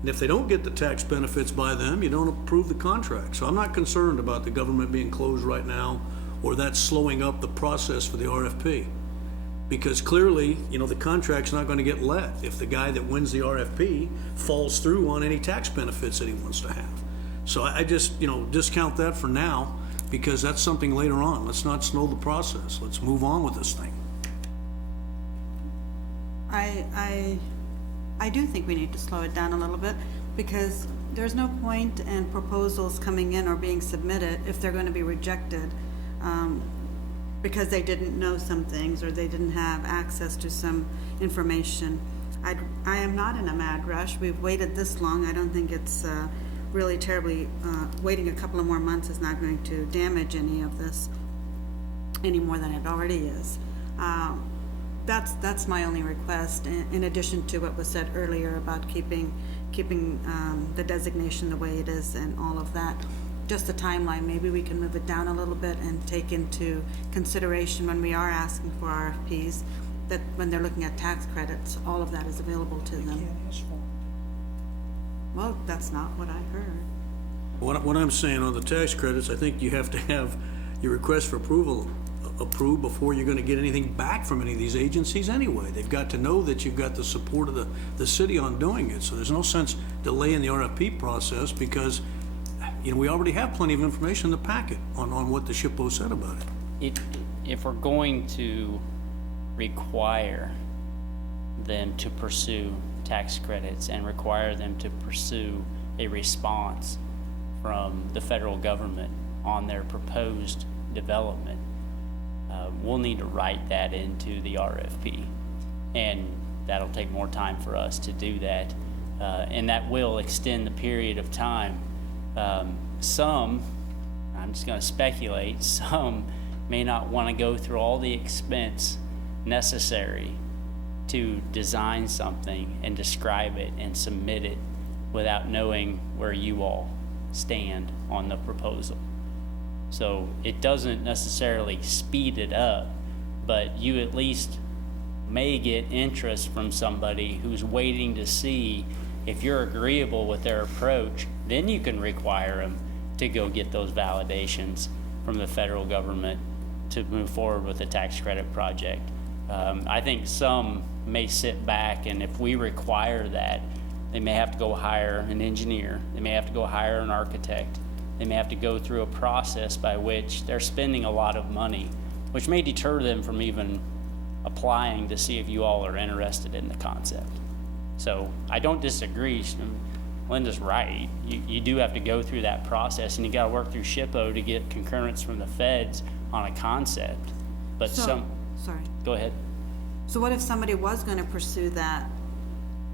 And if they don't get the tax benefits by them, you don't approve the contract. So I'm not concerned about the government being closed right now or that slowing up the process for the RFP. Because clearly, the contract's not going to get let if the guy that wins the RFP falls through on any tax benefits that he wants to have. So I just, discount that for now, because that's something later on. Let's not slow the process. Let's move on with this thing. I do think we need to slow it down a little bit, because there's no point in proposals coming in or being submitted if they're going to be rejected because they didn't know some things or they didn't have access to some information. I am not in a mad rush. We've waited this long. I don't think it's really terribly, waiting a couple of more months is not going to damage any of this any more than it already is. That's my only request, in addition to what was said earlier about keeping the designation the way it is and all of that. Just the timeline, maybe we can move it down a little bit and take into consideration when we are asking for RFPs, that when they're looking at tax credits, all of that is available to them. Well, that's not what I heard. What I'm saying on the tax credits, I think you have to have your request for approval approved before you're going to get anything back from any of these agencies anyway. They've got to know that you've got the support of the city on doing it. So there's no sense delaying the RFP process, because we already have plenty of information in the packet on what the SHPO said about it. If we're going to require them to pursue tax credits and require them to pursue a response from the federal government on their proposed development, we'll need to write that into the RFP, and that'll take more time for us to do that, and that will extend the period of time. Some, I'm just going to speculate, some may not want to go through all the expense necessary to design something and describe it and submit it without knowing where you all stand on the proposal. So it doesn't necessarily speed it up, but you at least may get interest from somebody who's waiting to see if you're agreeable with their approach. Then you can require them to go get those validations from the federal government to move forward with a tax credit project. I think some may sit back, and if we require that, they may have to go hire an engineer, they may have to go hire an architect, they may have to go through a process by which they're spending a lot of money, which may deter them from even applying to see if you all are interested in the concept. So I don't disagree. Linda's right. You do have to go through that process, and you got to work through SHPO to get concurrence from the feds on a concept. But Sorry. Go ahead. So what if somebody was going to pursue that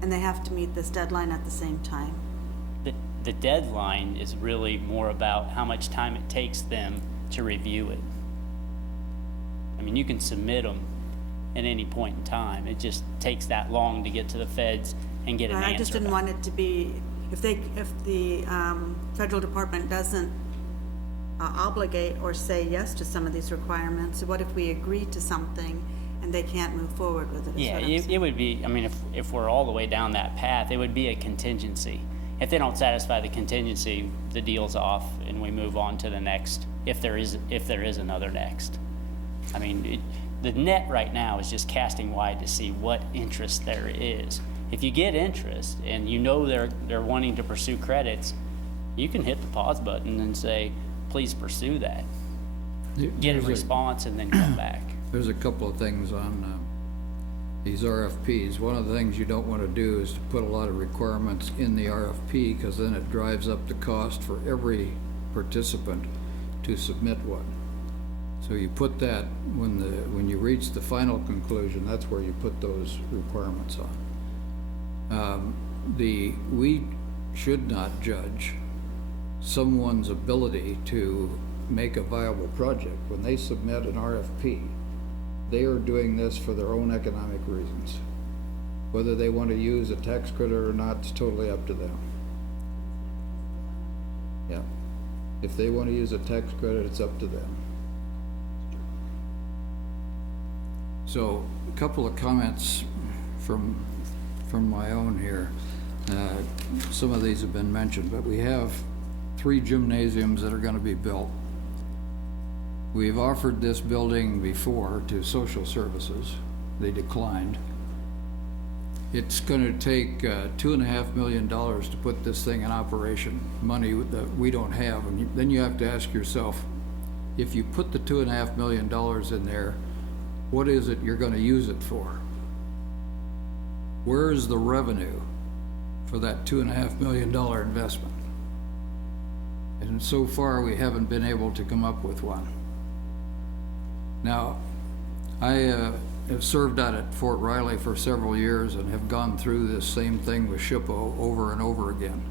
and they have to meet this deadline at the same time? The deadline is really more about how much time it takes them to review it. I mean, you can submit them at any point in time. It just takes that long to get to the feds and get an answer. I just didn't want it to be, if the federal department doesn't obligate or say yes to some of these requirements, what if we agree to something and they can't move forward with it? Yeah, it would be, I mean, if we're all the way down that path, it would be a contingency. If they don't satisfy the contingency, the deal's off and we move on to the next, if there is another next. I mean, the net right now is just casting wide to see what interest there is. If you get interest and you know they're wanting to pursue credits, you can hit the pause button and say, please pursue that. Get a response and then come back. There's a couple of things on these RFPs. One of the things you don't want to do is to put a lot of requirements in the RFP, because then it drives up the cost for every participant to submit one. So you put that, when you reach the final conclusion, that's where you put those requirements on. We should not judge someone's ability to make a viable project. When they submit an RFP, they are doing this for their own economic reasons. Whether they want to use a tax credit or not, it's totally up to them. Yeah. If they want to use a tax credit, it's up to them. So a couple of comments from my own here. Some of these have been mentioned, but we have 3 gymnasiums that are going to be built. We've offered this building before to social services. They declined. It's going to take $2.5 million to put this thing in operation, money that we don't have. And then you have to ask yourself, if you put the $2.5 million in there, what is it you're going to use it for? Where is the revenue for that $2.5 million investment? And so far, we haven't been able to come up with one. Now, I have served out at Fort Riley for several years and have gone through this same thing with SHPO over and over again.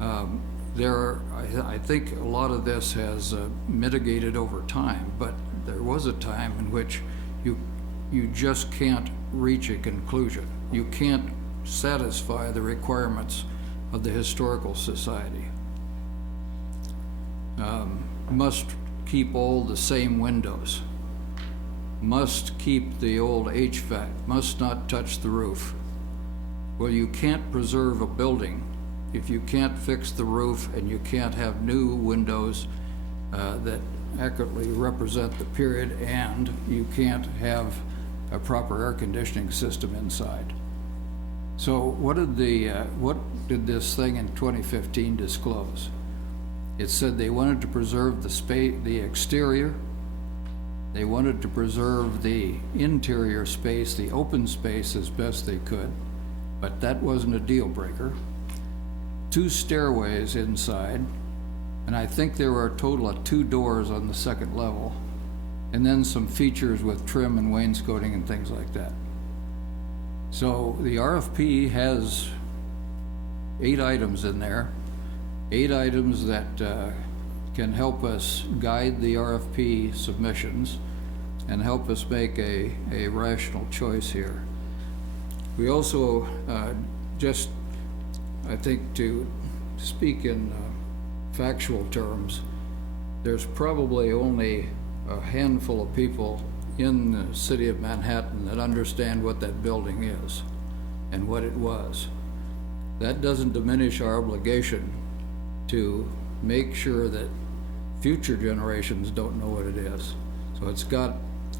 I think a lot of this has mitigated over time, but there was a time in which you just can't reach a conclusion. You can't satisfy the requirements of the Historical Society. Must keep all the same windows, must keep the old HVAC, must not touch the roof. Well, you can't preserve a building if you can't fix the roof and you can't have new windows that accurately represent the period, and you can't have a proper air conditioning system inside. So what did this thing in 2015 disclose? It said they wanted to preserve the exterior, they wanted to preserve the interior space, the open space, as best they could, but that wasn't a deal breaker. 2 stairways inside, and I think there were a total of 2 doors on the second level, and then some features with trim and wainscoting and things like that. So the RFP has 8 items in there. 8 items that can help us guide the RFP submissions and help us make a rational choice here. We also just, I think, to speak in factual terms, there's probably only a handful of people in the city of Manhattan that understand what that building is and what it was. That doesn't diminish our obligation to make sure that future generations don't know what it is. So it's got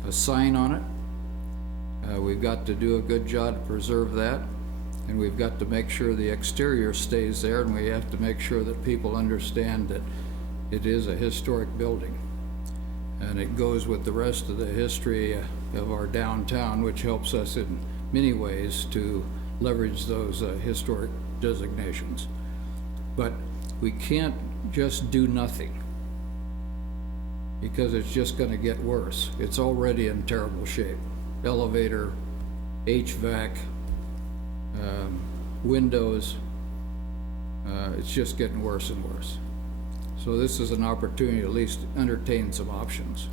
a sign on it. We've got to do a good job to preserve that, and we've got to make sure the exterior stays there, and we have to make sure that people understand that it is a historic building. And it goes with the rest of the history of our downtown, which helps us in many ways to leverage those historic designations. But we can't just do nothing, because it's just going to get worse. It's already in terrible shape. Elevator, HVAC, windows, it's just getting worse and worse. So this is an opportunity to at least entertain some options.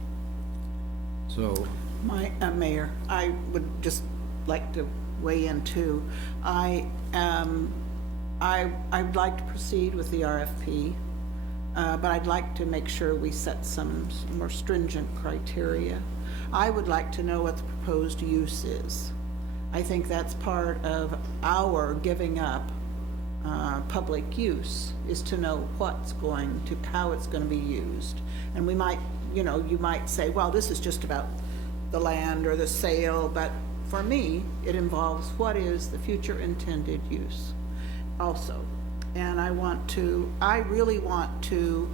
So, Mayor, I would just like to weigh in too. I'd like to proceed with the RFP, but I'd like to make sure we set some more stringent criteria. I would like to know what the proposed use is. I think that's part of our giving up public use, is to know how it's going to be used. And we might, you might say, well, this is just about the land or the sale, but for me, it involves what is the future intended use also. And I really want to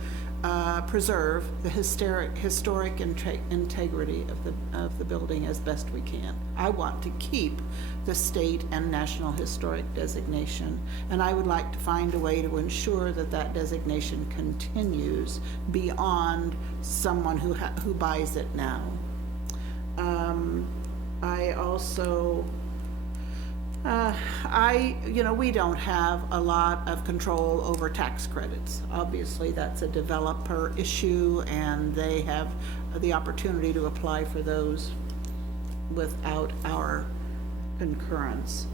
preserve the historic integrity of the building as best we can. I want to keep the state and national historic designation, and I would like to find a way to ensure that that designation continues beyond someone who buys it now. I also, we don't have a lot of control over tax credits. Obviously, that's a developer issue, and they have the opportunity to apply for those without our concurrence.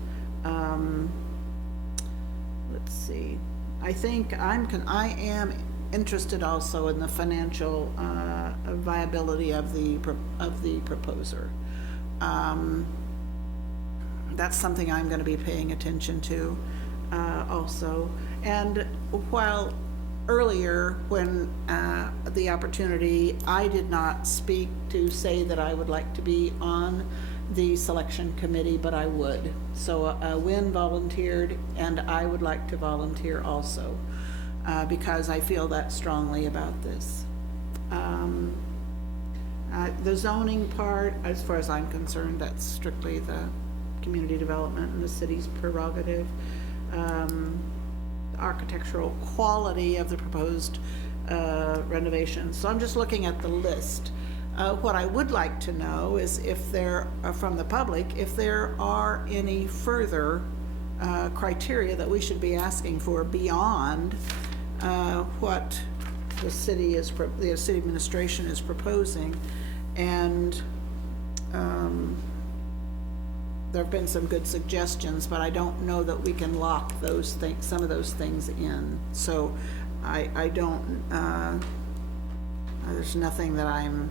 Let's see. I think I am interested also in the financial viability of the proposer. That's something I'm going to be paying attention to also. And while earlier, when the opportunity, I did not speak to say that I would like to be on the selection committee, but I would. So Wynn volunteered, and I would like to volunteer also, because I feel that strongly about this. The zoning part, as far as I'm concerned, that's strictly the community development and the city's prerogative. The architectural quality of the proposed renovations. So I'm just looking at the list. What I would like to know is if there, from the public, if there are any further criteria that we should be asking for beyond what the city administration is proposing. And there have been some good suggestions, but I don't know that we can lock those things, some of those things in. So I don't, there's nothing that I'm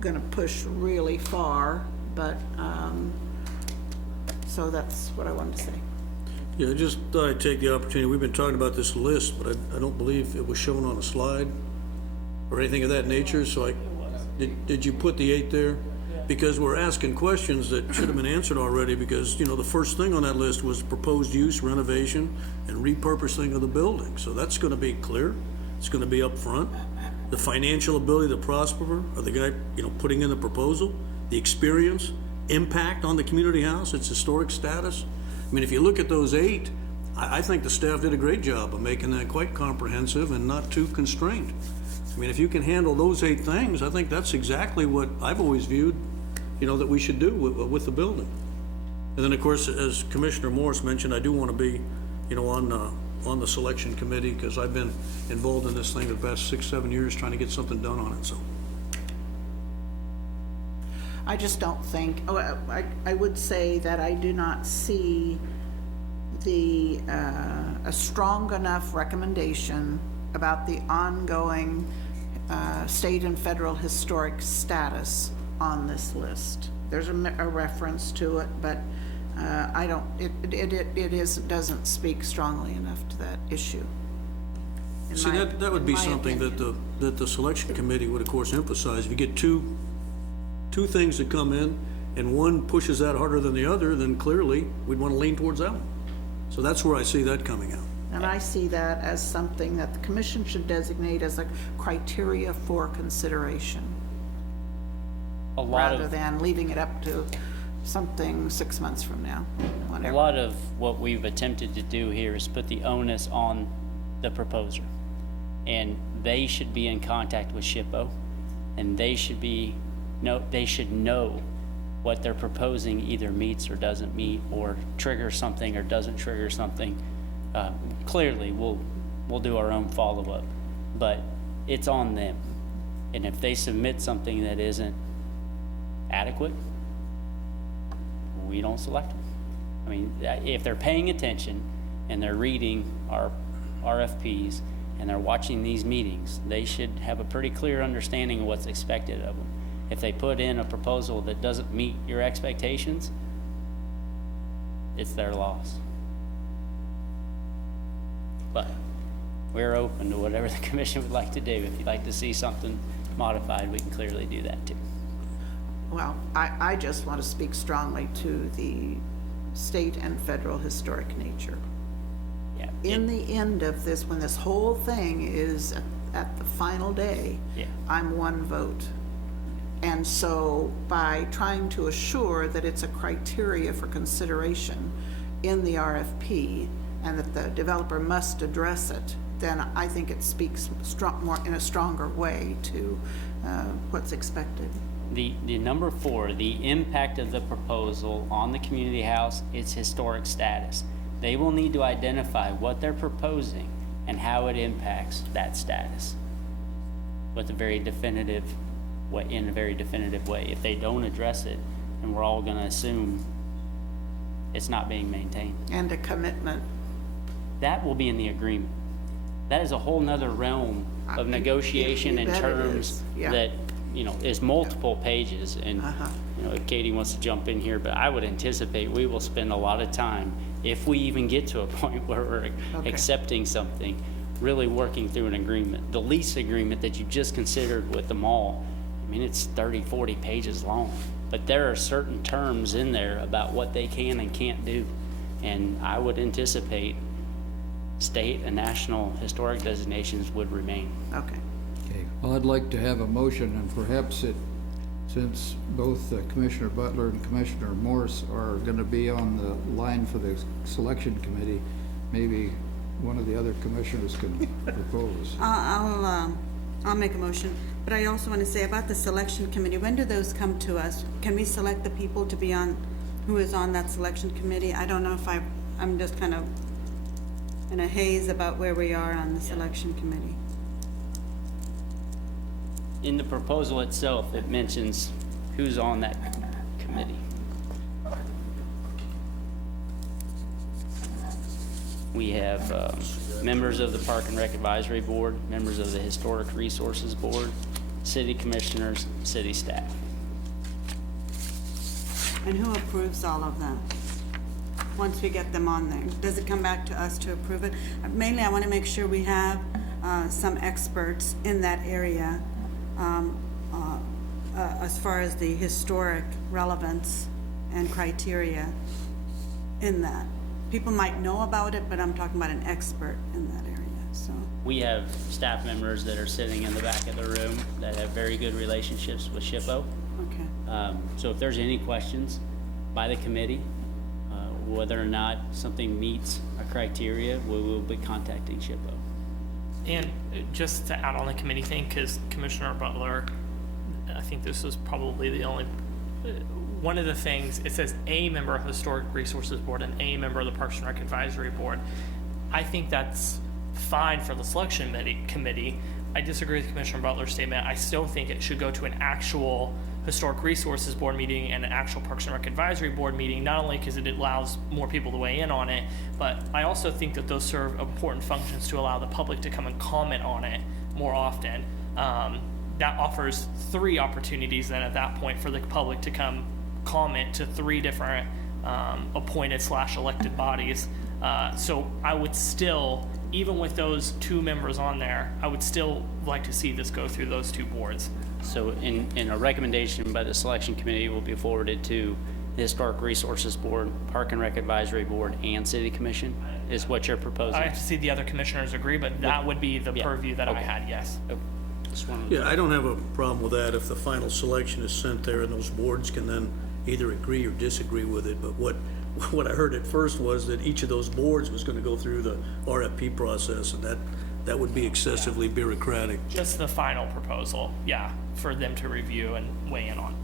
going to push really far, but so that's what I wanted to say. Yeah, I just thought I'd take the opportunity. We've been talking about this list, but I don't believe it was shown on a slide or anything of that nature. So did you put the 8 there? Because we're asking questions that should have been answered already, because, the first thing on that list was proposed use, renovation, and repurposing of the building. So that's going to be clear. It's going to be up front. The financial ability to prosper, or the guy, putting in the proposal, the experience, impact on the community house, its historic status. I mean, if you look at those 8, I think the staff did a great job of making that quite comprehensive and not too constrained. I mean, if you can handle those 8 things, I think that's exactly what I've always viewed, that we should do with the building. And then, of course, as Commissioner Morris mentioned, I do want to be, on the selection committee, because I've been involved in this thing the past 6-7 years trying to get something done on it. So I just don't think, I would say that I do not see a strong enough recommendation about the ongoing state and federal historic status on this list. There's a reference to it, but I don't, doesn't speak strongly enough to that issue. See, that would be something that the selection committee would, of course, emphasize. If you get two things that come in, and one pushes that harder than the other, then clearly, we'd want to lean towards that one. So that's where I see that coming out. And I see that as something that the commission should designate as a criteria for consideration, rather than leaving it up to something 6 months from now, whenever. A lot of what we've attempted to do here is put the onus on the proposer. And they should be in contact with SHPO, and they should know what they're proposing either meets or doesn't meet, or triggers something or doesn't trigger something. Clearly, we'll do our own follow-up, but it's on them. And if they submit something that isn't adequate, we don't select them. I mean, if they're paying attention and they're reading our RFPs and they're watching these meetings, they should have a pretty clear understanding of what's expected of them. If they put in a proposal that doesn't meet your expectations, it's their loss. But we're open to whatever the commission would like to do. If you'd like to see something modified, we can clearly do that too. Well, I just want to speak strongly to the state and federal historic nature. Yeah. In the end of this, when this whole thing is at the final day, I'm one vote. And so by trying to assure that it's a criteria for consideration in the RFP and that the developer must address it, then I think it speaks more in a stronger way to what's expected. The number 4, the impact of the proposal on the community house, its historic status. They will need to identify what they're proposing and how it impacts that status with a very definitive way, in a very definitive way. If they don't address it, then we're all going to assume it's not being maintained. And a commitment. That will be in the agreement. That is a whole nother realm of negotiation and terms that, you know, is multiple pages. And, you know, if Katie wants to jump in here, but I would anticipate we will spend a lot of time, if we even get to a point where we're accepting something, really working through an agreement. The lease agreement that you just considered with the mall, I mean, it's 30, 40 pages long, but there are certain terms in there about what they can and can't do. And I would anticipate state and national historic designations would remain. Okay. Okay. Well, I'd like to have a motion, and perhaps since both Commissioner Butler and Commissioner Morse are going to be on the line for the selection committee, maybe one of the other commissioners can propose. I'll make a motion, but I also want to say about the selection committee, when do those come to us? Can we select the people to be on, who is on that selection committee? I don't know if I'm just kind of in a haze about where we are on the selection committee. In the proposal itself, it mentions who's on that committee. We have members of the Park and Rec Advisory Board, members of the Historic Resources Board, city commissioners, city staff. And who approves all of that? Once we get them on there, does it come back to us to approve it? Mainly, I want to make sure we have some experts in that area as far as the historic relevance and criteria in that. People might know about it, but I'm talking about an expert in that area, so. We have staff members that are sitting in the back of the room that have very good relationships with SHPO. Okay. So if there's any questions by the committee, whether or not something meets our criteria, we will be contacting SHPO. And just to add on the committee thing, because Commissioner Butler, I think this is probably the only, one of the things, it says a member of the Historic Resources Board and a member of the Parks and Rec Advisory Board. I think that's fine for the selection committee. I disagree with Commissioner Butler's statement. I still think it should go to an actual Historic Resources Board meeting and an actual Parks and Rec Advisory Board meeting, not only because it allows more people to weigh in on it, but I also think that those serve important functions to allow the public to come and comment on it more often. that offers 3 opportunities then at that point for the public to come comment to 3 different appointed/elected bodies. So I would still, even with those 2 members on there, I would still like to see this go through those 2 boards. So in a recommendation by the selection committee will be forwarded to the Historic Resources Board, Park and Rec Advisory Board, and City Commission, is what you're proposing? I have to see the other commissioners agree, but that would be the purview that I had, yes. Just wanted to- Yeah, I don't have a problem with that if the final selection is sent there and those boards can then either agree or disagree with it. But what I heard at first was that each of those boards was going to go through the RFP process, and that would be excessively bureaucratic. Just the final proposal, yeah, for them to review and weigh in on.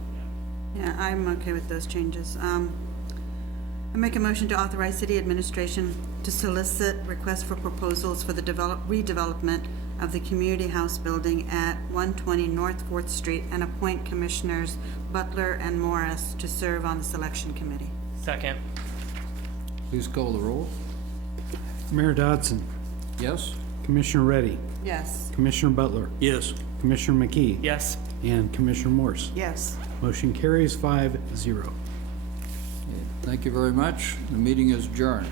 Yeah, I'm okay with those changes. I make a motion to authorize city administration to solicit requests for proposals for the redevelopment of the community house building at 120 North 4th Street and appoint Commissioners Butler and Morris to serve on the selection committee. Second. Please call the roll. Mayor Dodson, Yes? Commissioner Reddy, Yes. Commissioner Butler, Yes. Commissioner McKee, Yes. and Commissioner Morse. Yes. Motion carries 5-0. Okay, thank you very much. The meeting is adjourned.